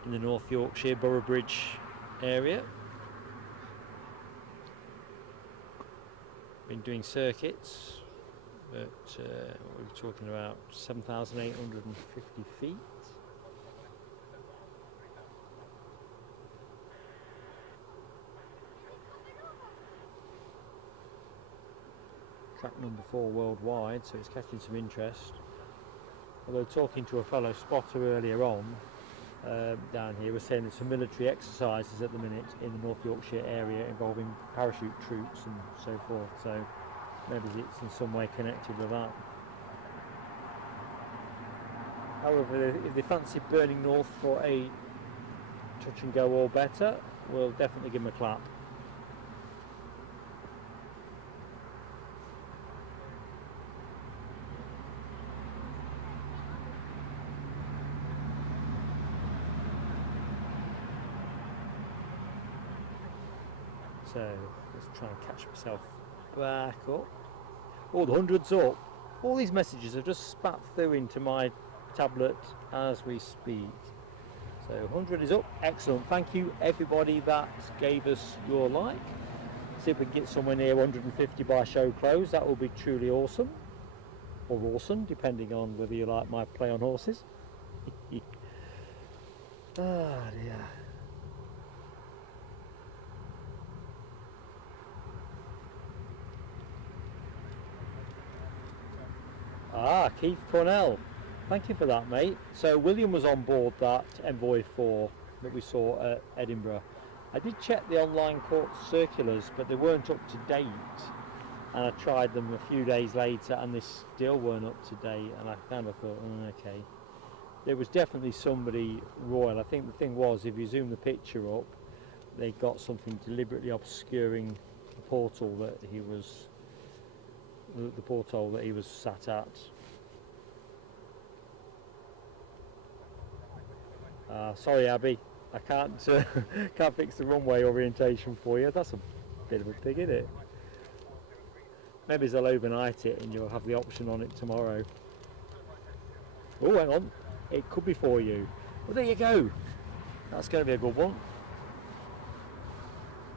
in the North Yorkshire Boroughbridge area. Been doing circuits, but what are we talking about? 7,850 feet. Track number 4 worldwide, so it's catching some interest. Although talking to a fellow spotter earlier on down here was saying there's some military exercises at the minute in the North Yorkshire area involving parachute troops and so forth, so maybe it's in some way connected with that. However, if they fancy burning north for a touch and go or better, we'll definitely give them a clap. So let's try and catch myself back up. Oh, the 100's up. All these messages have just spat through into my tablet as we speak. So 100 is up. Excellent. Thank you everybody that gave us your like. See if we can get somewhere near 150 by show close. That will be truly awesome. Or awesome, depending on whether you like my play on horses. Ah, dear. Ah, Keith Cornell. Thank you for that, mate. So William was on board that Envoy 4 that we saw at Edinburgh. I did check the online court circulars, but they weren't up to date. And I tried them a few days later and they still weren't up to date. And I kind of thought, okay. There was definitely somebody royal. I think the thing was, if you zoom the picture up, they got something deliberately obscuring the portal that he was sat at. Sorry, Abby, I can't fix the runway orientation for you. That's a bit of a pig, isn't it? Maybe they'll overnight it and you'll have the option on it tomorrow. Oh, hang on, it could be for you. Well, there you go. That's going to be a good one.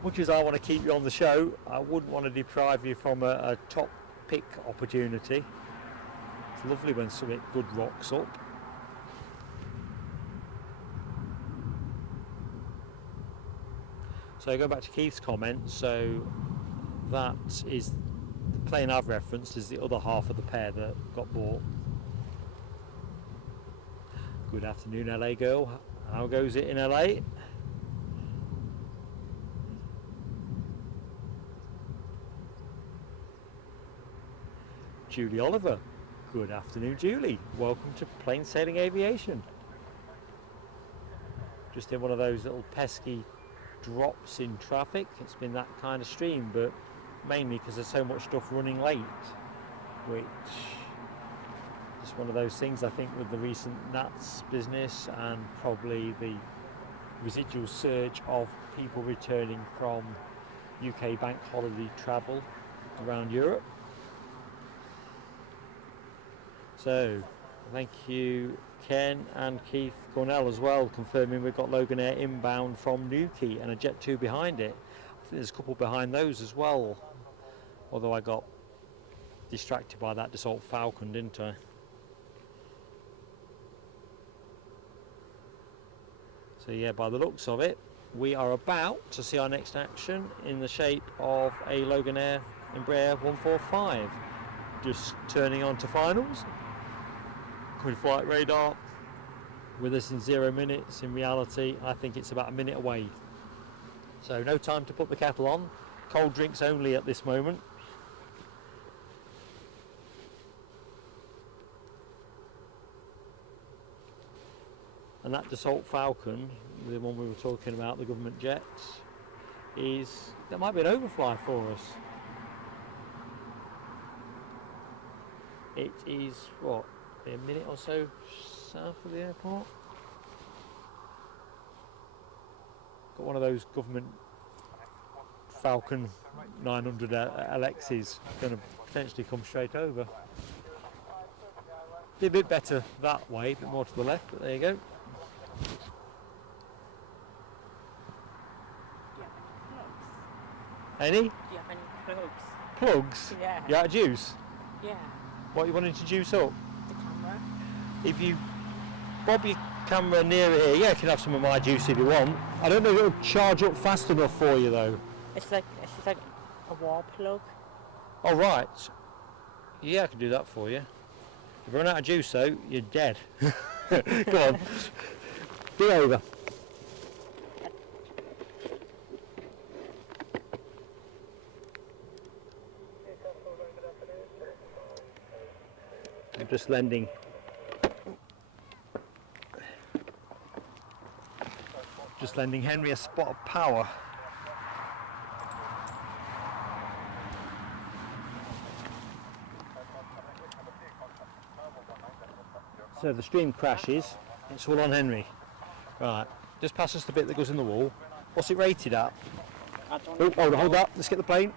Much as I want to keep you on the show, I wouldn't want to deprive you from a top pick opportunity. It's lovely when something good rocks up. So going back to Keith's comment, so that is the plane I've referenced is the other half of the pair that got bought. Good afternoon, LA girl. How goes it in LA? Julie Oliver. Good afternoon, Julie. Welcome to Plain Sailing Aviation. Just in one of those little pesky drops in traffic. It's been that kind of stream, but mainly because there's so much stuff running late, which It's one of those things, I think, with the recent NATS business and probably the residual surge of people returning from UK bank holiday travel around Europe. So thank you Ken and Keith Cornell as well, confirming we've got Loganair inbound from Newquay and a Jet 2 behind it. I think there's a couple behind those as well, although I got distracted by that Dassault Falcon, didn't I? So yeah, by the looks of it, we are about to see our next action in the shape of a Loganair Embraer 145, just turning on to finals. With flight radar with us in 0 minutes. In reality, I think it's about a minute away. So no time to put the kettle on. Cold drinks only at this moment. And that Dassault Falcon, the one we were talking about, the government jet, that might be an overfly for us. It is, what, a minute or so south of the airport. Got one of those government Falcon 900 LXs going to potentially come straight over. Be a bit better that way, a bit more to the left, but there you go. Any? Do you have any plugs? Plugs? Yeah. You out of juice? Yeah. What you wanting to juice up? The camera. If you bob your camera near it here, yeah, you can have some of my juice if you want. I don't know if it'll charge up fast enough for you though. It's just like a wall plug. Oh right. Yeah, I can do that for you. If you run out of juice though, you're dead. Go on. Get over. I'm just lending Henry a spot of power. So the stream crashes, it's all on Henry. Right, just pass us the bit that goes in the wall. What's it rated at? Oh, hold up, let's get the plane.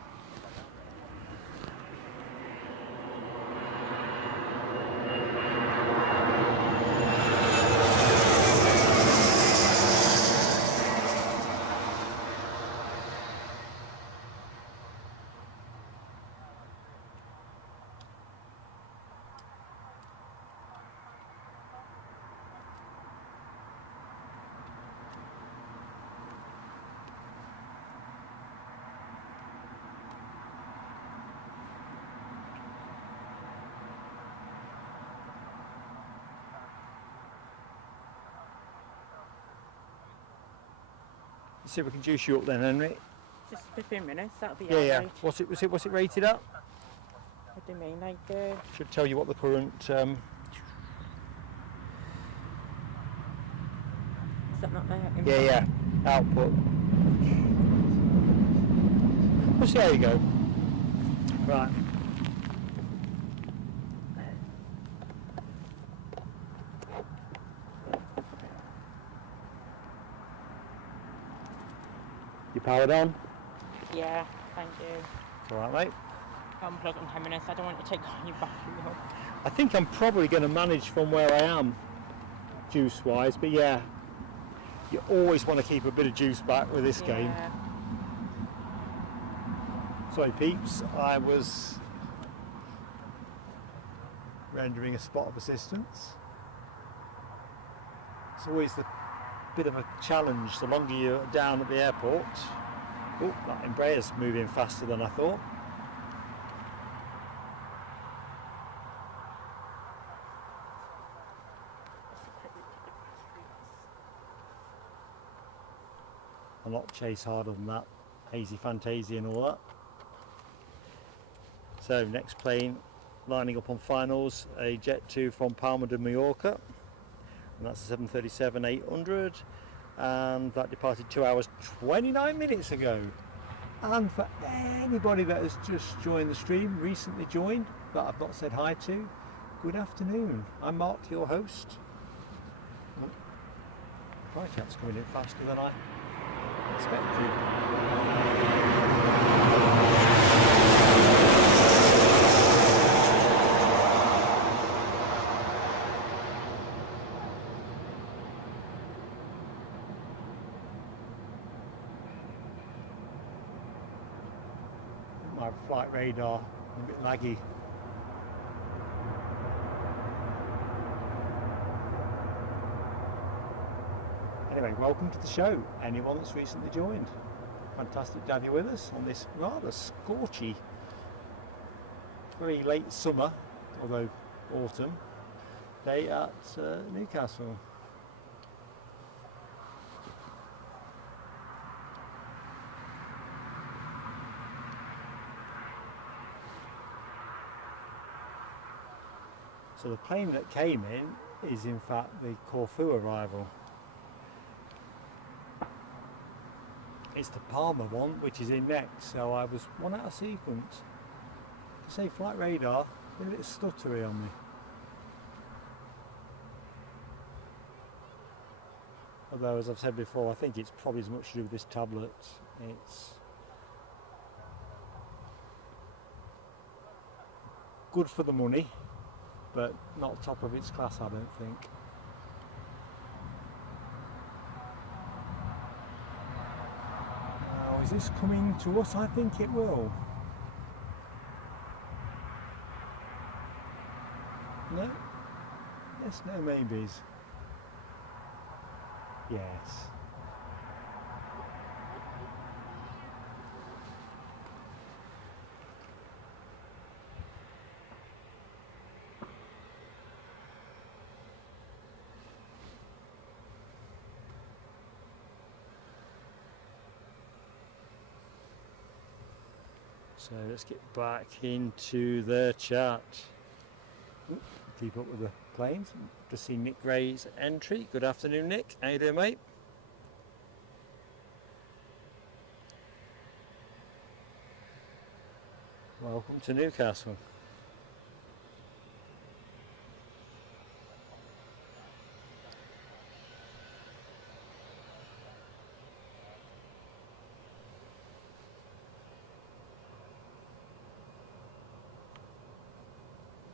See if we can juice you up then, Henry. Just 15 minutes, that'll be Yeah. alright. What's it rated at? What do you mean, like Should tell you what the current. is that not there? Yeah. Output. We'll see how you go. Right. You powered on? Yeah, thank you. It's alright, mate. I'll unplug in 10 minutes, I don't want to take all your battery home. I think I'm probably going to manage from where I am, juice-wise, but yeah, you always want to keep a bit of juice back with this game. Sorry, peeps, I was rendering a spot of assistance. It's always the bit of a challenge the longer you're down at the airport. Oh, that Embraer's moving faster than I thought. A lot chase harder than that. Hazy Fantasia and all that. So next plane lining up on finals, a Jet 2 from Palma de Mallorca. And that's a 737-800, and that departed 2 hours 29 minutes ago. And for anybody that has just joined the stream, recently joined, that I've not said hi to, Good afternoon. I'm Mark, your host. Right, that's coming in faster than I expected. My flight radar a bit laggy. Anyway, welcome to the show, anyone that's recently joined. Fantastic to have you with us on this rather scorchy, very late summer, although autumn, day at Newcastle. So the plane that came in is in fact the Corfu arrival. It's the Palmer one which is in next, so I was one out of sequence. To say flight radar, a bit stuttery on me. Although, as I've said before, I think it's probably as much to do with this tablet. It's good for the money, but not top of its class, I don't think. Now, is this coming to us? I think it will. No? Yes, no, maybes. Yes. So let's get back into the chat. Keep up with the planes. Just see Nick Ray's entry. Good afternoon, Nick. How you doing, mate? Welcome to Newcastle.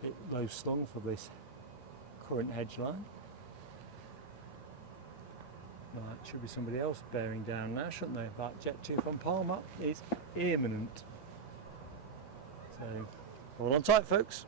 Bit low slung for this current hedge line. Right, should be somebody else bearing down now, shouldn't they? That Jet 2 from Palmer is imminent. So, hold on tight, folks.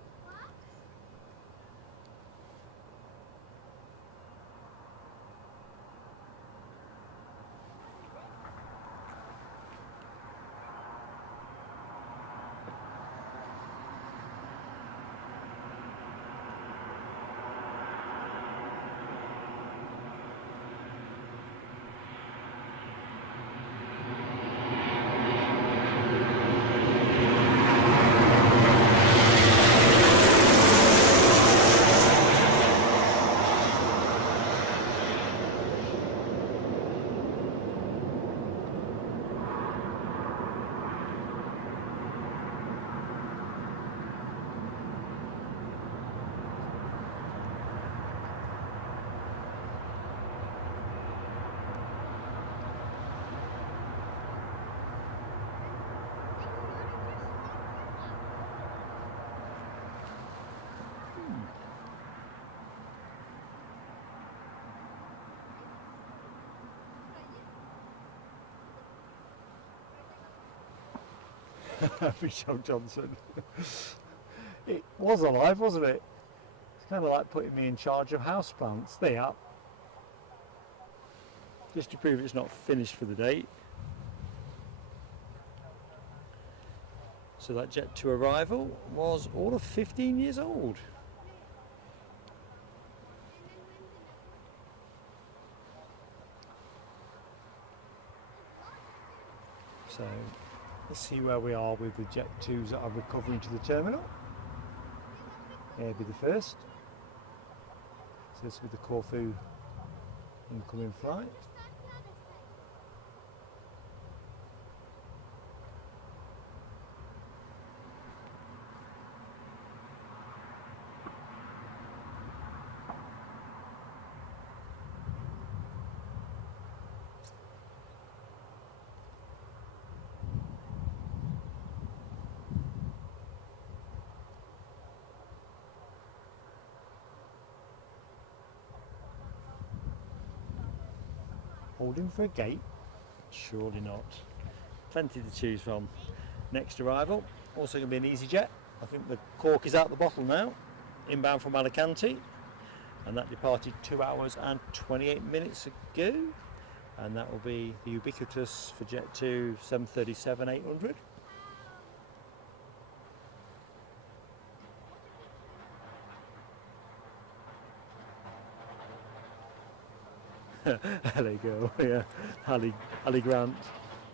Michelle Johnson. It was alive, wasn't it? It's kind of like putting me in charge of houseplants. They are. Just to prove it's not finished for the day. So that Jet 2 arrival was all of 15 years old. So let's see where we are with the Jet 2s that are recovering to the terminal. Here be the first. So this with the Corfu incoming flight. Holding for a gate? Surely not. Plenty to choose from. Next arrival, also going to be an easyJet. I think the cork is out the bottle now. Inbound from Alicante, and that departed 2 hours and 28 minutes ago. And that will be the ubiquitous for Jet2 737-800. There you go, yeah, Ali Grant,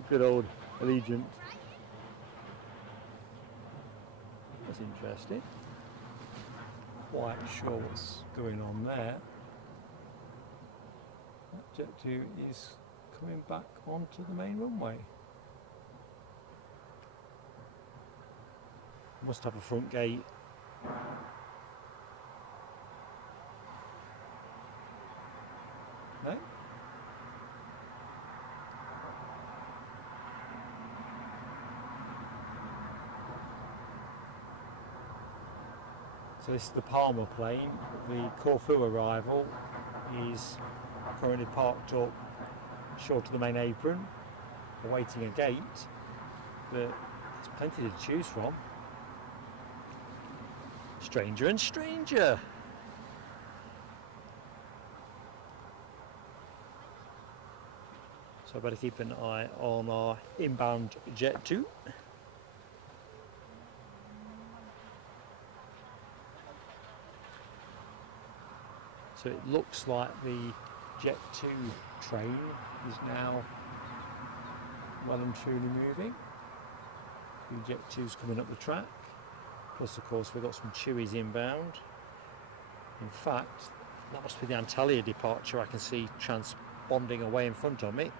good old Allegiant. That's interesting. Quite sure what's going on there. That Jet2 is coming back onto the main runway. Must have a front gate. No? So this is the Palmer plane. The Corfu arrival is currently parked up short of the main apron, awaiting a gate, but there's plenty to choose from. Stranger and stranger. So I better keep an eye on our inbound Jet2. So it looks like the Jet2 train is now well and truly moving. The Jet2's coming up the track. Plus, of course, we've got some Chewies inbound. In fact, that must be the Antalya departure I can see transponding away in front of me.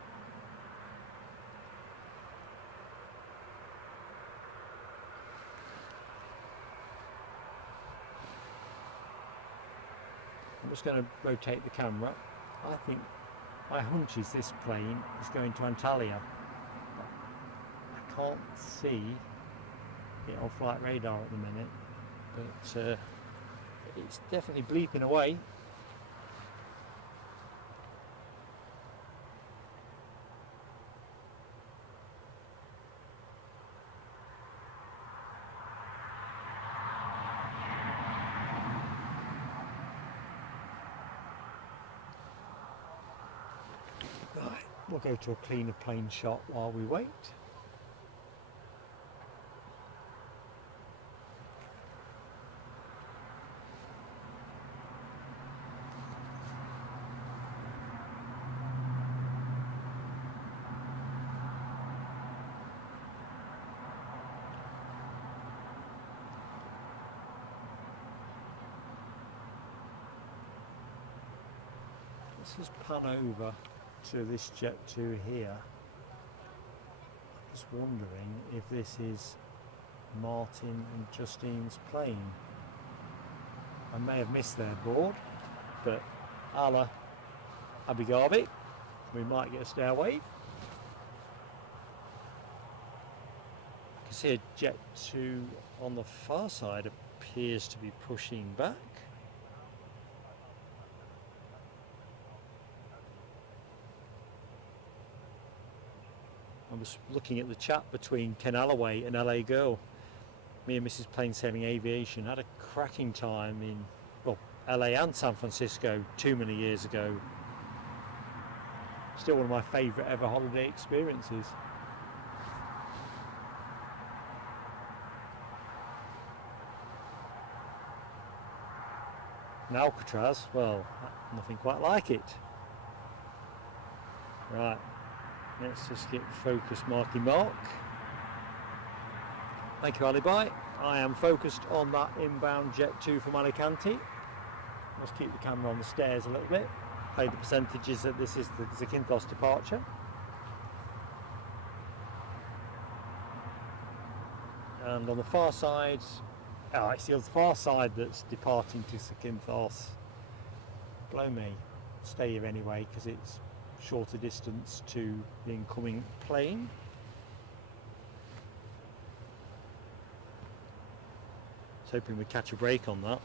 I'm just going to rotate the camera. I think my hunch is this plane is going to Antalya. I can't see it on flight radar at the minute, but it's definitely bleeping away. Right, we'll go to a cleaner plane shot while we wait. Let's just pan over to this Jet2 here. I'm just wondering if this is Martin and Justine's plane. I may have missed their board, but a la Abu Dhabi, we might get a stairway. You can see a Jet2 on the far side appears to be pushing back. I was looking at the chat between Ken Alloway and LA Girl. Me and Mrs. Plain Sailing Aviation had a cracking time in, well, LA and San Francisco too many years ago. Still one of my favourite ever holiday experiences. And Alcatraz, well, nothing quite like it. Right. Let's just get focus marky mark. Thank you, Alibi. I am focused on that inbound Jet2 from Alicante. Let's keep the camera on the stairs a little bit. Play the percentages that this is the Zakynthos departure. And on the far side, it's the far side that's departing to Zakynthos. Blow me. Stay here anyway, because it's shorter distance to the incoming plane. I was hoping we'd catch a break on that.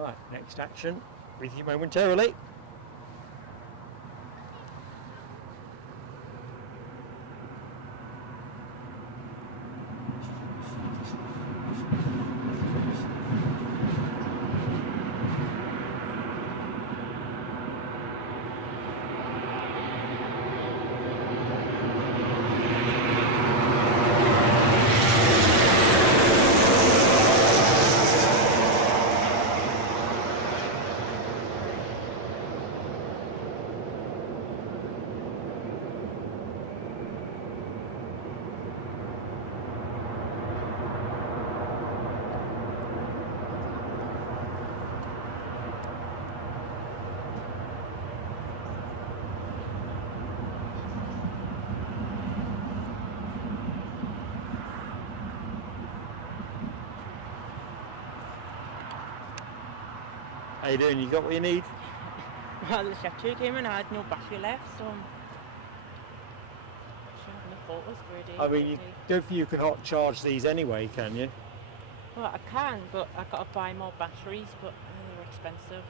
Right, next action with you momentarily. How you doing? You got what you need? Well, the chef came and I had no battery left, so I'm having the photos for a day. I mean, you don't think you can hot charge these anyway, can you? Well, I can, but I've got to buy more batteries, but they're expensive.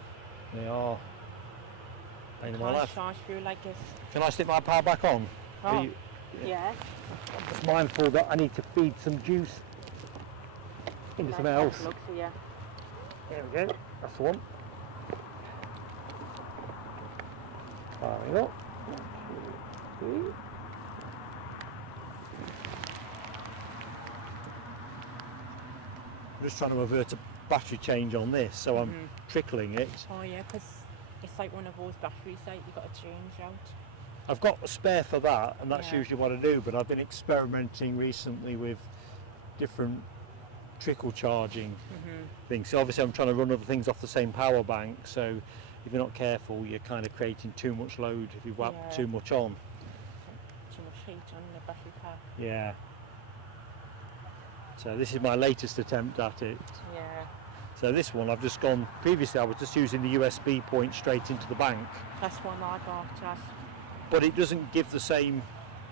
They are. Ain't my Can't life. charge through like this. Can I stick my power back on? Oh, You- yeah. I'm just mindful that I need to feed some juice into something else. Look for you. There we go. That's the one. Firing up. 1, 2, 3. I'm just trying to avert a battery change on this, so I'm trickling it. Oh yeah, because it's like one of those batteries that you've got to change out. I've got a spare for that, and that's Yeah. usually what I do, but I've been experimenting recently with different trickle charging things. So obviously I'm trying to run other things off the same power bank, so if you're not careful, you're kind of creating too much load if you whap Yeah. too much on. Too much heat on the battery pack. Yeah. So this is my latest attempt at it. Yeah. So this one I've just gone, previously I was just using the USB point straight into the bank, That's one I got. but it doesn't give the same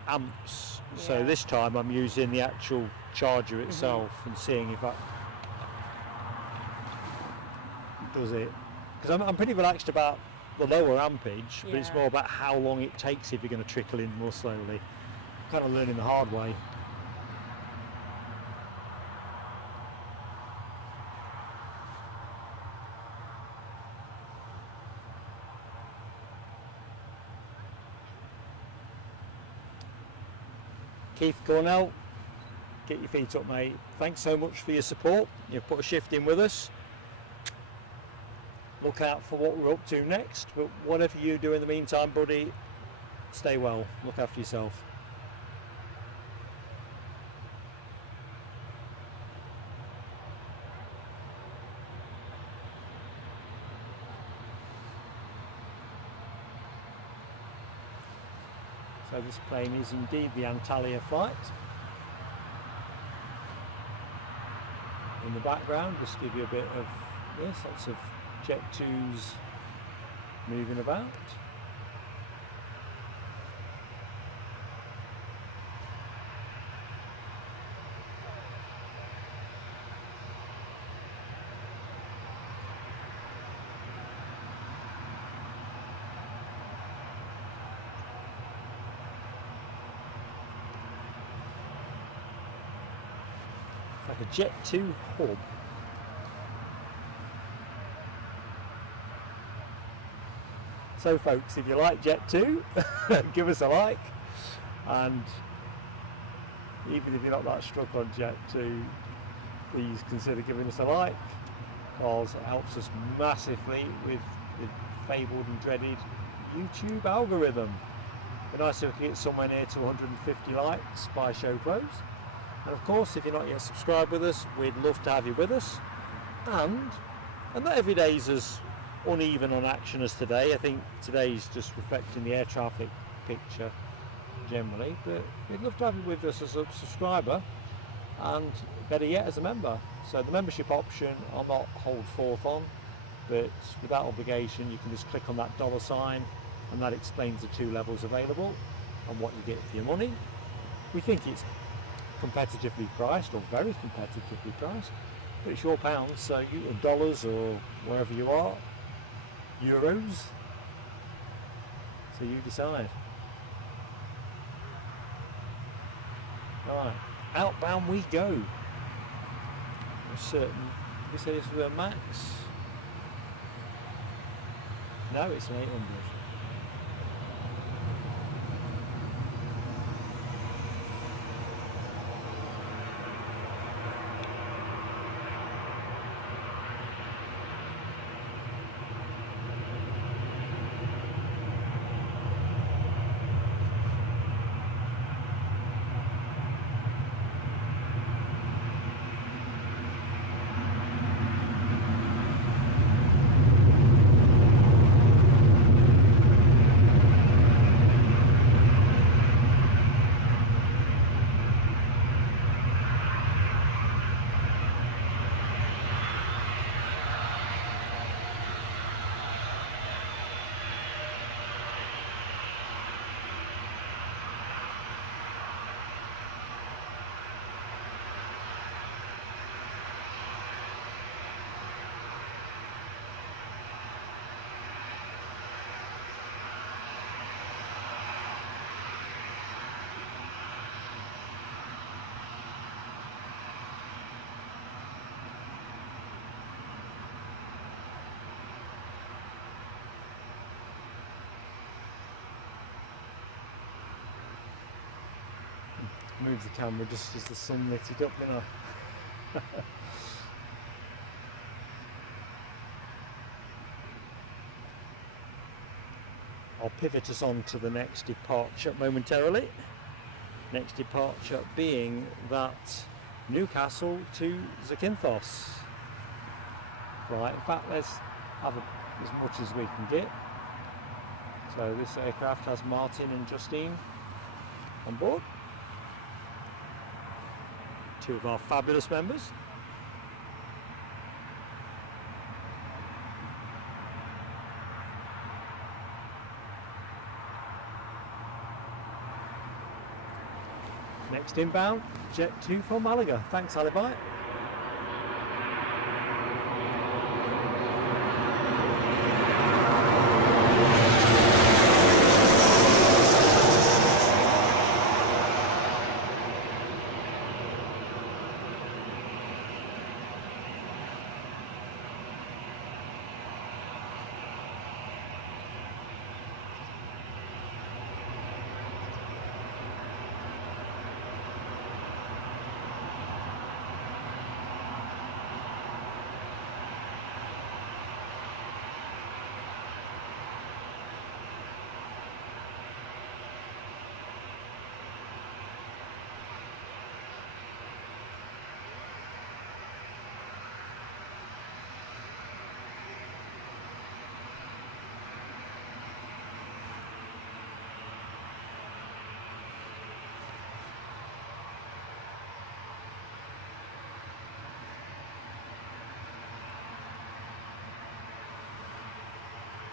amps. So Yeah. this time I'm using the actual charger itself and seeing if that does it. Because I'm pretty relaxed about the lower ampage, but it's Yeah. more about how long it takes if you're going to trickle in more slowly. Kind of learning the hard way. Keith Cornell, get your feet up, mate. Thanks so much for your support. You've put a shift in with us. Look out for what we're up to next, but whatever you do in the meantime, buddy, stay well, look after yourself. So this plane is indeed the Antalya flight. In the background, just give you a bit of this, lots of Jet 2s moving about. Like a Jet 2 hub. So folks, if you like Jet 2, give us a like, and even if you're not that struck on Jet 2, please consider giving us a like, because it helps us massively with the fabled and dreaded YouTube algorithm. It'd be nice if we could get somewhere near to 150 likes by show close. And of course, if you're not yet subscribed with us, we'd love to have you with us. And not every day is as uneven on action as today. I think today's just reflecting the air traffic picture generally, but we'd love to have you with us as a subscriber, and better yet as a member. So the membership option I'll not hold forth on, but without obligation you can just click on that $sign, and that explains the 2 levels available and what you get for your money. We think it's competitively priced, or very competitively priced, But it's your pounds, so you or dollars or wherever you are, euros. So you decide. Right, outbound we go. I'm certain this is the max. No, it's an 800. Move the camera just as the sun lit it up, you know. I'll pivot us on to the next departure momentarily. Next departure being that Newcastle to Zakynthos. Right, in fact let's have as much as we can get. So this aircraft has Martin and Justine on board. Two of our fabulous members. Next inbound, Jet 2 for Malaga. Thanks, Alibi.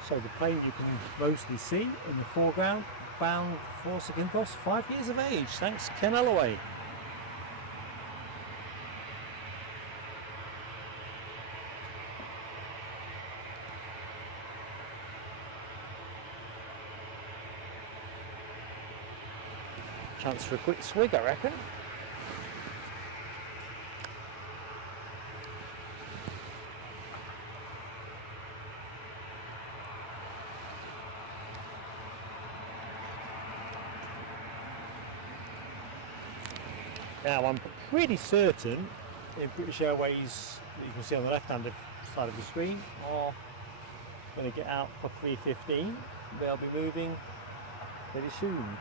So the plane you can mostly see in the foreground, bound for Zakynthos, 5 years of age. Thanks, Ken Alloway. Chance for a quick swig, I reckon. Now I'm pretty certain in British Airways, you can see on the left hand side of the screen, are going to get out for 3:15. They'll be moving very soon.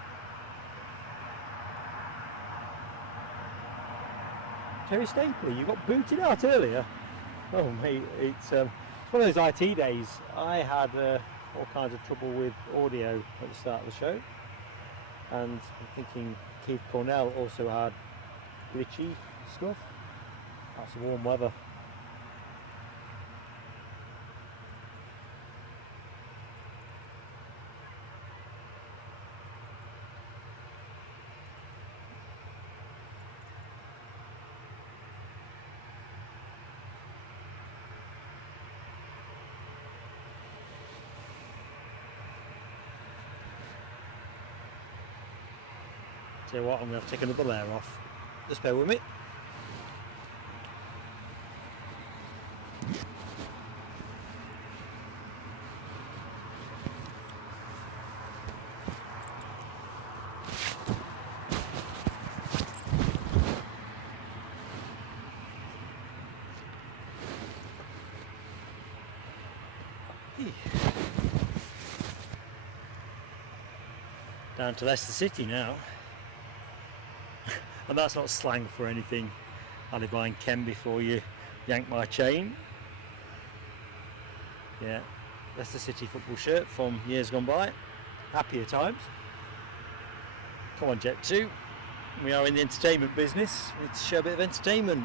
Terry Stapley, you got booted out earlier. Oh mate, it's one of those IT days. I had all kinds of trouble with audio at the start of the show, and I'm thinking Keith Cornell also had glitchy stuff. That's warm weather. So what, I'm going to have to take another layer off. Just bear with me. Down to Leicester City now. And that's not slang for anything. I'll be buying Ken before you yank my chain. Yeah, Leicester City football shirt from years gone by. Happier times. Come on, Jet 2. We are in the entertainment business. We need to show a bit of entertainment.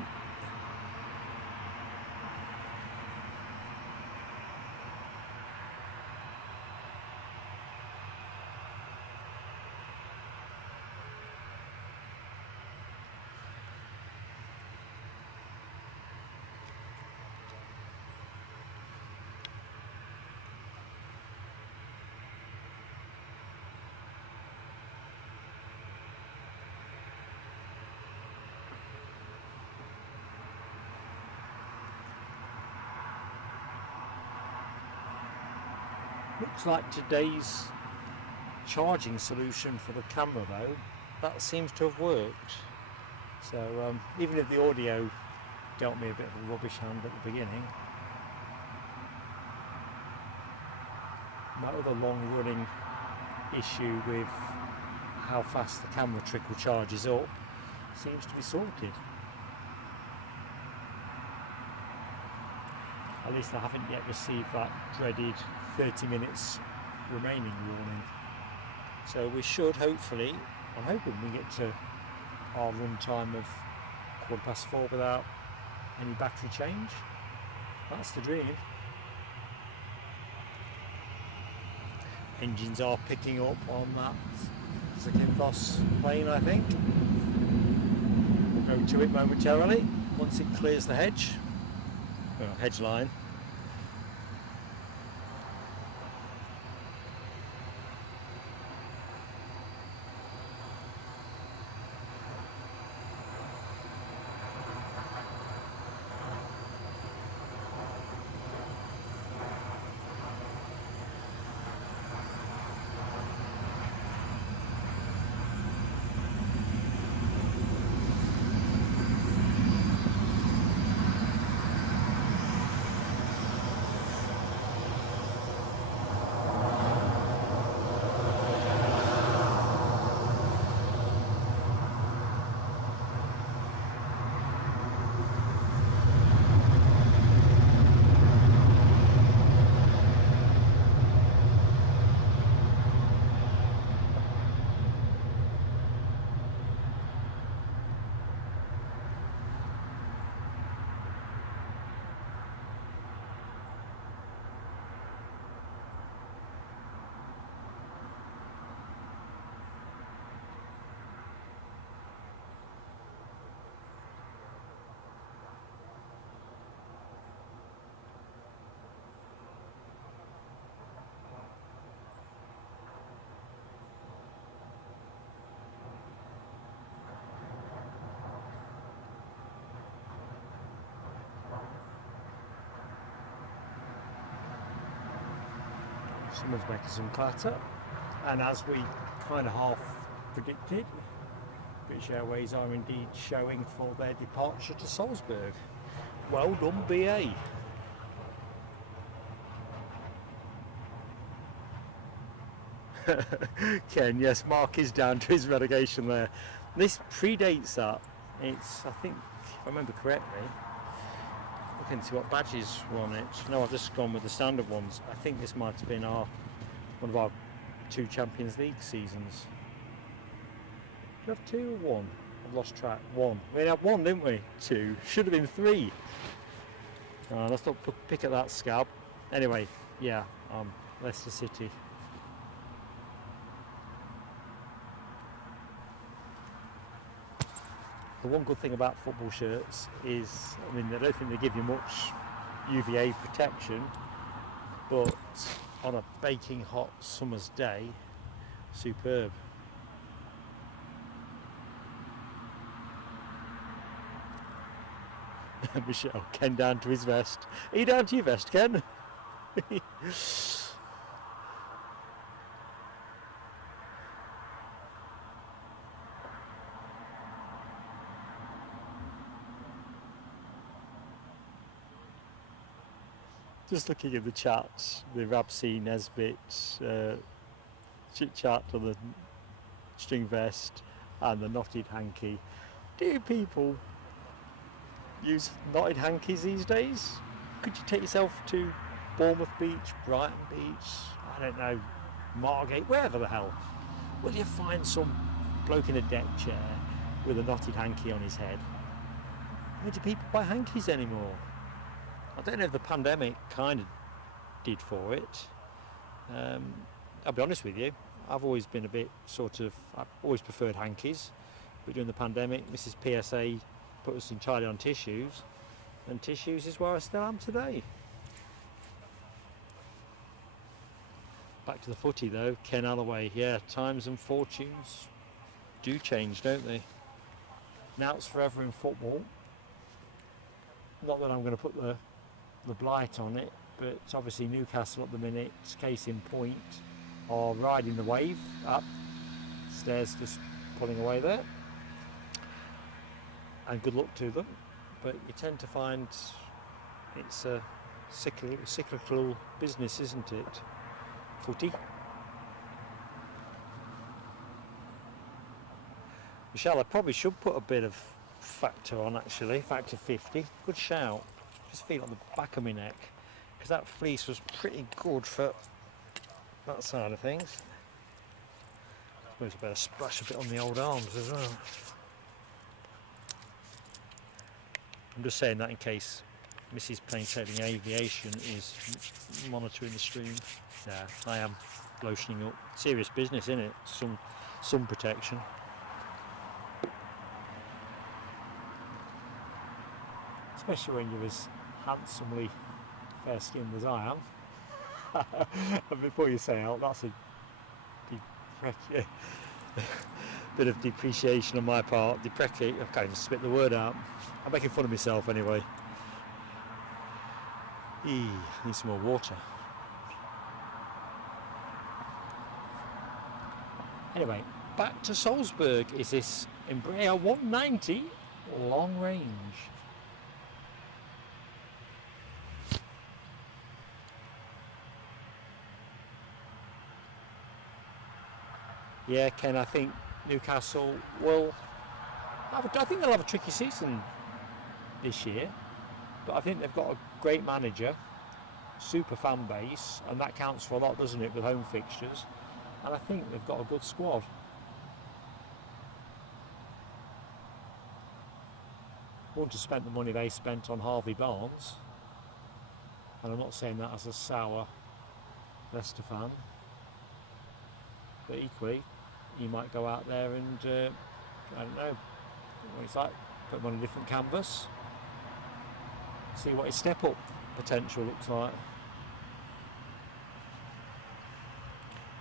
Looks like today's charging solution for the camera though, that seems to have worked. So even if the audio dealt me a bit of a rubbish hand at the beginning, my other long running issue with how fast the camera trickle charges up seems to be sorted. At least I haven't yet received that dreaded 30 minutes remaining warning. So we should hopefully, I'm hoping we get to our run time of 4:15 without any battery change. That's the dream. Engines are picking up on that Zakynthos plane, I think. We'll go to it momentarily once it clears the hedge. Well, hedge line. Someone's making some clatter, and as we kind of half predicted, British Airways are indeed showing for their departure to Salzburg. Well done, BA. Ken, yes, Mark is down to his relegation there. This predates that. It's, I think, if I remember correctly, looking to see what badges were on it. No, I've just gone with the standard ones. I think this might have been one of our 2 Champions League seasons. Do you have 2 or 1? I've lost track. 1. We had 1, didn't we? 2. Should have been 3. Let's not pick at that scab. Anyway, yeah, Leicester City. The one good thing about football shirts is, I mean, I don't think they give you much UVA protection, but on a baking hot summer's day, superb. Michelle, Ken down to his vest. Are you down to your vest, Ken? Just looking at the chats, the Rabsy Nesbit chit chat on the string vest and the knotted hanky. Do people use knotted hankies these days? Could you take yourself to Bournemouth Beach, Brighton Beach, I don't know, Margate, wherever the hell? Will you find some bloke in a deck chair with a knotted hanky on his head? Where do people buy hankies anymore? I don't know if the pandemic kind of did for it. I'll be honest with you, I've always been a bit I've always preferred hankies, but during the pandemic Mrs PSA put us entirely on tissues, and tissues is where I still am today. Back to the footy though, Ken Alloway, yeah, times and fortunes do change, don't they? Now it's forever in football. Not that I'm going to put the blight on it, but obviously Newcastle at the minute, case in point, are riding the wave up, stairs just pulling away there, and good luck to them, but you tend to find it's a cyclical business, isn't it, footy? Michelle, I probably should put a bit of factor on actually, factor 50, good shout. Just feel on the back of my neck, because that fleece was pretty good for that side of things. I suppose I better splash a bit on the old arms as well. I'm just saying that in case Mrs. Plain Sailing Aviation is monitoring the stream. Yeah, I am lotioning up. Serious business, isn't it? Sun protection. Especially when you're as handsomely fair-skinned as I am. And before you say out, that's a bit of depreciation on my part. Deprecate, I can't even spit the word out. I'm making fun of myself anyway. Need some more water. Anyway, back to Salzburg. Is this Embraer 190 long range? Yeah, Ken, I think Newcastle will I think they'll have a tricky season this year, but I think they've got a great manager, super fan base, and that counts for a lot, doesn't it, with home fixtures, and I think they've got a good squad. Wouldn't have spent the money they spent on Harvey Barnes, and I'm not saying that as a sour Leicester fan, but equally you might go out there and I don't know what it's like, put him on a different canvas, see what his step up potential looks like.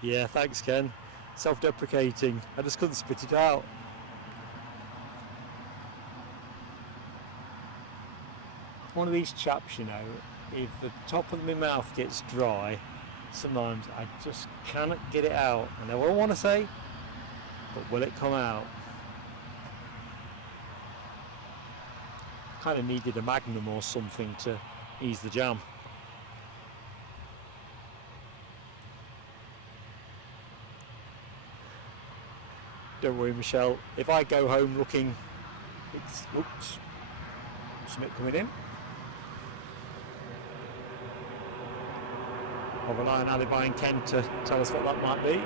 Yeah, thanks Ken, self-deprecating, I just couldn't spit it out. One of these chaps, you know, if the top of my mouth gets dry, sometimes I just cannot get it out. I know what I want to say, but will it come out? Kind of needed a Magnum or something to ease the jam. Don't worry, Michelle, if I go home looking, oops, something coming in. I'll rely on Alibi and Ken to tell us what that might be.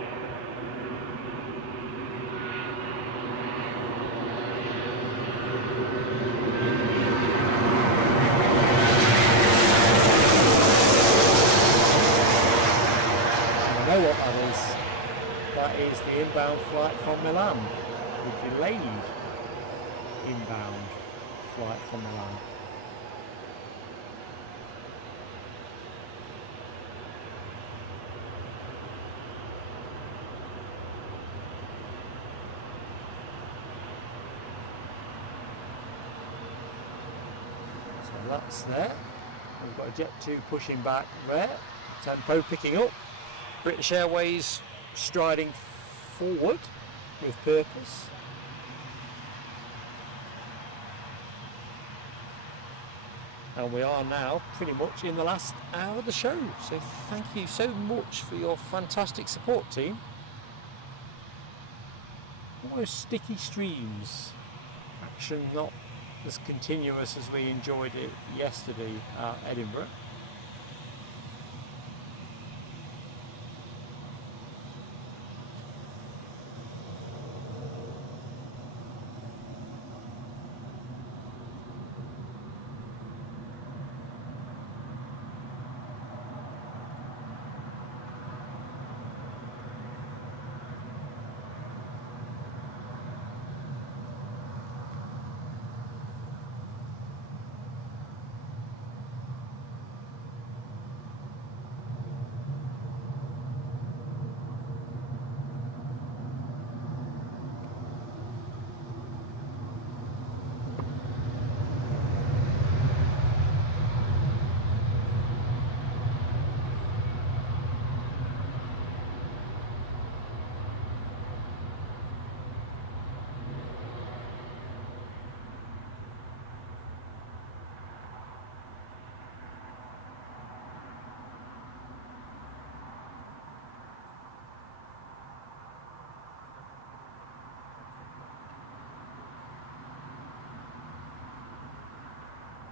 I know what that is. That is the inbound flight from Milan. The delayed inbound flight from Milan. that's there. We've got a Jet 2 pushing back there. Tempo picking up. British Airways striding forward with purpose. And we are now pretty much in the last hour of the show. So thank you so much for your fantastic support, team. Almost sticky streams. Action not as continuous as we enjoyed it yesterday at Edinburgh.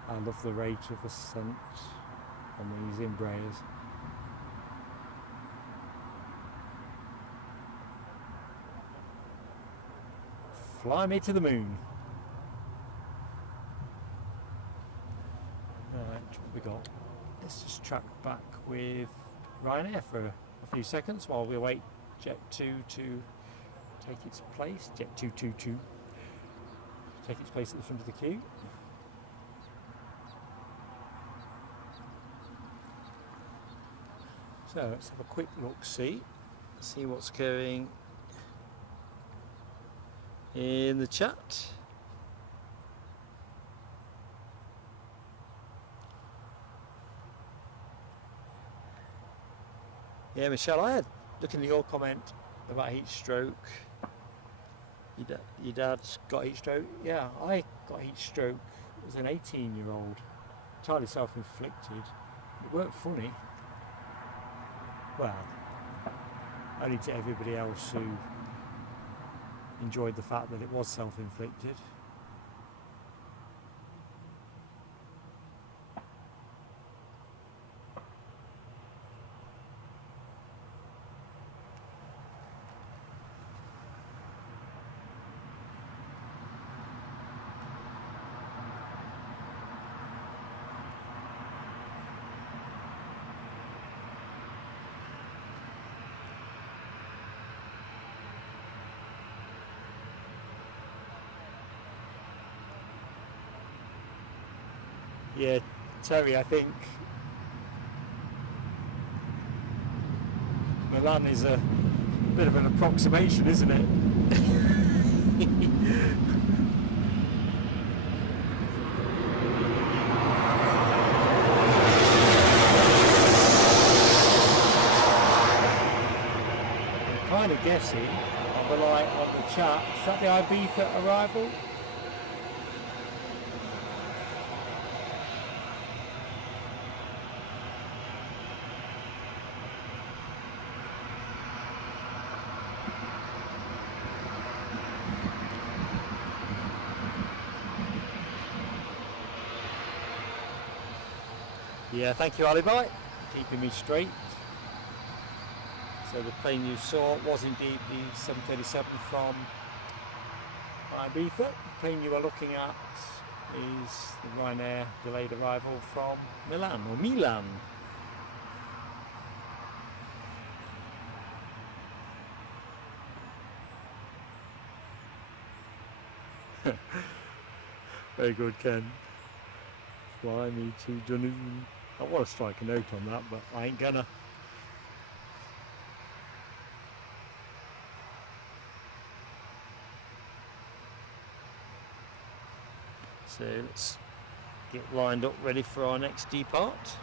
I love the rate of ascent on these Embraers. Fly me to the moon. Alright, what we got? Let's just track back with Ryanair for a few seconds while we wait Jet 2 to take its place. Jet 222 take its place at the front of the queue. So let's have a quick look, see what's going in the chat. Yeah, Michelle, I had looking at your comment about heat stroke. Your dad's got heat stroke. Yeah, I got heat stroke as an 18-year-old, entirely self-inflicted. It weren't funny. Well, only to everybody else who enjoyed the fact that it was self-inflicted. Yeah, Terry, I think Milan is a bit of an approximation, isn't it? I'm kind of guessing on the light on the chat, is that the Ibiza arrival? Yeah, thank you, Alibi, keeping me straight. So the plane you saw was indeed the 737 from Ibiza. The plane you are looking at is the Ryanair delayed arrival from Milan, or Milan. Very good, Ken. Fly me to Dunoon. I want to strike a note on that, but I ain't gonna. So let's get lined up ready for our next depart,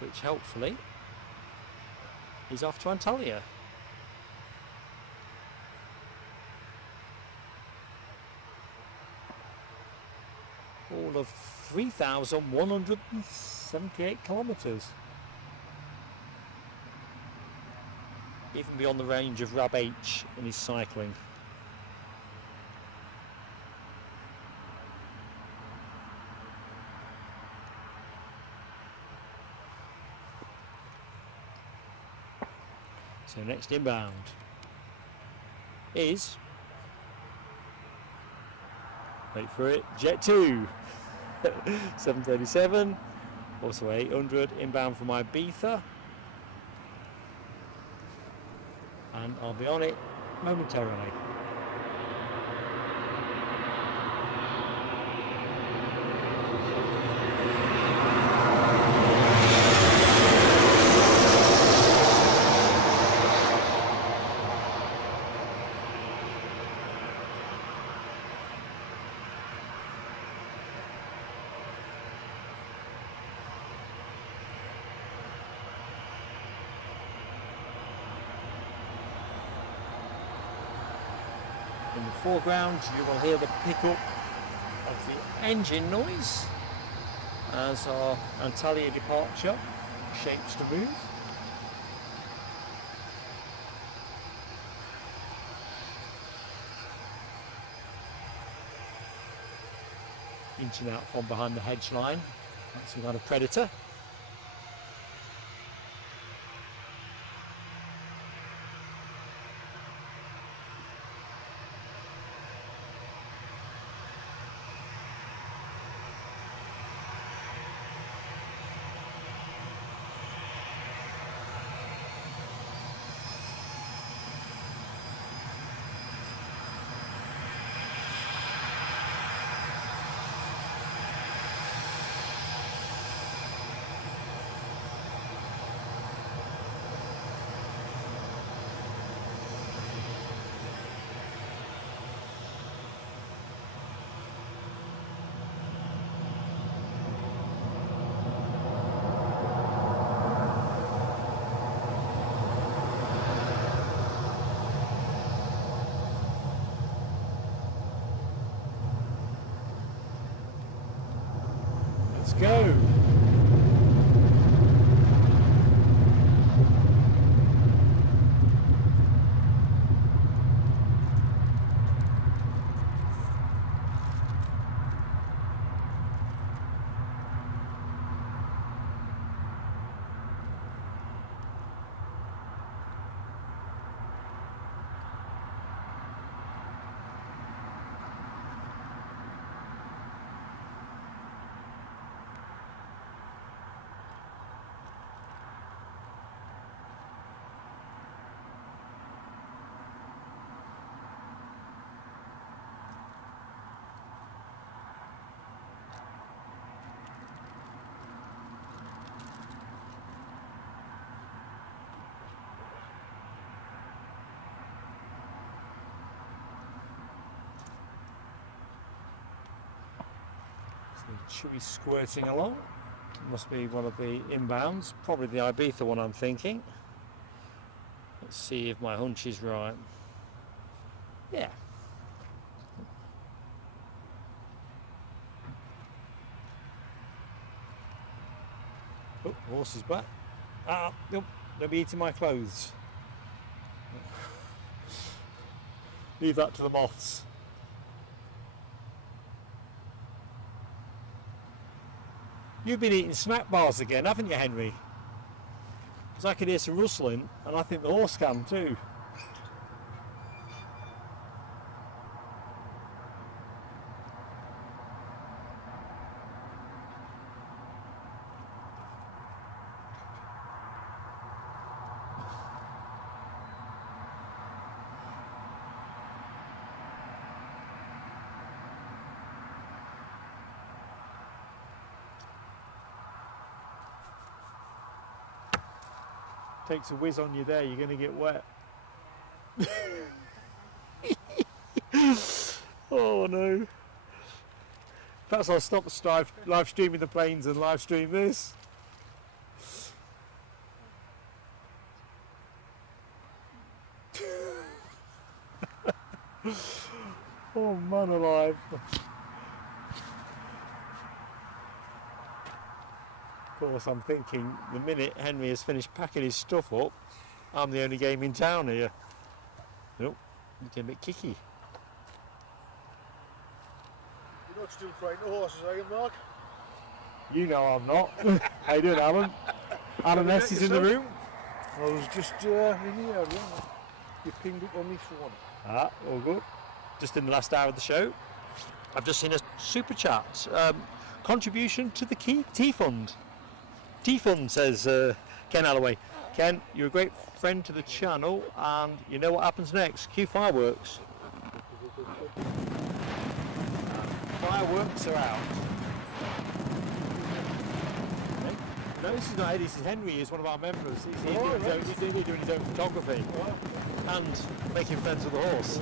which hopefully is off to Antalya. All of 3,178 kilometres. Even beyond the range of Rab H in his cycling. So next inbound is, wait for it, Jet 2, 737, also 800, inbound from Ibiza, and I'll be on it momentarily. In the foreground you will hear the pickup of the engine noise as our Antalya departure shapes to move. Inching out from behind the hedge line, that's some kind of predator. Let's go. Chewy squirting along. Must be one of the inbounds, probably the Ibiza one I'm thinking. Let's see if my hunch is right. Yeah. Oh, horse is back. Ah, nope, they'll be eating my clothes. Leave that to the moths. You've been eating snack bars again, haven't you, Henry? Because I can hear some rustling, and I think the horse can too. Takes a whiz on you there, you're going to get wet. Oh, Oh no. Perhaps I'll stop live streaming the planes and live stream this. Oh man alive. Of course I'm thinking the minute Henry has finished packing his stuff up, I'm the only game in town here. Nope, getting a bit kicky. You're not still frightened of horses, are you, Mark? You know I'm not. How you doing, Alan? Alan S is in the room. I was just in the area. You pinged up on my phone. Ah, all good. Just in the last hour of the show. I've just seen a super chat. Contribution to the T-Fund. T-Fund, says Ken Alloway. Ken, you're a great friend to the channel, and you know what happens next. Cue fireworks. Fireworks are out. No, this is not Eddie, this is Henry. He's one of our members. He's doing his own photography and making friends with the horse.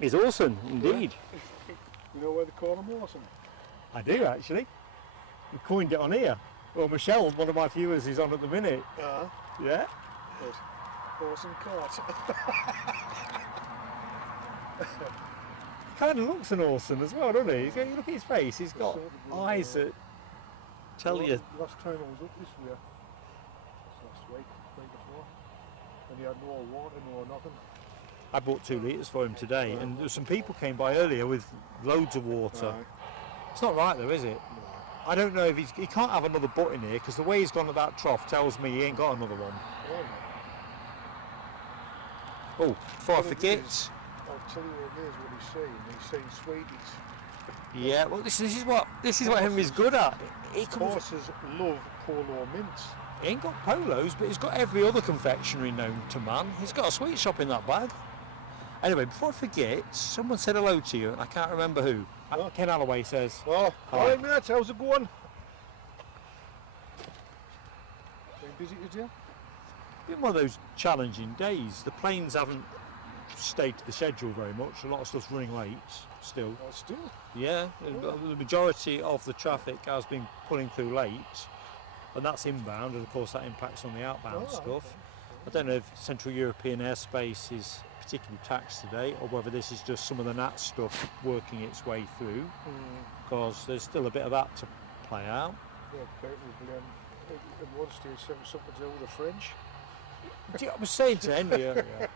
He's awesome, indeed. You know why they call him awesome? I do, actually. We coined it on here. Well, Michelle, one of my viewers, is on at the minute. Yeah. Good. Awesome cart. Kind of looks an Orson as well, doesn't he? You look at his face, he's got eyes that tell you. Last time I was up this year, last week before, and he had no water, no nothing. I bought 2 litres for him today, and there some people came by earlier with loads of water. Aye. It's not right though, is it? I don't know if he can't have another butt in here, because the way he's gone at that trough tells me he ain't got another one. Oh, before I forget. I'll tell you what it is, what he's saying. He's saying sweeties. Yeah, well this is what Henry's good at. Horses love polo mints. He ain't got polos, but he's got every other confectionery known to man. He's got a sweet shop in that bag. Anyway, before I forget, someone said hello to you, and I can't remember who. Ken Alloway says. Oh, hi. 5 minutes, how's it going? Been busy today? Been one of those challenging days. The planes haven't stayed to the schedule very much. A lot of stuff's running late still. Oh, still? Yeah, the majority of the traffic has been pulling through late, and that's inbound, and of course that impacts on the outbound stuff. Okay. I don't know if Central European airspace is particularly taxed today, or whether this is just some of the NAT stuff working its way through, because there's still a bit of that to play out. Yeah, probably at one stage something to do with the French. I was saying to Henry earlier,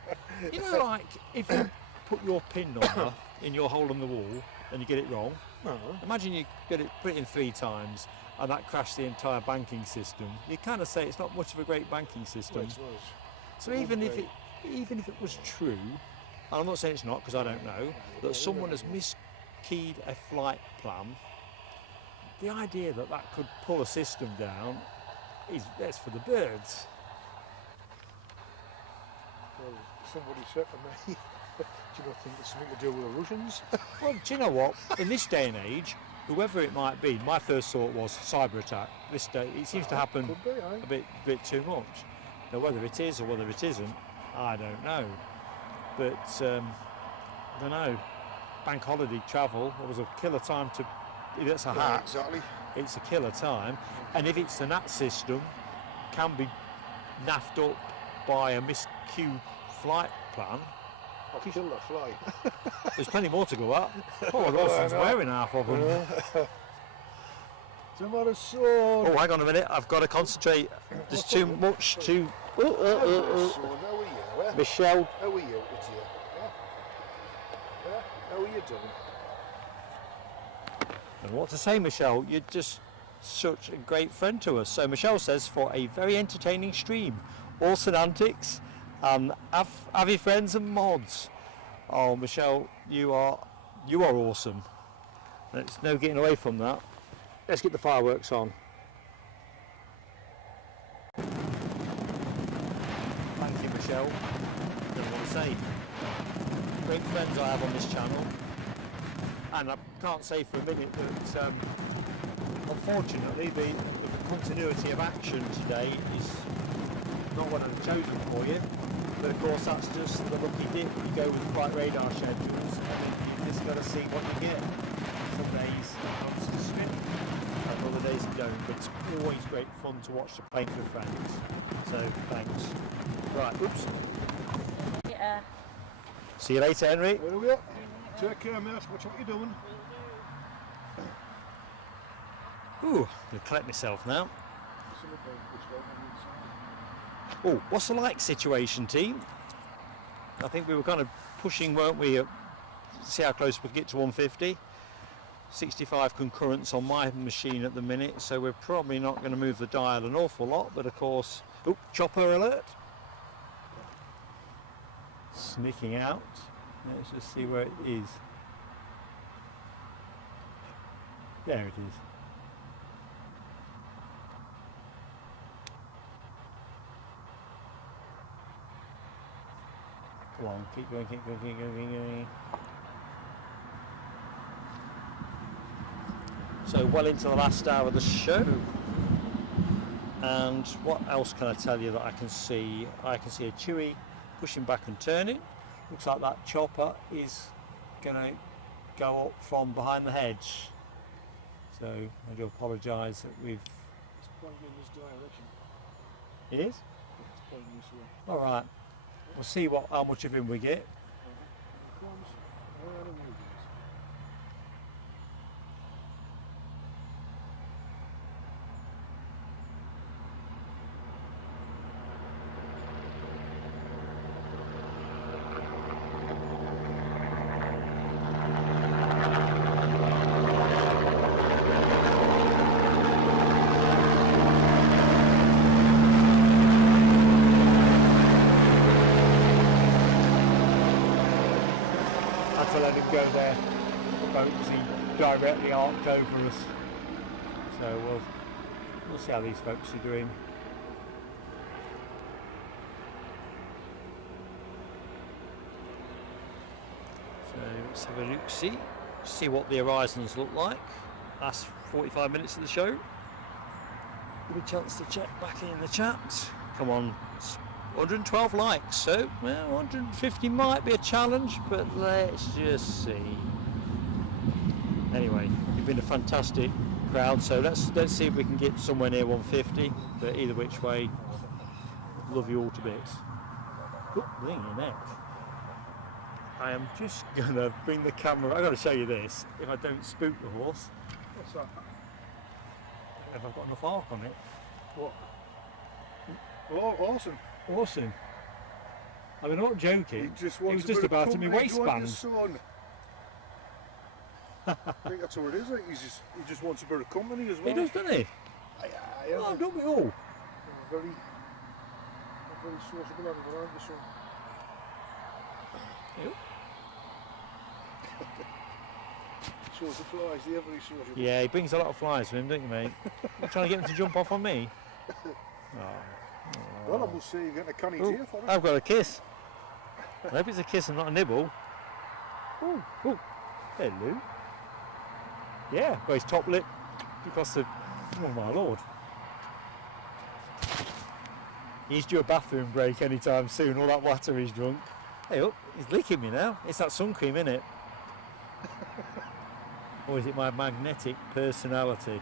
you know, like if you put your pin number in your hole in the wall and you get it wrong, imagine you put it in 3 times and that crashed the entire banking system. You kind of say it's not much of a great banking system. So even if it was true, and I'm not saying it's not because I don't know, that someone has miskeyed a flight plan, the idea that that could pull a system down that's for the birds. Well, somebody said to me, do you not think it's something to do with the Russians? Well, do you know what? In this day and age, whoever it might be, my first thought was cyber attack. This day, it seems to happen a bit too much. Now, whether it is or whether it isn't, I don't know. But I don't know. Bank holiday travel was a killer time to. If it's a hack, exactly. It's a killer time. And if it's the NAT system, can be naffed up by a miscued flight plan. I'll kill that fly. There's plenty more to go up. Oh, Dawson's wearing half of them. Oh, hang on a minute. I've got to concentrate. There's too much to. Michelle. How are you? How are you doing? And what to say, Michelle? You're just such a great friend to us. So Michelle says, for a very entertaining stream, Orson antics, Avi friends and mods. Oh, Michelle, you are awesome. There's no getting away from that. Let's get the fireworks on. Thank you, Michelle. I don't know what to say. Great friends I have on this channel. And I can't say for a minute that, unfortunately, the continuity of action today is not one I've chosen for you, but of course that's just the lucky dip. You go with flight radar schedules and then you just got to see what you get. Some days it's just spin, and other days you don't, but it's always great fun to watch the planes with friends. So thanks. Right, oops. Yeah. See you later, Henry. There we are. Take care, mate. Watch what you're doing. Ooh, I'll collect myself now. Oh, what's the like situation, team? I think we were kind of pushing, weren't we, see how close we could get to 150. 65 concurrents on my machine at the minute, so we're probably not going to move the dial an awful lot, but of course, oh, chopper alert. Sneaking out. Let's just see where it is. There it is. Come on, keep going, keep going, keep going, keep going. So well into the last hour of the show. And what else can I tell you that I can see? I can see a Chewy pushing back and turning. Looks like that chopper is going to go up from behind the hedge. So I do apologise that we've... It's pointing in this direction. It is? It's pointing this way. Alright. We'll see how much of him we get. Here comes Aer Lingus. To let him go there, folks. He directly arced over us, so we'll see how these folks are doing. So let's have a look, see what the horizons look like. Last 45 minutes of the show. Give me a chance to check back in the chat. Come on. 112 likes, so well, 150 might be a challenge, but let's just see. Anyway, you've been a fantastic crowd, so let's see if we can get somewhere near 150. But either which way, love you all to bits. Good thing your neck. I am just gonna bring the camera. I've got to show you this. If I don't spook the horse, What's that? have I got enough arc on it? What? Oh, awesome. Awesome. I mean, I'm not joking. He just It wants was just a bit of about in my company, don't you, waistband. son? I think that's all it is. Like, he just wants a bit of company as well. He does, doesn't he? Aye, Oh, don't we all? very sociable animal, aren't you, son? Yep. So the flies, they're very sociable. Yeah, he brings a lot of flies with him, don't you, mate? You're trying to get him to jump off on me? Oh. Well, I must say you're getting a canny Ooh, deer for it. I've got a kiss. I hope it's a kiss and not a nibble. Oh, oh, hello. Yeah, got his top lip across the... Oh my lord. He's due a bathroom break anytime soon, all that water he's drunk. Hey up, he's licking me now. It's that sun cream, isn't it? Or is it my magnetic personality?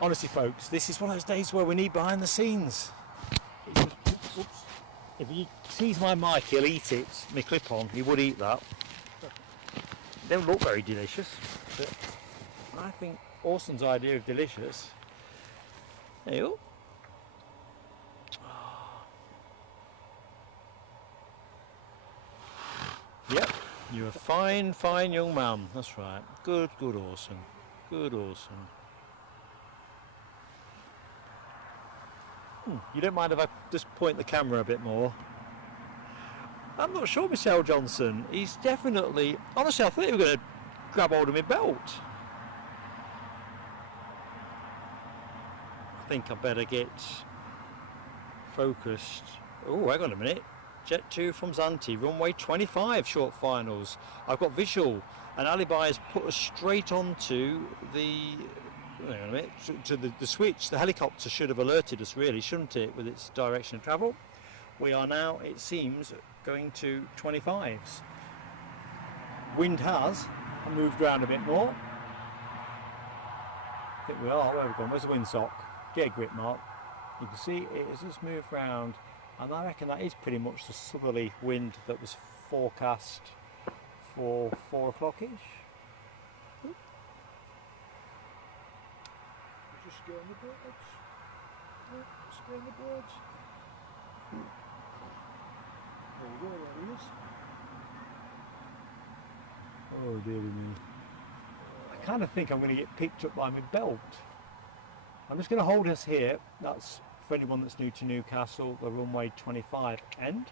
Honestly, folks, this is one of those days where we need behind the scenes. It's just, oops. If he sees my mic, he'll eat it. My clip-on, he would eat that. They don't look very delicious, but I think Orson's idea of delicious. There you go. Yep, you're a fine, fine young man. That's right. Good, good Orson. Good Orson. You don't mind if I just point the camera a bit more? I'm not sure, Michelle Johnson. He's definitely... Honestly, I thought he was going to grab hold of my belt. I think I better get focused. Oh, hang on a minute. Jet 2 from Zante, runway 25 short finals. I've got visual, and Alibi has put us straight onto the hang on a minute, to the switch. The helicopter should have alerted us really, shouldn't it, with its direction of travel. We are now, it seems, going to 25s. Wind has moved around a bit more. I think we are. Where have we gone? Where's the windsock? Get a grip, Mark. You can see it has just moved round, and I reckon that is pretty much the southerly wind that was forecast for 4 o'clock-ish. We're just scaring the birds. Scaring the birds. There we go, there he is. Oh dearie me. I kind of think I'm going to get picked up by my belt. I'm just going to hold us here. That's for anyone that's new to Newcastle, the runway 25 end.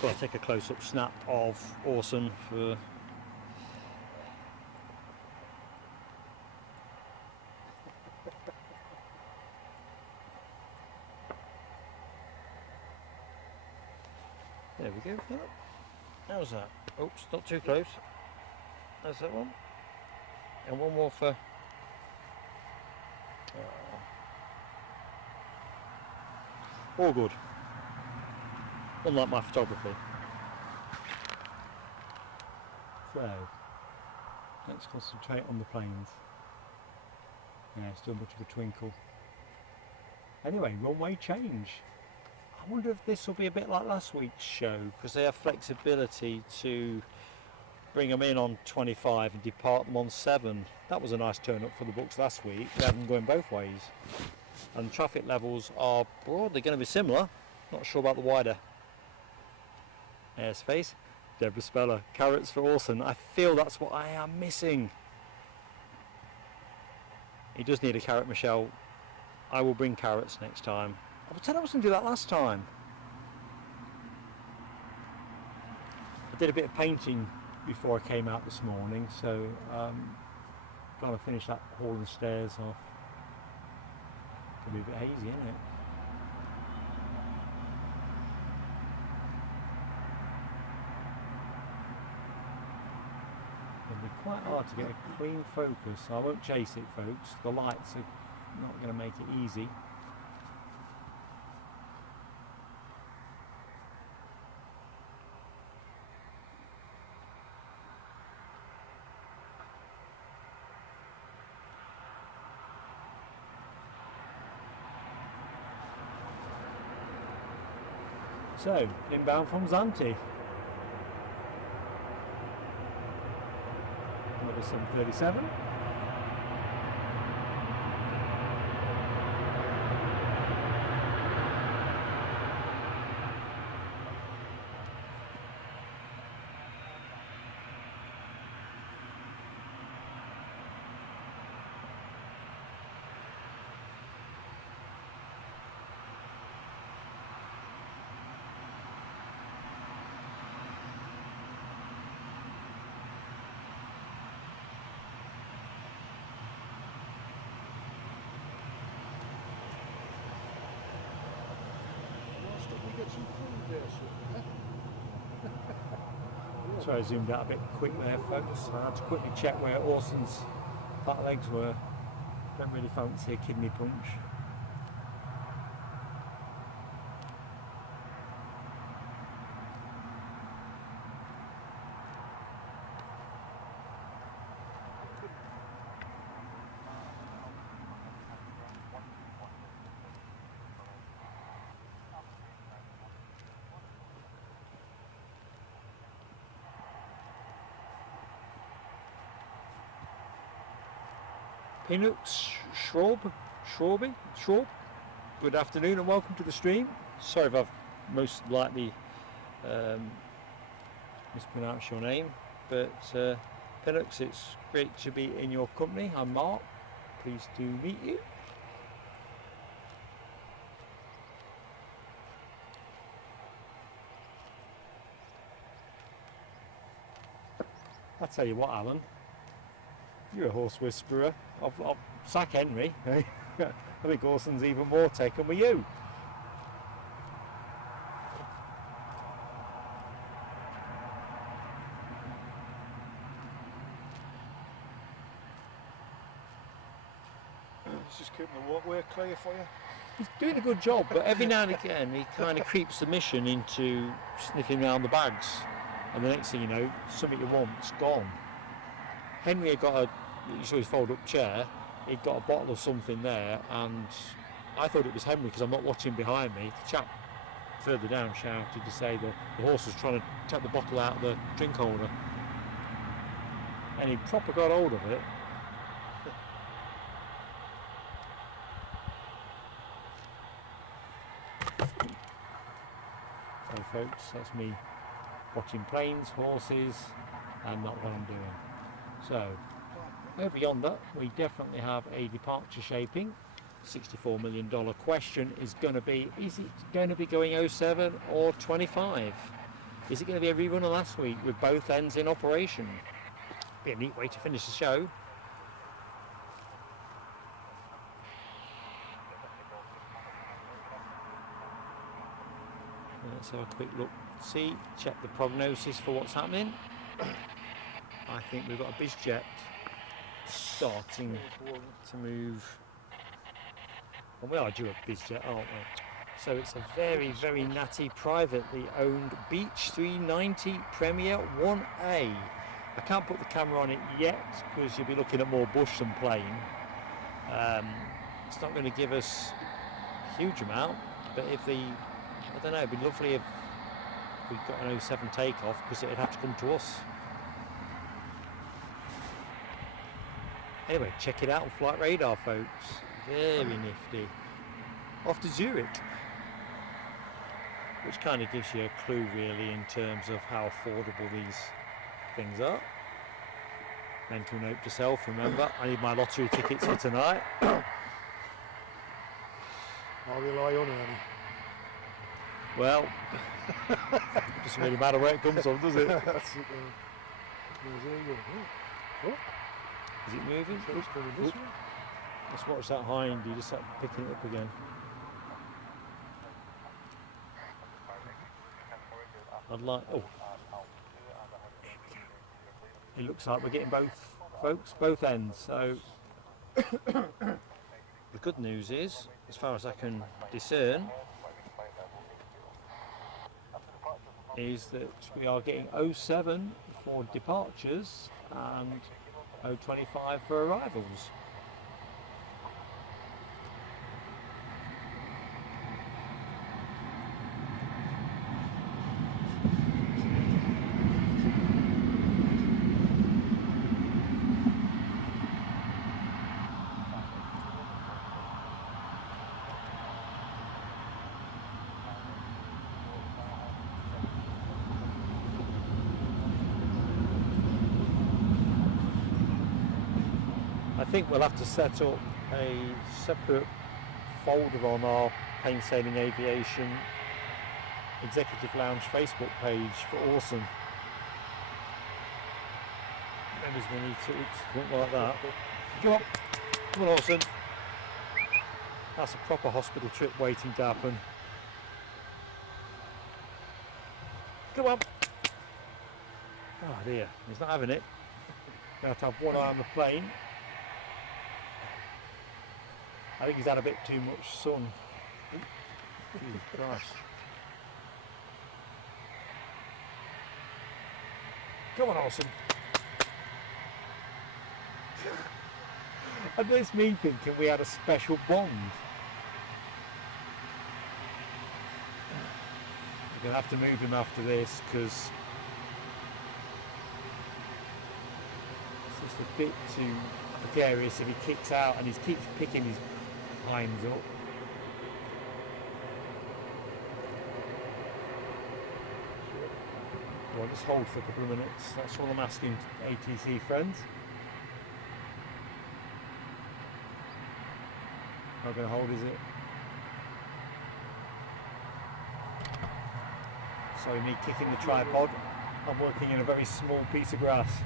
So I'll take a close-up snap of Orson for there we go. How's that? Oops, not too close. That's that one. And one more for all good. Unlike my photography. So let's concentrate on the planes. Yeah, still much of a twinkle. Anyway, runway change. I wonder if this will be a bit like last week's show, because they have flexibility to bring them in on 25 and depart them on 7. That was a nice turn up for the books last week. They had them going both ways. And traffic levels are broadly going to be similar. Not sure about the wider airspace. Deborah Speller, carrots for Orson. I feel that's what I am missing. He does need a carrot, Michelle. I will bring carrots next time. I said I was going to do that last time. I did a bit of painting before I came out this morning, so trying to finish that hall and stairs off. Could be a bit hazy, isn't it? It'll be quite hard to get a clean focus. I won't chase it, folks. The lights are not going to make it easy. So, inbound from Zante. Another 737. Get some food there, so. So I zoomed out a bit quick there, folks. I had to quickly check where Orson's fat legs were. Don't really fancy a kidney punch. Peanuts, Schraub, good afternoon and welcome to the stream. Sorry if I've most likely mispronounced your name, but Peanuts, it's great to be in your company. I'm Mark, pleased to meet you. I'll tell you what, Alan, you're a horse whisperer. I'll sack Henry. I think Orson's even more taken with you. It's just keeping the walkway clear for you. He's doing a good job, but every now and again he kind of creeps the mission into sniffing around the bags, and the next thing you know, something you want's gone. Henry had got you saw his fold-up chair. He'd got a bottle of something there, and I thought it was Henry because I'm not watching behind me. The chap further down shouted to say the horse was trying to take the bottle out of the drink holder, and he proper got hold of it. So folks, that's me watching planes, horses, and not what I'm doing. So over yonder we definitely have a departure shaping. $64 million question is going to be, is it going to be going 07 or 25? Is it going to be a rerun of last week with both ends in operation? Be a neat way to finish the show. Let's have a quick look, see, check the prognosis for what's happening. I think we've got a BizJet starting to move. And we are due a BizJet, aren't we? So it's a very, very natty privately owned Beech 390 Premier 1A. I can't put the camera on it yet because you'll be looking at more bush than plane. It's not going to give us a huge amount, but if the, I don't know, it'd be lovely if we got an 07 takeoff because it'd have to come to us. Anyway, check it out on Flight Radar, folks. Very nifty. Off to Zurich, which kind of gives you a clue really in terms of how affordable these things are. Mental note to self, remember, I need my lottery tickets for tonight. I'll rely on Ernie. Well, doesn't really matter where it comes from, does it? That's it. Oh, Is it moving? so it's coming this way. Let's watch that hind, you just start picking it up again. I'd like, oh. It looks like we're getting both, folks, both ends. So the good news is, as far as I can discern, is that we are getting 07 for departures and 025 for arrivals. I think we'll have to set up a separate folder on our Plain Sailing Aviation Executive Lounge Facebook page for Orson. Members will need to look like that. Come on Orson. That's a proper hospital trip waiting to happen. Come on. Oh dear, he's not having it. Gonna have to have one eye on the plane. I think he's had a bit too much sun. Jesus Christ. Come on, Orson. And there's me thinking we had a special bond. We're going to have to move him after this because it's just a bit too precarious if he kicks out and he keeps picking his hinds up. Well, just hold for a couple of minutes. That's all I'm asking ATC friends. How going to hold is it? Sorry, me kicking the tripod. I'm working in a very small piece of grass.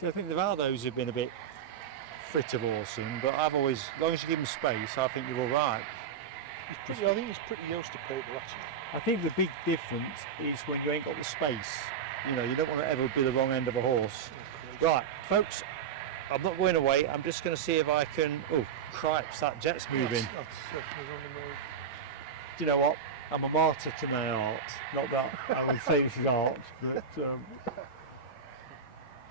See, I think there are those who've been a bit frit of awesome, but I've always, as long as you give them space, I think you're all right. I think he's pretty used to people, actually. I think the big difference is when you ain't got the space. You know, you don't want to ever be the wrong end of a horse. Right, folks, I'm not going away. I'm just going to see if I can... Oh, cripes, that jet's moving. Do you know what? I'm a martyr to my art. Not that I would say this is art, but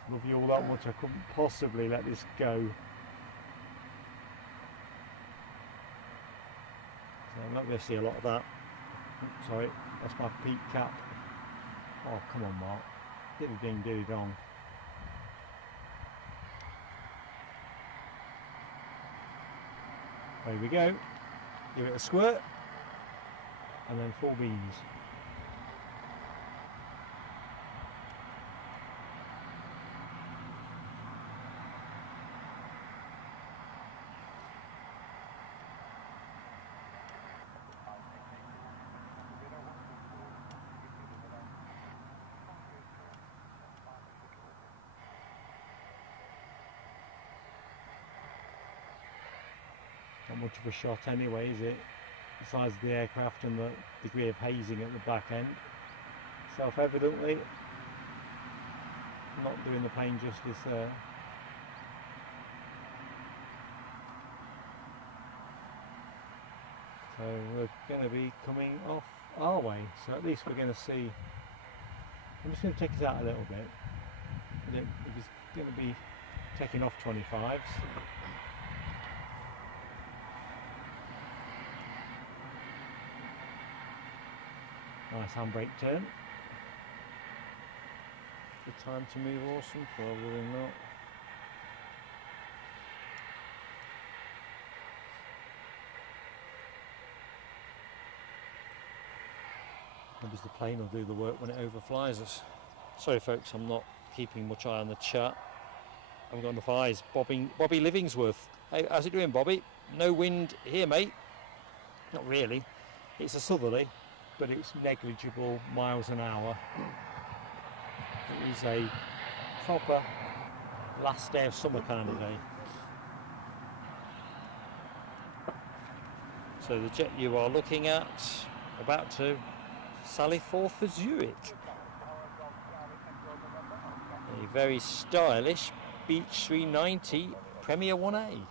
love you all that much. I couldn't possibly let this go. So I'm not going to see a lot of that. Oops, sorry, that's my peak cap. Oh, come on, Mark. Diddy ding, diddy dong. There we go. Give it a squirt. And then full beans. Not much of a shot anyway, is it? The size of the aircraft and the degree of hazing at the back end. Self-evidently, not doing the plane justice there. So we're going to be coming off our way, so at least we're going to see. I'm just going to take us out a little bit. If it's going to be taking off 25s. Nice handbrake turn. Good time to move awesome, probably not. Maybe the plane will do the work when it overflies us. Sorry folks, I'm not keeping much eye on the chat. I haven't got enough eyes. Bobby Livingsworth. Hey, how's it doing, Bobby? No wind here, mate. Not really. It's a southerly, but it's negligible miles an hour. It is a proper last day of summer kind of day. So the jet you are looking at, about to sally forth for Zurich. A very stylish Beech 390 Premier 1A.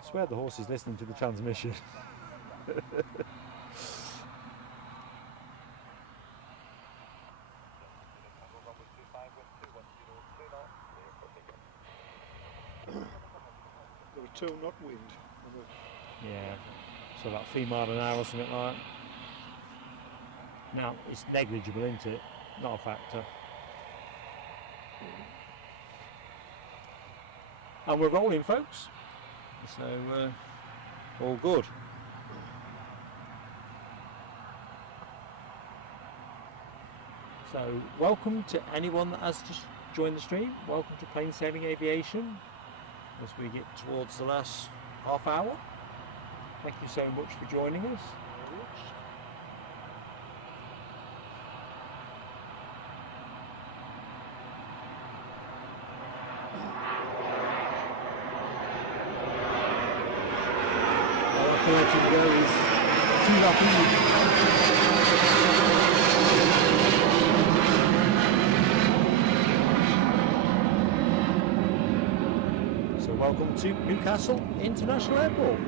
I swear the horse is listening to the transmission. There were 2 knot wind. Yeah, so about 3 miles an hour or something like that. Now, it's negligible, isn't it? Not a factor. And we're rolling, folks. So, all good. So, welcome to anyone that has just joined the stream. Welcome to Plain Sailing Aviation. As we get towards the last half hour. Thank you so much for joining us. Welcome to Newcastle International Airport.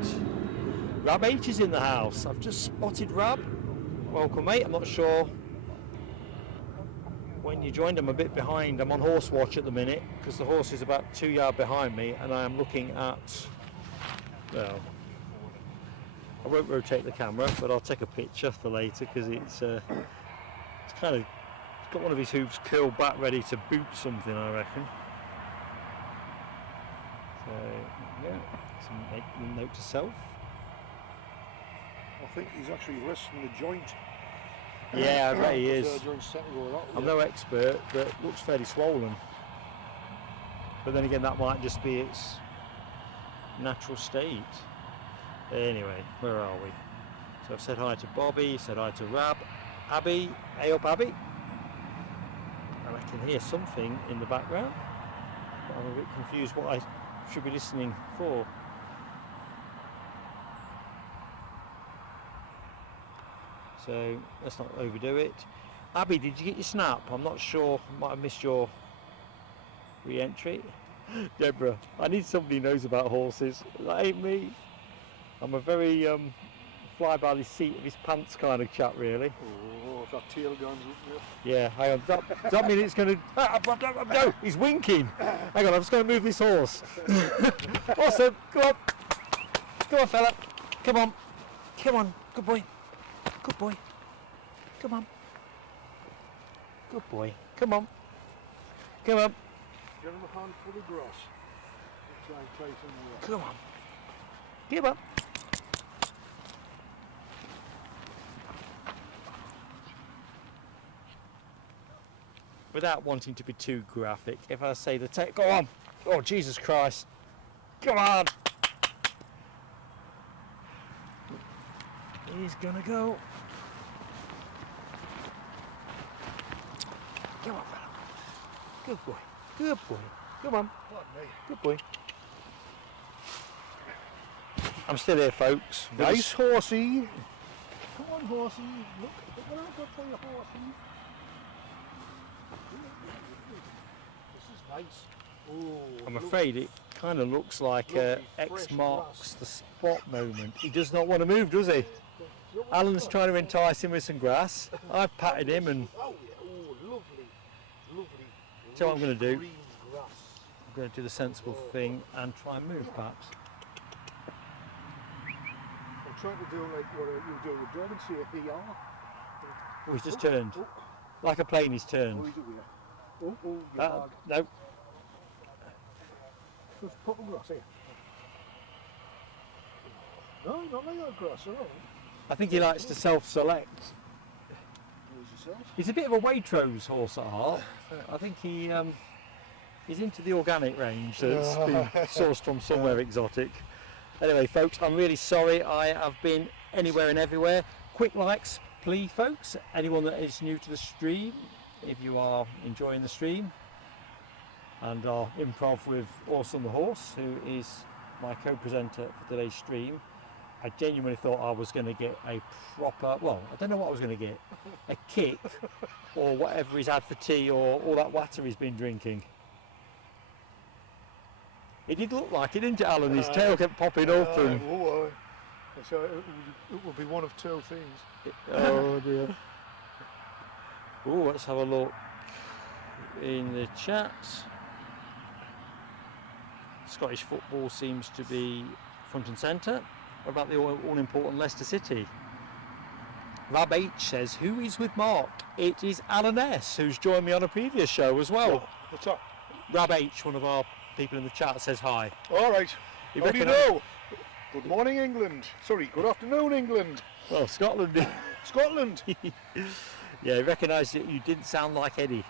Rab H is in the house. I've just spotted Rab. Welcome, mate. I'm not sure when you joined. I'm a bit behind. I'm on horse watch at the minute because the horse is about 2 yards behind me and I am looking at, well, I won't rotate the camera, but I'll take a picture for later because it's kind of, it's got one of his hooves curled back ready to boot something, I reckon. So, yeah, some note to self. I think he's actually resting the joint. Yeah, I bet he is. I'm Yeah. no expert, but looks fairly swollen. But then again, that might just be its natural state. Anyway, where are we? So I've said hi to Bobby, said hi to Abby, hey up Abby. And I can hear something in the background. But I'm a bit confused what I should be listening for. So let's not overdo it. Abby, did you get your snap? I'm not sure, might have missed your re-entry. Deborah, I need somebody who knows about horses. That ain't me. I'm a very fly by the seat of his pants kind of chap, really. Oh, if that tail guns up Yeah, hang on. Does that mean it's going to... No, he's winking. Hang on, I'm just going to move this horse. Awesome, come on. Come on, fella. Come on. Come on, good boy. Good boy. Come on. Good boy. Come on. Come on. Give him a handful of grass. Try and tie some more. Come on. Give up. Without wanting to be too graphic, if I say the go on. Oh, Jesus Christ. Come on. He's gonna go. Come on, fella. Good boy. Good boy. Come on. Good boy. I'm still here, folks. Nice horsey. Come on, horsey. Look what I've got for you, horsey. This is nice. Oh, I'm afraid it kind of looks like X marks the spot moment. He does not want to move, does he? Alan's trying to entice him with some grass. I've patted him and... Oh, yeah. Oh, lovely. Lovely. So what I'm going to do, Green grass. I'm going to do the sensible thing and try and move, perhaps. I'm trying to do like what you do with German, see a PR. Oh, he's just turned. Oh, Like a plane, he's oh, turned. he's away. Oh, your dog. No. Just put the grass here. No, not like that grass, no. I think he likes to self-select. Use yourself. He's a bit of a Waitrose horse at heart. I think he's into the organic range that's been sourced from somewhere exotic. Anyway, folks, I'm really sorry I have been anywhere and everywhere. Quick likes, please, folks. Anyone that is new to the stream, if you are enjoying the stream, and our improv with Orson the Horse, who is my co-presenter for today's stream. I genuinely thought I was going to get a proper, well, I don't know what I was going to get, a kick or whatever he's had for tea or all that water he's been drinking. It did look like it, didn't it, Alan? His tail kept popping up. And... So it will be one of two things. Oh dear. Oh, let's have a look in the chat. Scottish football seems to be front and centre. What about the all-important Leicester City? Rab H says, who is with Mark? It is Alan S, who's joined me on a previous show as well. Oh, what's up? Rab H, one of our people in the chat, says hi. All right. You How do you recognise- know? Good morning, England. Sorry, good afternoon, England. Well, Scotland. Scotland. Yeah, he recognised that you didn't sound like Eddie,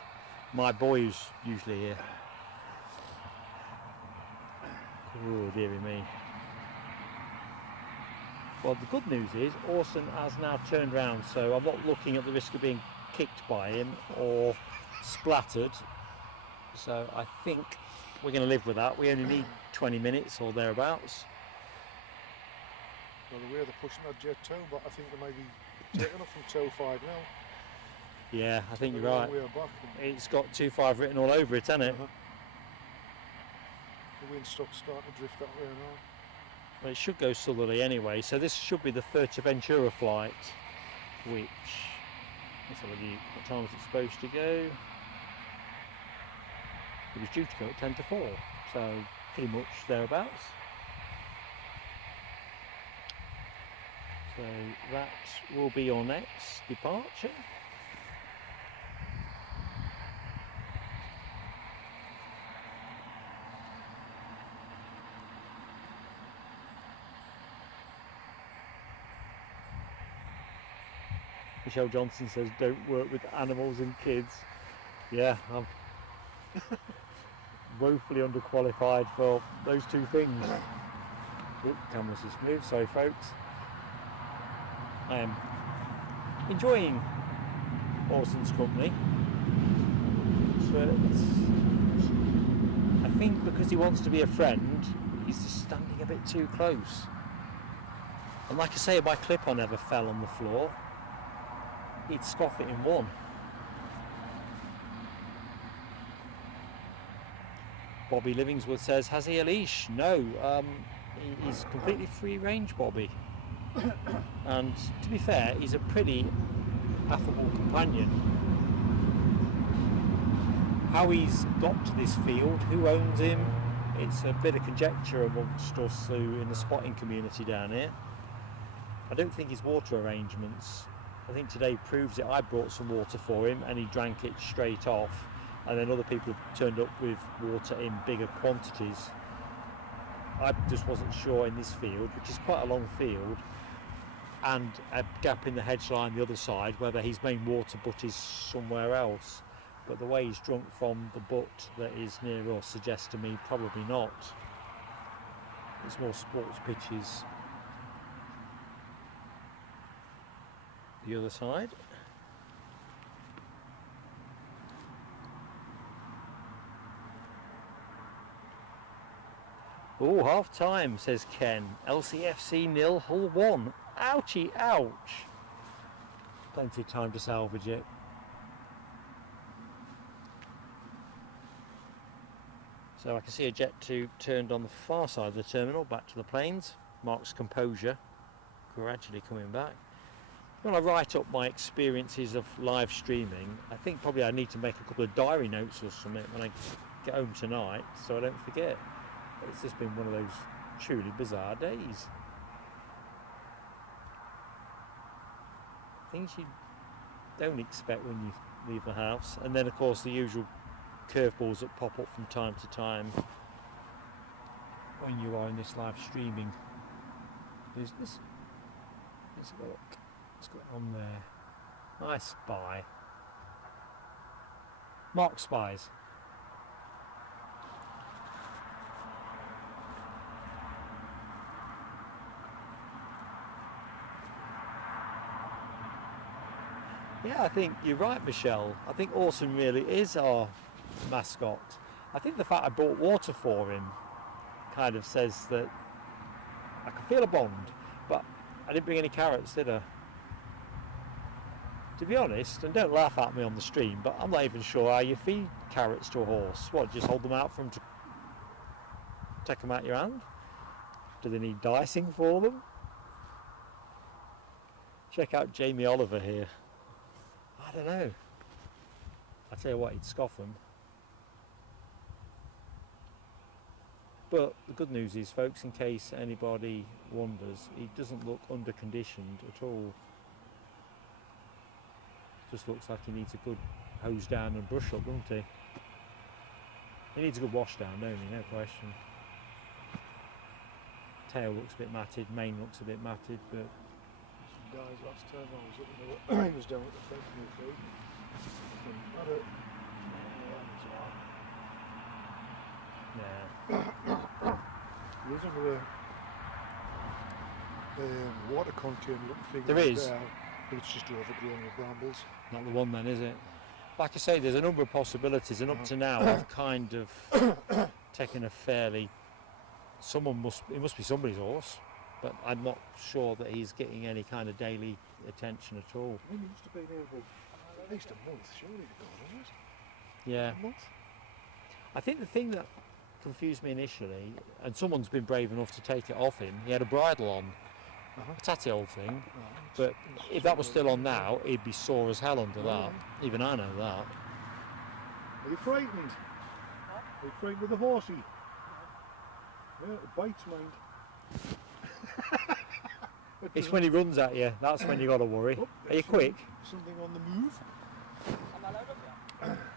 my boy who's usually here. Oh, dearie me. Well, the good news is Orson has now turned round, so I'm not looking at the risk of being kicked by him or splattered. So I think we're going to live with that. We only need 20 minutes or thereabouts. Well, the way they're pushing that jet too, but I think they might be taking it from 2.5 now. Yeah, I think you're They're all right. the way back. It's got 2.5 written all over it, hasn't it? The windstock's starting to drift that way now. Well, it should go southerly anyway, so this should be the Fuerteventura flight, which, let's have a look, what time was it supposed to go? It was due to go at 10 to 4, so pretty much thereabouts. So that will be your next departure. Michelle Johnson says, don't work with animals and kids. Yeah, I'm woefully underqualified for those two things. Oop, camera's just moved, sorry folks. I am enjoying Orson's company. But I think because he wants to be a friend, he's just standing a bit too close. And like I say, if my clip-on ever fell on the floor, he'd scoff it in one. Bobby Livingswood says, has he a leash? No, he's completely free range, Bobby. And to be fair, he's a pretty affable companion. How he's got to this field, who owns him, it's a bit of conjecture amongst us in the spotting community down here. I don't think his water arrangements, I think today proves it. I brought some water for him and he drank it straight off, and then other people have turned up with water in bigger quantities. I just wasn't sure in this field, which is quite a long field, and a gap in the hedge line the other side, whether his main water butt is somewhere else. But the way he's drunk from the butt that is near us suggests to me probably not. It's more sports pitches. The other side. Oh, half time, says Ken. LCFC 0, Hull 1. Ouchie, ouch. Plenty of time to salvage it. So I can see a Jet 2 turned on the far side of the terminal, back to the planes. Mark's composure gradually coming back. When I write up my experiences of live streaming, I think probably I need to make a couple of diary notes or something when I get home tonight, so I don't forget. It's just been one of those truly bizarre days. Things you don't expect when you leave the house, and then of course the usual curveballs that pop up from time to time when you are in this live streaming business. Let's have a look. What's going on there? I spy. Mark spies. Yeah, I think you're right, Michelle. I think Orson really is our mascot. I think the fact I bought water for him kind of says that I can feel a bond, but I didn't bring any carrots, did I? To be honest, and don't laugh at me on the stream, but I'm not even sure how you feed carrots to a horse. What, just hold them out for him to take them out your hand? Do they need dicing for them? Check out Jamie Oliver here. I don't know. I tell you what, he'd scoff them. But the good news is, folks, in case anybody wonders, he doesn't look under-conditioned at all. Just looks like he needs a good hose down and brush up, doesn't he? He needs a good wash down, don't he? No question. Tail looks a bit matted, mane looks a bit matted, but Some guys last time I was up there, I was down at the front of my feet. yeah. There is another water container looking thing. There right is. there, but it's just overgrown with brambles. Not the one then, is it? Like I say, there's a number of possibilities, and up to now I've kind of taken a fairly... it must be somebody's horse, but I'm not sure that he's getting any kind of daily attention at all. I mean, he must have been here for at least a month, surely, to go, hasn't it? Yeah. A month? I think the thing that confused me initially, and someone's been brave enough to take it off him, he had a bridle on, a tatty old thing, but if that was still on now, he'd be sore as hell under that. Even I know that. Are you frightened? Are you frightened of the horsey? Yeah, it bites, mind. It's when he runs at you, that's when you got to worry. Oh, Are you quick? Something on the move.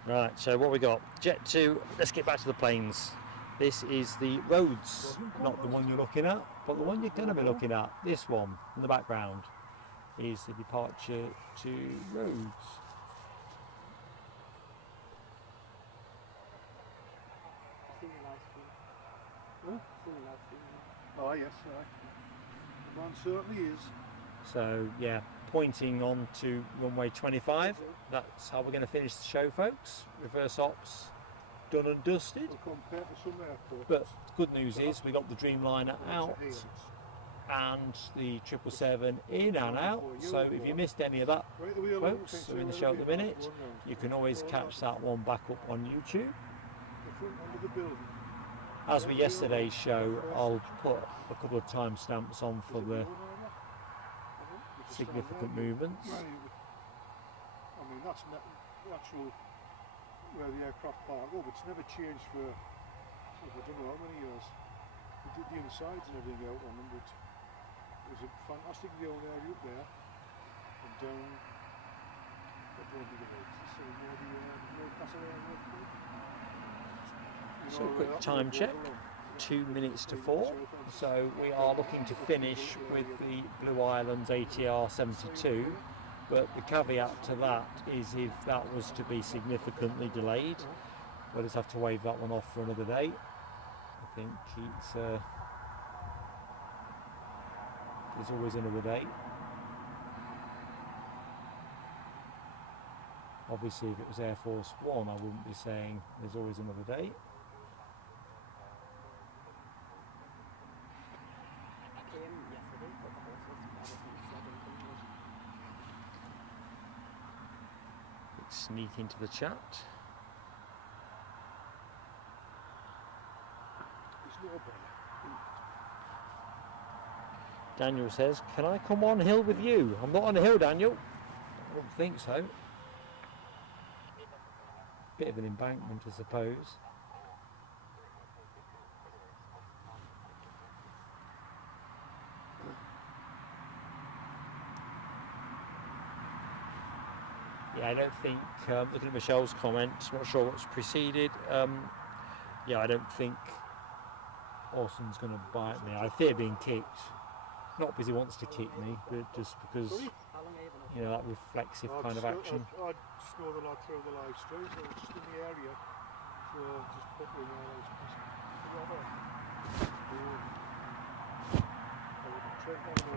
Right, so what we got? Jet 2, let's get back to the planes. This is the Rhodes, not the one you're looking at, but the one you're going to be looking at. This one in the background is the departure to Rhodes. Oh yes, the man certainly is So yeah, pointing on to runway 25. That's how we're going to finish the show, folks. Reverse ops done and dusted. Compared to some airports, But good news is we got the Dreamliner out and the 777 in and out. So if you missed any of that, folks, who are in the show at the minute, you can always catch that one back up on YouTube. As with yesterday's show, I'll put a couple of timestamps on for the significant movements. I mean, that's natural where the aircraft park up. It's never changed for, I don't know how many years. We did the insides and everything out on them, but it was a fantastic view area up there and down. What do you think of it? So near the Newcastle Airport. So a quick time check, 2 minutes to 4. So we are looking to finish with the Blue Islands ATR 72, but the caveat to that is if that was to be significantly delayed, we'll just have to wave that one off for another day. I think it's there's always another day. Obviously if it was Air Force One, I wouldn't be saying there's always another day. Sneak into the chat. Daniel says, can I come on hill with you? I'm not on a hill, Daniel. I don't think so. Bit of an embankment, I suppose. Yeah, I don't think, looking at Michelle's comments, not sure what's preceded. Yeah, I don't think Orson's going to bite me. I fear being kicked. Not because he wants to kick me, but just because, you know, that reflexive kind of action. I'd just know the lot through the live stream, so it's just in the area. So just put me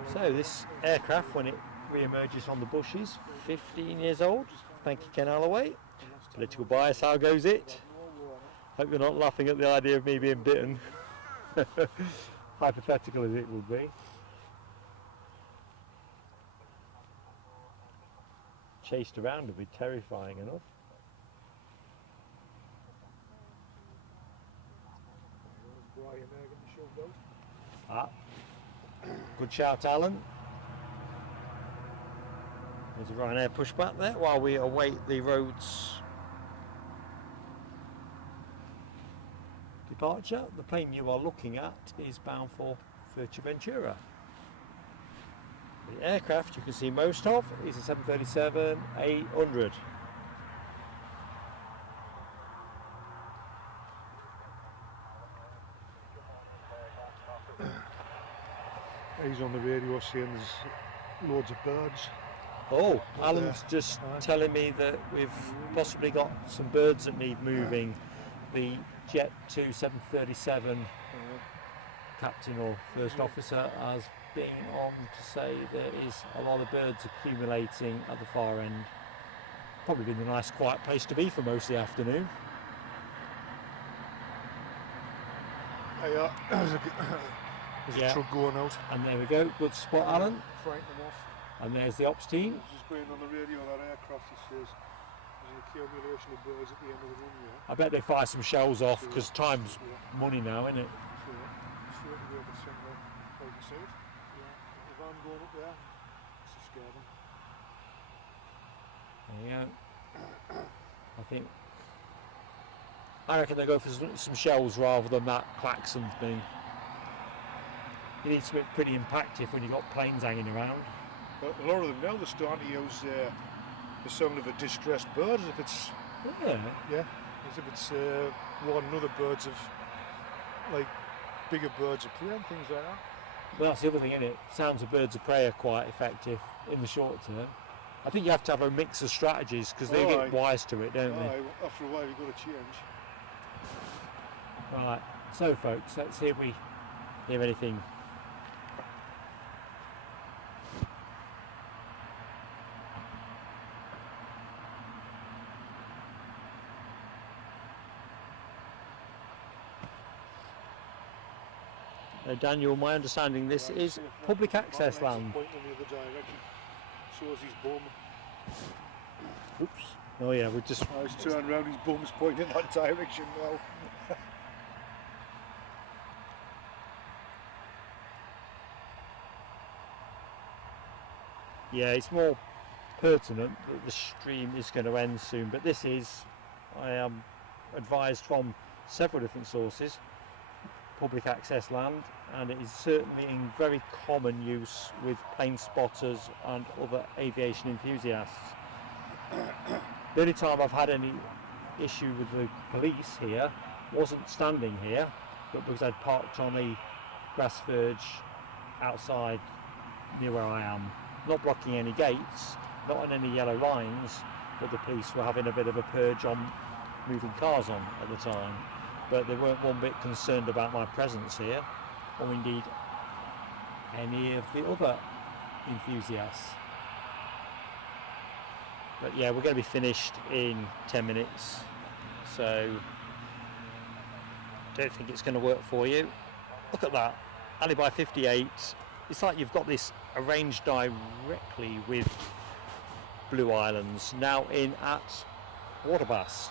in So this aircraft, when it re-emerges on the bushes, 15 years old. Thank you, Ken Alloway. Political bias, how goes it? Hope you're not laughing at the idea of me being bitten. Hypothetical as it would be. Chased around would be terrifying enough. Ah, good shout, Alan. There's a Ryanair pushback there while we await the road's departure. The plane you are looking at is bound for Fuerteventura. The aircraft you can see most of is a 737-800. He's on the radio saying there's loads of birds. Oh, Alan's just telling me that we've possibly got some birds that need moving. The Jet 2 737 captain or first officer has been on to say there is a lot of birds accumulating at the far end. Probably been a nice quiet place to be for most of the afternoon. There's a truck going out. And there we go, good spot, Alan. Frighten them off. And there's the ops team. Just going on the radio, that aircraft, he says there's an accumulation of birds at the end of the runway. I bet they fire some shells off because time's money now, isn't it? So, straight away over the centre, like you said. Yeah. The van going up there, it's a scare them. There you go. I reckon they go for some shells rather than that klaxon thing. You need something pretty impactful when you've got planes hanging around. A lot of them now, they're starting to use the sound of a distressed bird as if it's... Yeah, as if it's one other birds of, like, bigger birds of prey and things like that. Well, that's the other thing, isn't it? Sounds of birds of prey are quite effective in the short term. I think you have to have a mix of strategies because they get wise to it, don't they? After a while you've got to change. Right, so folks, let's see if we hear anything. Daniel, my understanding this Right, is see, public that access light's land. pointing in the other direction. Shows his bum. Oops. Oh yeah, we just I was turned round, his bum's pointing in that direction now. yeah, it's more pertinent that the stream is going to end soon, but this is, I am advised from several different sources, public access land, and it is certainly in very common use with plane spotters and other aviation enthusiasts. The only time I've had any issue with the police here wasn't standing here, but because I'd parked on the grass verge outside near where I am, not blocking any gates, not on any yellow lines, but the police were having a bit of a purge on moving cars on at the time. But they weren't one bit concerned about my presence here, or indeed any of the other enthusiasts. But yeah, we're going to be finished in 10 minutes, so don't think it's going to work for you. Look at that, Alibi 58. It's like you've got this arranged directly with Blue Islands, now in at Waterbast.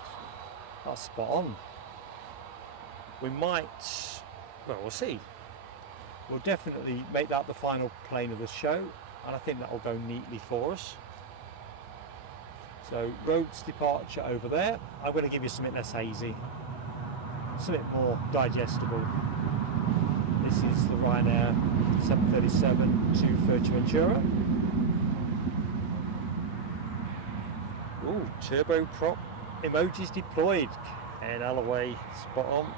That's spot on. We might, well, we'll see. We'll definitely make that the final plane of the show, and I think that will go neatly for us. So Rhodes departure over there. I'm going to give you something less hazy, something more digestible. This is the Ryanair 737 to Fuerteventura. Ooh, turboprop emojis deployed. And Alloway, spot on.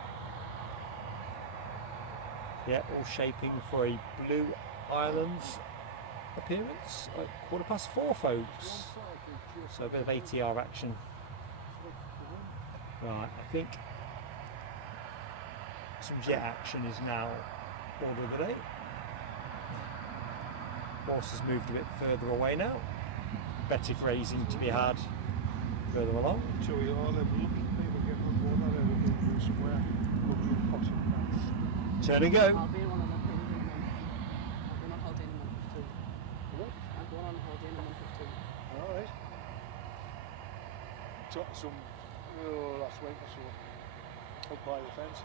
Yeah, all shaping for a Blue Islands appearance at 4:15, folks. So a bit of ATR action. Right, I think some jet action is now order of the day. Horse has moved a bit further away now. Better grazing to be had further along. So we are looking people getting on board that area to do somewhere. Luxury pots and pans. Turn and go. I'll be one on my things in a month. I'll be on holiday in a month or two. What? I'm going on holiday in a month or two. Alright. Took some last week or so up by the fence.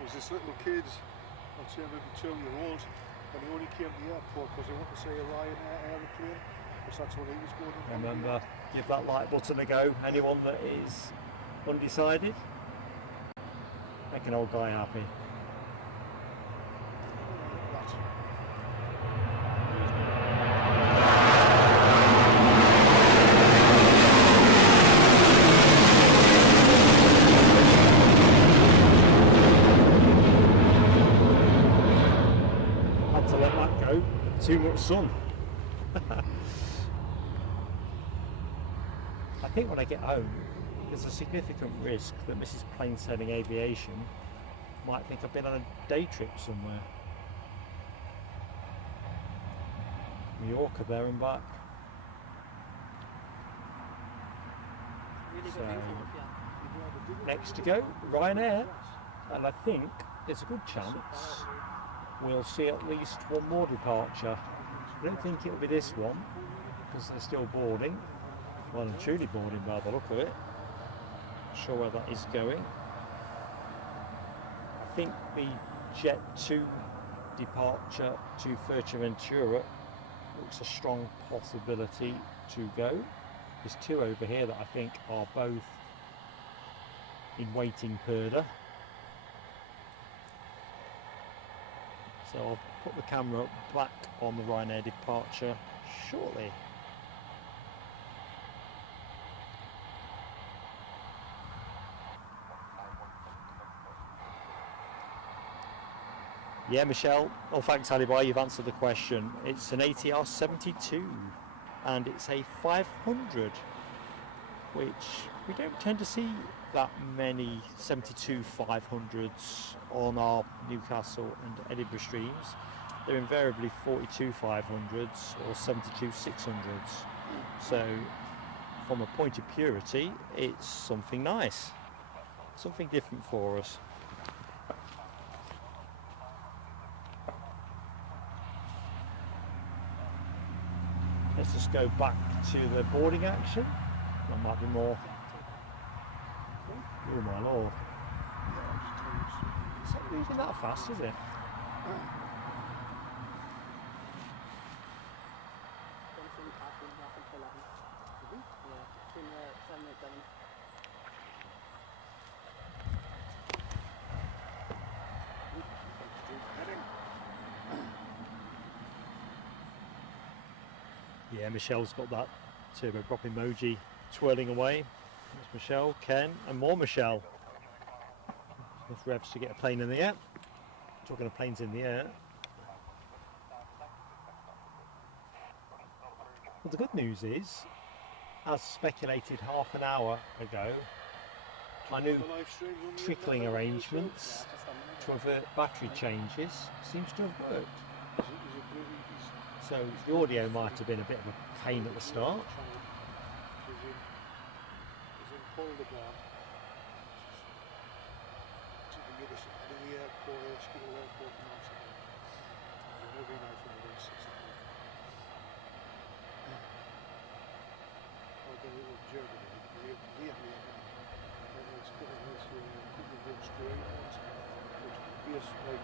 There was this little kid, I'd say maybe 2-year-old, and he only came to the airport because they wanted to say a Ryanair aeroplane, because that's what he was going on. Remember, give that like button a go. Anyone that is undecided, make an old guy happy. Had to let that go. Too much sun. I think when I get home, there's a significant risk that Mrs. Plainsailing Aviation might think I've been on a day trip somewhere. Mallorca there and back. Really good So, view from up here. next to go, Ryanair, and I think there's a good chance we'll see at least one more departure. I don't think it'll be this one, because they're still boarding. Well and truly boarding by the look of it. Not sure where that is going. I think the Jet 2 departure to Fuerteventura looks a strong possibility to go. There's two over here that I think are both in waiting perda. So I'll put the camera back on the Ryanair departure shortly. Yeah, Michelle. Oh, thanks, Alibi. You've answered the question. It's an ATR 72, and it's a 500, which we don't tend to see that many 72 500s on our Newcastle and Edinburgh streams. They're invariably 42 500s or 72 600s. So, from a point of purity, it's something nice, something different for us. let's just go back to the boarding action. That might be more. Oh my lord. It's not moving that fast, is it? Yeah, Michelle's got that turbo prop emoji twirling away. There's Michelle, Ken, and more Michelle. Enough revs to get a plane in the air. Talking of planes in the air. Well, the good news is, as speculated half an hour ago, I knew trickling arrangements to avert battery changes seems to have worked. So the audio might have been a bit of a pain at the start.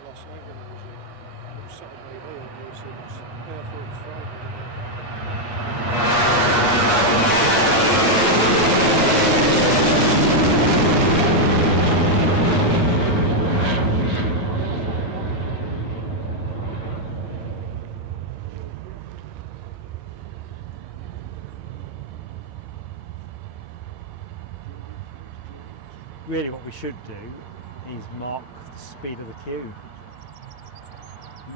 Last night when it was Saturday night, it was Friday. Really what we should do is mark the speed of the queue.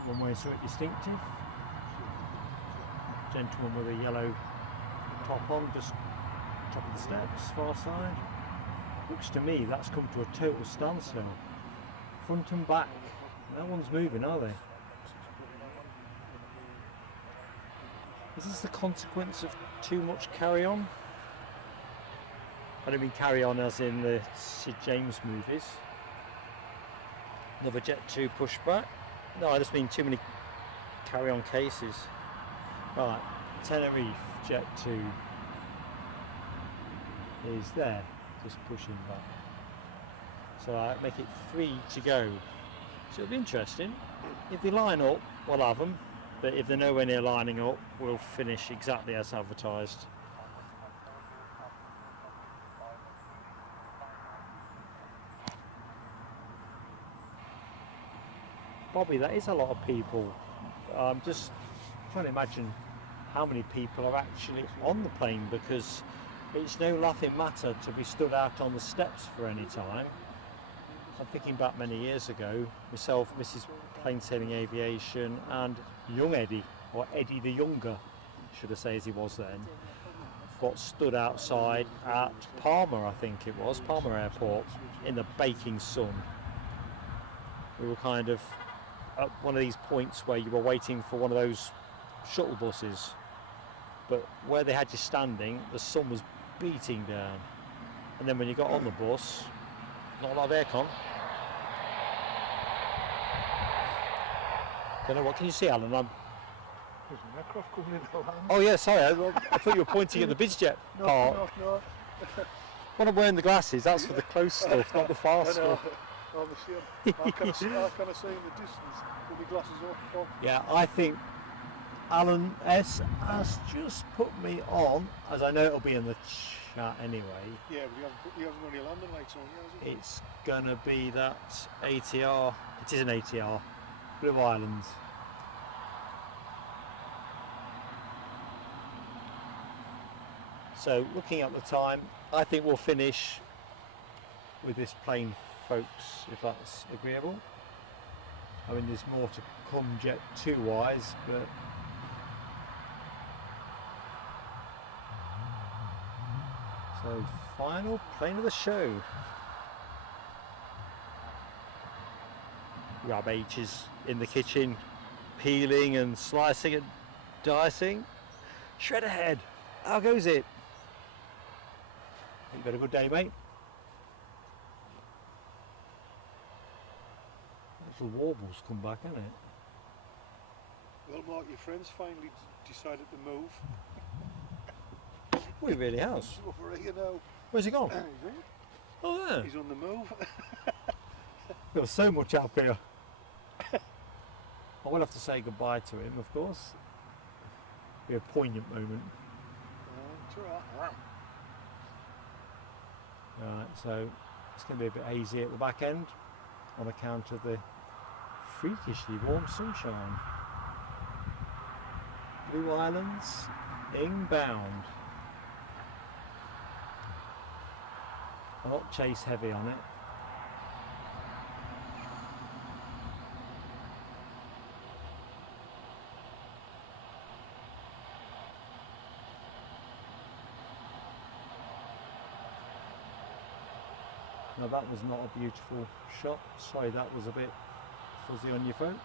One way so it's distinctive. Gentleman with a yellow top on, just top of the steps, far side. Looks to me that's come to a total standstill. Front and back. No one's moving, are they? Is this the consequence of too much carry on? I don't mean carry on as in the Sid James movies. Another Jet 2 pushback. No, I just mean too many carry on cases. Right, Tenerife Jet 2 is there, just pushing back. So I make it 3 to go. So it'll be interesting. If they line up, we'll have them. But if they're nowhere near lining up, we'll finish exactly as advertised. Bobby, that is a lot of people. I'm just trying to imagine how many people are actually on the plane, because it's no laughing matter to be stood out on the steps for any time. I'm thinking back many years ago, myself, Mrs. Plain Sailing Aviation, and young Eddie, or Eddie the Younger, should I say as he was then, got stood outside at Palmer, I think it was, Palmer Airport, in the baking sun. We were kind of at one of these points where you were waiting for one of those shuttle buses, but where they had you standing, the sun was beating down, and then when you got on the bus, not a lot of aircon. Don't know, what can you see, Alan? There's an aircraft coming in the land. Oh yeah, sorry, I thought you were pointing at the BizJet part. No. When I'm wearing the glasses, that's for the close stuff, not the far stuff. Oh, the same. I kind of see in the distance with the glasses off. Yeah, I think Alan S has just put me on, as I know it'll be in the chat anyway. Yeah, but you haven't got any landing lights on yet, has it? It's gonna be that ATR. It is an ATR, Blue Islands. So looking at the time, I think we'll finish with this plane, folks, if that's agreeable. I mean, there's more to come Jet 2 wise, but so final plane of the show. Rab H is in the kitchen, peeling and slicing and dicing. Shred ahead. How goes it? You've got a good day, mate. Little warbles come back, isn't it? Well, Mark, your friends finally decided to move. Oh, he really has. He's over here now. Where's he gone? He's in. Oh, there. He's on the move. There's so much up here. I will have to say goodbye to him, of course. Be a poignant moment. It's all right. Right, so it's going to be a bit hazy at the back end on account of the freakishly warm sunshine. Blue Islands inbound. A lot chase heavy on it. Now that was not a beautiful shot. Sorry, that was a bit fuzzy on you folks.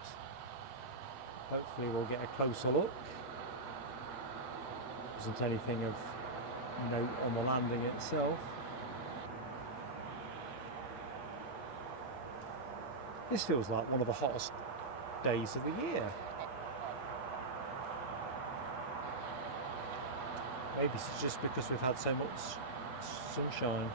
Hopefully we'll get a closer look. Wasn't anything of note on the landing itself. This feels like one of the hottest days of the year. Maybe it's just because we've had so much sunshine.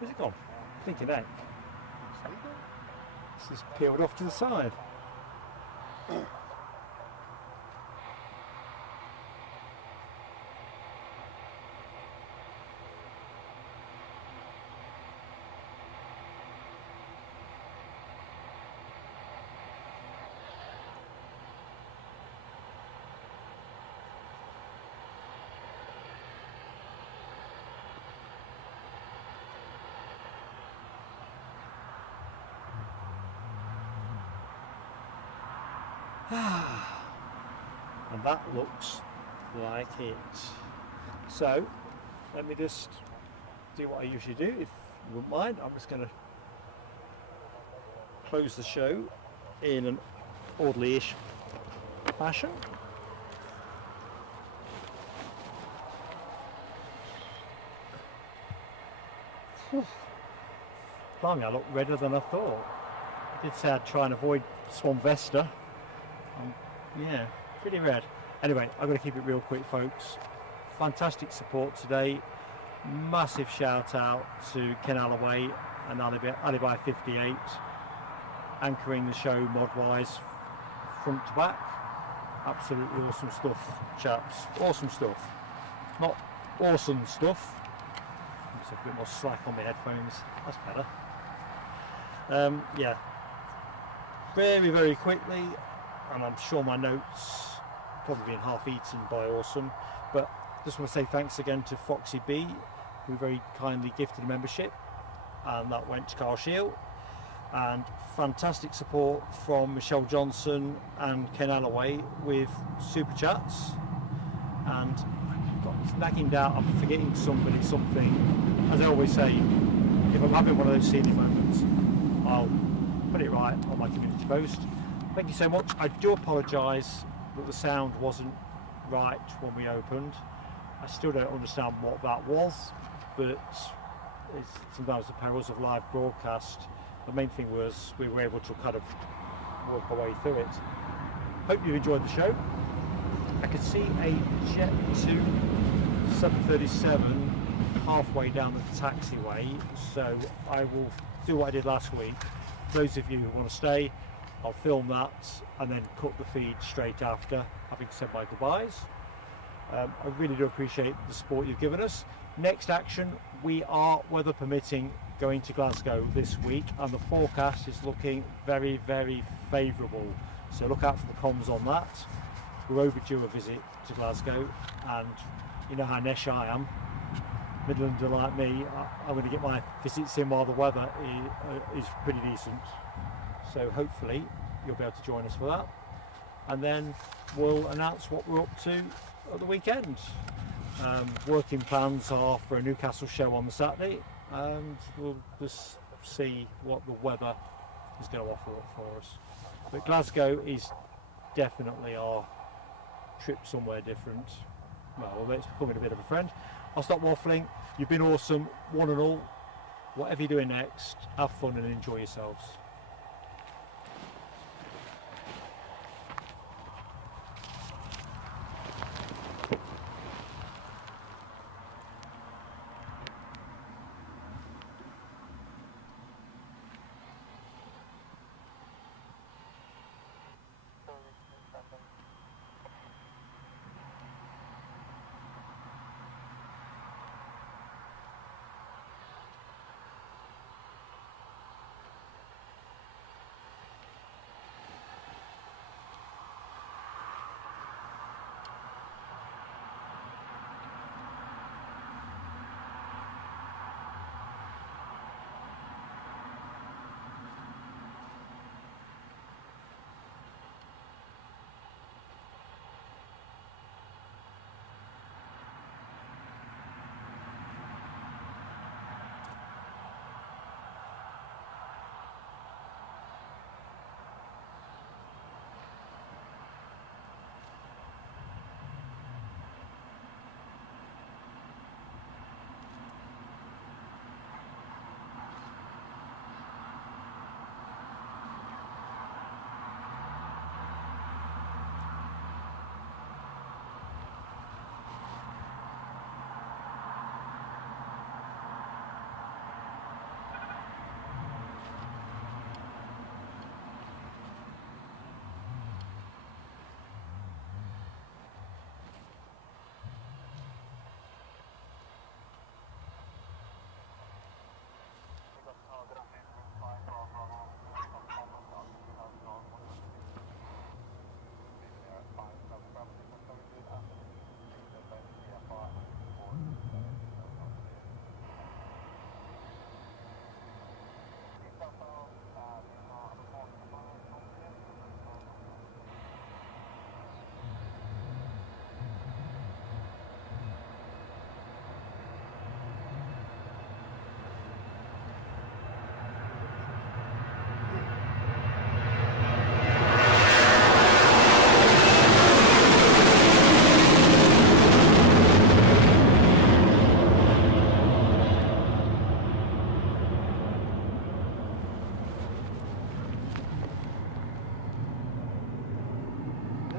Where's it gone? Thinking that. It's just peeled off to the side. And that looks like it. So let me just do what I usually do, if you wouldn't mind. I'm just going to close the show in an orderly-ish fashion. Blimey, I look redder than I thought. I did say I'd try and avoid Swan Vesta. Yeah, pretty red. Anyway, I've got to keep it real quick, folks. Fantastic support today. Massive shout out to Ken Alloway and Alibi 58, anchoring the show mod-wise, front to back. Absolutely awesome stuff, chaps. Awesome stuff. Not awesome stuff. Just a bit more slack on my headphones. That's better. Yeah. Very, very quickly. And I'm sure my notes probably been half eaten by awesome, but just want to say thanks again to Foxy B, who very kindly gifted a membership, and that went to Carl Shield. And fantastic support from Michelle Johnson and Ken Alloway with super chats. And got nagging down, I'm forgetting somebody something. As I always say, if I'm having one of those senior moments, I'll put it right on my community post. Thank you so much. I do apologise that the sound wasn't right when we opened. I still don't understand what that was, but it's sometimes the perils of live broadcast. The main thing was we were able to kind of work our way through it. Hope you've enjoyed the show. I could see a Jet 2 737 halfway down the taxiway, so I will do what I did last week. For those of you who want to stay, I'll film that and then cut the feed straight after, having said my goodbyes. I really do appreciate the support you've given us. Next action, we are, weather permitting, going to Glasgow this week, and the forecast is looking very, very favourable. So look out for the comms on that. We're overdue a visit to Glasgow, and you know how nesh I am. Midlander like me, I'm going to get my visits in while the weather is pretty decent. So hopefully you'll be able to join us for that, and then we'll announce what we're up to at the weekend. Working plans are for a Newcastle show on the Saturday, and we'll just see what the weather is going to offer up for us. But Glasgow is definitely our trip somewhere different. Well, it's becoming a bit of a friend. I'll stop waffling. You've been awesome, one and all. Whatever you're doing next, have fun and enjoy yourselves.